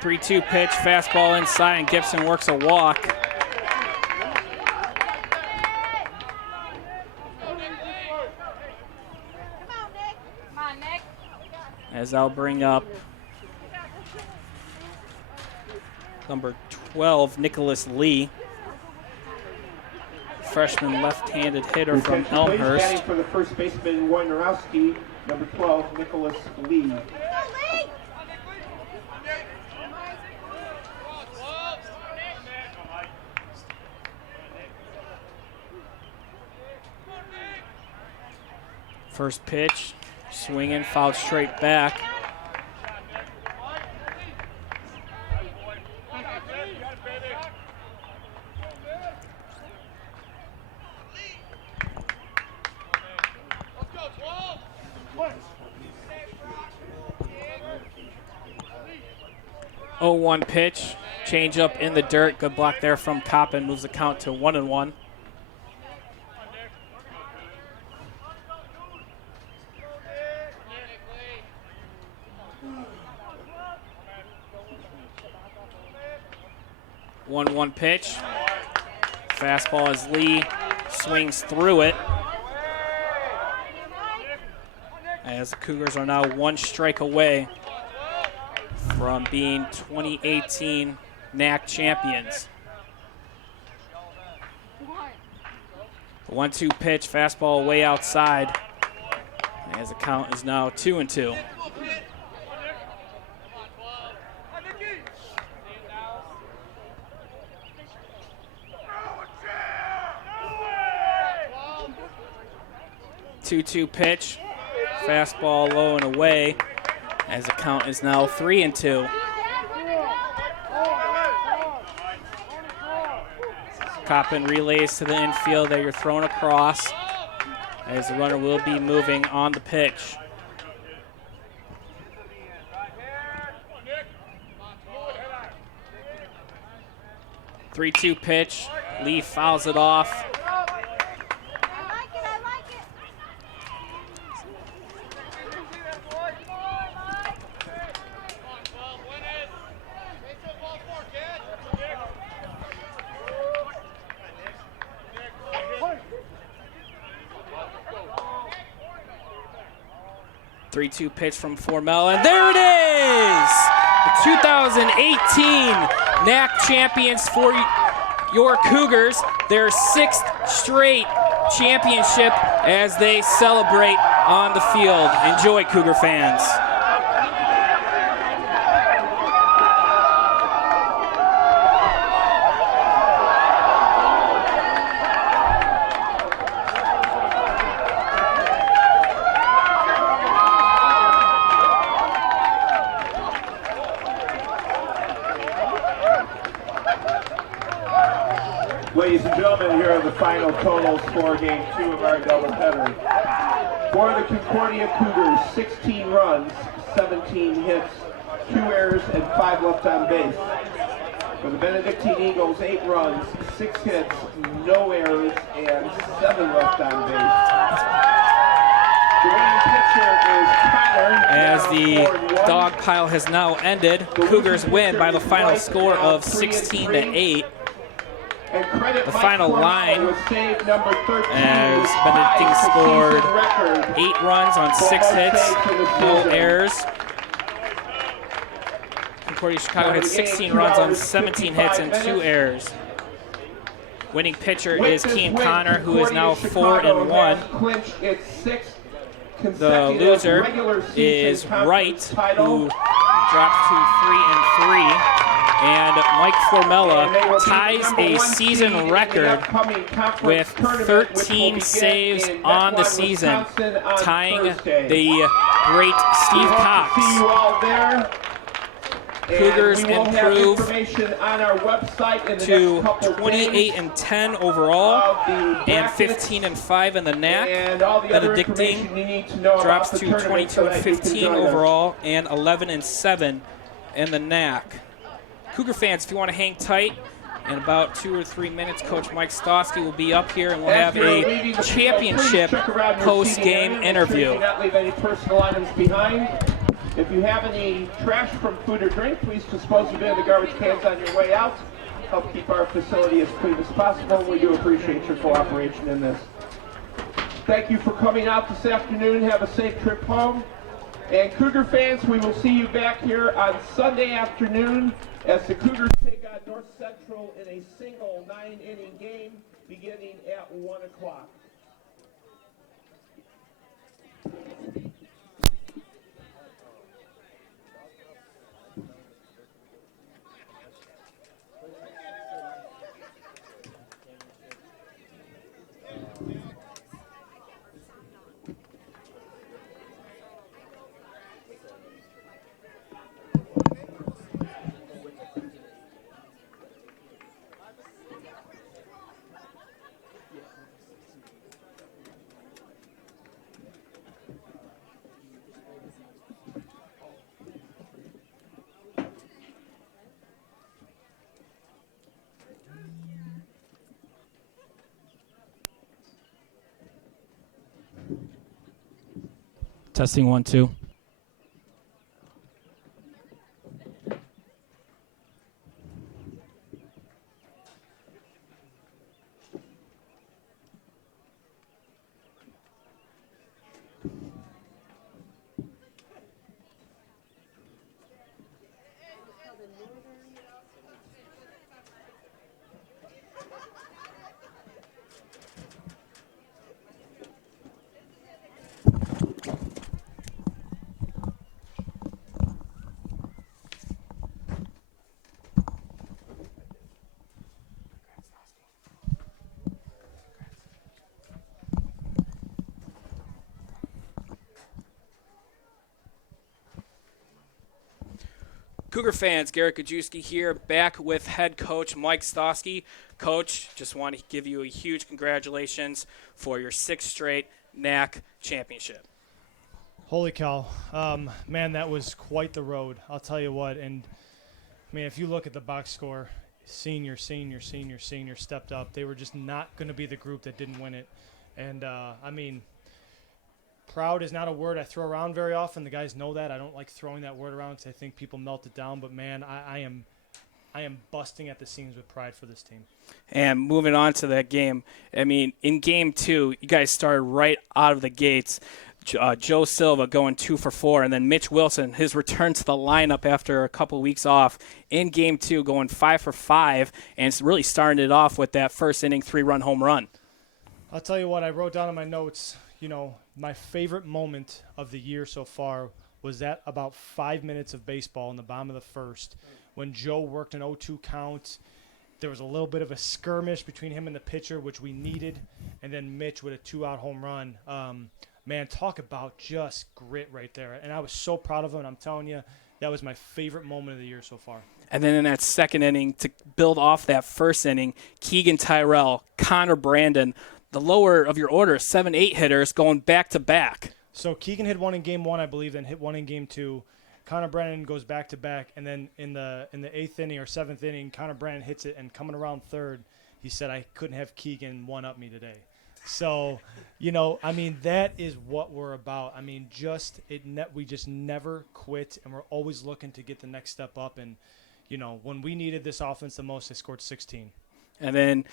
Three-two pitch, fastball inside, and Gibson works a walk. As I'll bring up number 12, Nicholas Lee, freshman left-handed hitter from Elmhurst. Batting for the first baseman, Wojnarowski, number 12, Nicholas Lee. First pitch, swinging, fouled straight back. Oh, 1 pitch, change up in the dirt. Good block there from Coppin, moves the count to 1-1. One pitch. Fastball as Lee swings through it. As the Cougars are now 1 strike away from being 2018 NAC champions. The 1-2 pitch, fastball way outside. As the count is now 2-2. Two-two pitch, fastball low and away, as the count is now 3-2. Coppin relays to the infield that you're thrown across, as the runner will be moving on the pitch. 3-2 pitch. Lee fouls it off. I like it, I like it. 3-2 pitch from Formel, and there it is! The 2018 NAC champions for your Cougars, their 6th straight championship as they celebrate on the field. Enjoy, Cougar fans. Ladies and gentlemen, here are the final totals for Game 2 of our doubleheader. For the Concordia Cougars, 16 runs, 17 hits, 2 errors, and 5 left on base. For the Benedictine Eagles, 8 runs, 6 hits, no errors, and 7 left on base. The winning pitcher is Tyler. As the dog pile has now ended, Cougars win by the final score of 16-8. The final line, as Benedictine scored 8 runs on 6 hits, no errors. Concordia Chicago had 16 runs on 17 hits and 2 errors. Winning pitcher is Keem Connor, who is now 4-1. The loser is Wright, who drops to 3-3. And Mike Formella ties a season record with 13 saves on the season, tying the great Steve Cox. Cougars improve to 28-10 overall and 15-5 in the NAC. Benedictine drops to 22-15 overall and 11-7 in the NAC. Cougar fans, if you want to hang tight, in about 2 or 3 minutes, Coach Mike Stosky will be up here and we'll have a championship post-game interview. Not leave any personal items behind. If you have any trash from food or drink, please dispose of it in the garbage cans on your way out. Help keep our facility as clean as possible. We do appreciate your cooperation in this. Thank you for coming out this afternoon. Have a safe trip home. And Cougar fans, we will see you back here on Sunday afternoon as the Cougars take on North Central in a single 9-inning game beginning at 1 o'clock. Testing 1, 2. Cougar fans, Garrett Gajewski here, back with head coach Mike Stosky. Coach, just want to give you a huge congratulations for your 6th straight NAC championship. Holy cow. Man, that was quite the road. I'll tell you what. And, man, if you look at the box score, senior stepped up. They were just not going to be the group that didn't win it. And, I mean, proud is not a word I throw around very often. The guys know that. I don't like throwing that word around because I think people melt it down. But, man, I am busting at the seams with pride for this team. And moving on to that game, I mean, in game 2, you guys started right out of the gates. Joe Silva going 2 for 4, and then Mitch Wilson, his return to the lineup after a couple weeks off in game 2, going 5 for 5, and it's really starting it off with that first inning 3-run home run. I'll tell you what, I wrote down in my notes, my favorite moment of the year so far was that about 5 minutes of baseball in the bottom of the first when Joe worked an 0-2 count. There was a little bit of a skirmish between him and the pitcher, which we needed, and then Mitch with a 2-out home run. Man, talk about just grit right there. And I was so proud of him, and I'm telling you, that was my favorite moment of the year so far. And then in that second inning, to build off that first inning, Keegan Tyrell, Connor Brandon, the lower of your order, 7-8 hitters going back-to-back. So Keegan hit one in game 1, I believe, then hit one in game 2. Connor Brandon goes back-to-back, and then in the 8th inning or 7th inning, Connor Brandon hits it, and coming around third, he said, I couldn't have Keegan one-up me today. So, I mean, that is what we're about. I mean, we just never quit, and we're always looking to get the next step up. And, when we needed this offense the most, they scored 16. And then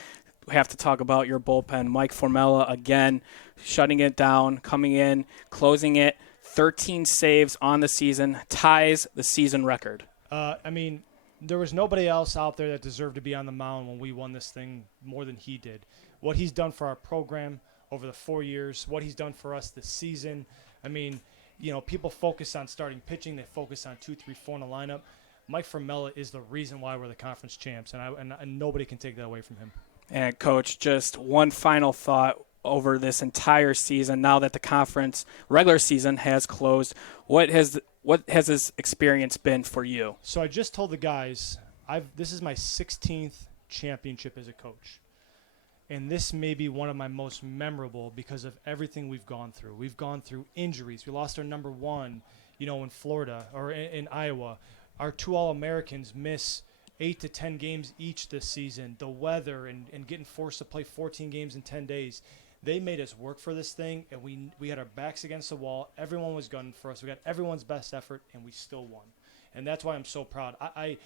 we have to talk about your bullpen. Mike Formella, again, shutting it down, coming in, closing it, 13 saves on the season, ties the season record. I mean, there was nobody else out there that deserved to be on the mound when we won this thing more than he did. What he's done for our program over the 4 years, what he's done for us this season. I mean, people focus on starting pitching. They focus on 2, 3, 4 in the lineup. Mike Formella is the reason why we're the conference champs, and nobody can take that away from him. And, Coach, just one final thought over this entire season, now that the conference regular season has closed. What has this experience been for you? So I just told the guys, this is my 16th championship as a coach. And this may be one of my most memorable because of everything we've gone through. We've gone through injuries. We lost our number 1, in Florida or in Iowa. Our 2 All-Americans miss 8 to 10 games each this season. The weather and getting forced to play 14 games in 10 days. They made us work for this thing, and we had our backs against the wall. Everyone was gunning for us. We got everyone's best effort, and we still won. And that's why I'm so proud. I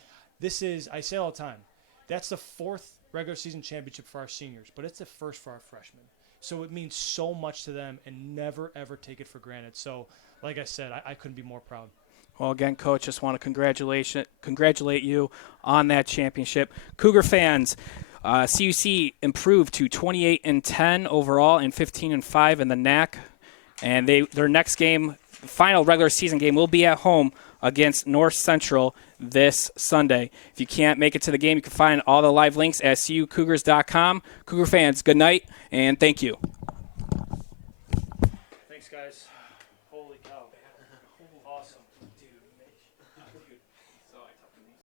say it all the time. That's the 4th regular season championship for our seniors, but it's the first for our freshmen. So it means so much to them, and never, ever take it for granted. So, like I said, I couldn't be more proud. Well, again, Coach, just want to congratulate you on that championship. Cougar fans, CUC improved to 28-10 overall and 15-5 in the NAC. And their next game, final regular season game, will be at home against North Central this Sunday. If you can't make it to the game, you can find all the live links at cucougars.com. Cougar fans, good night, and thank you. Thanks, guys.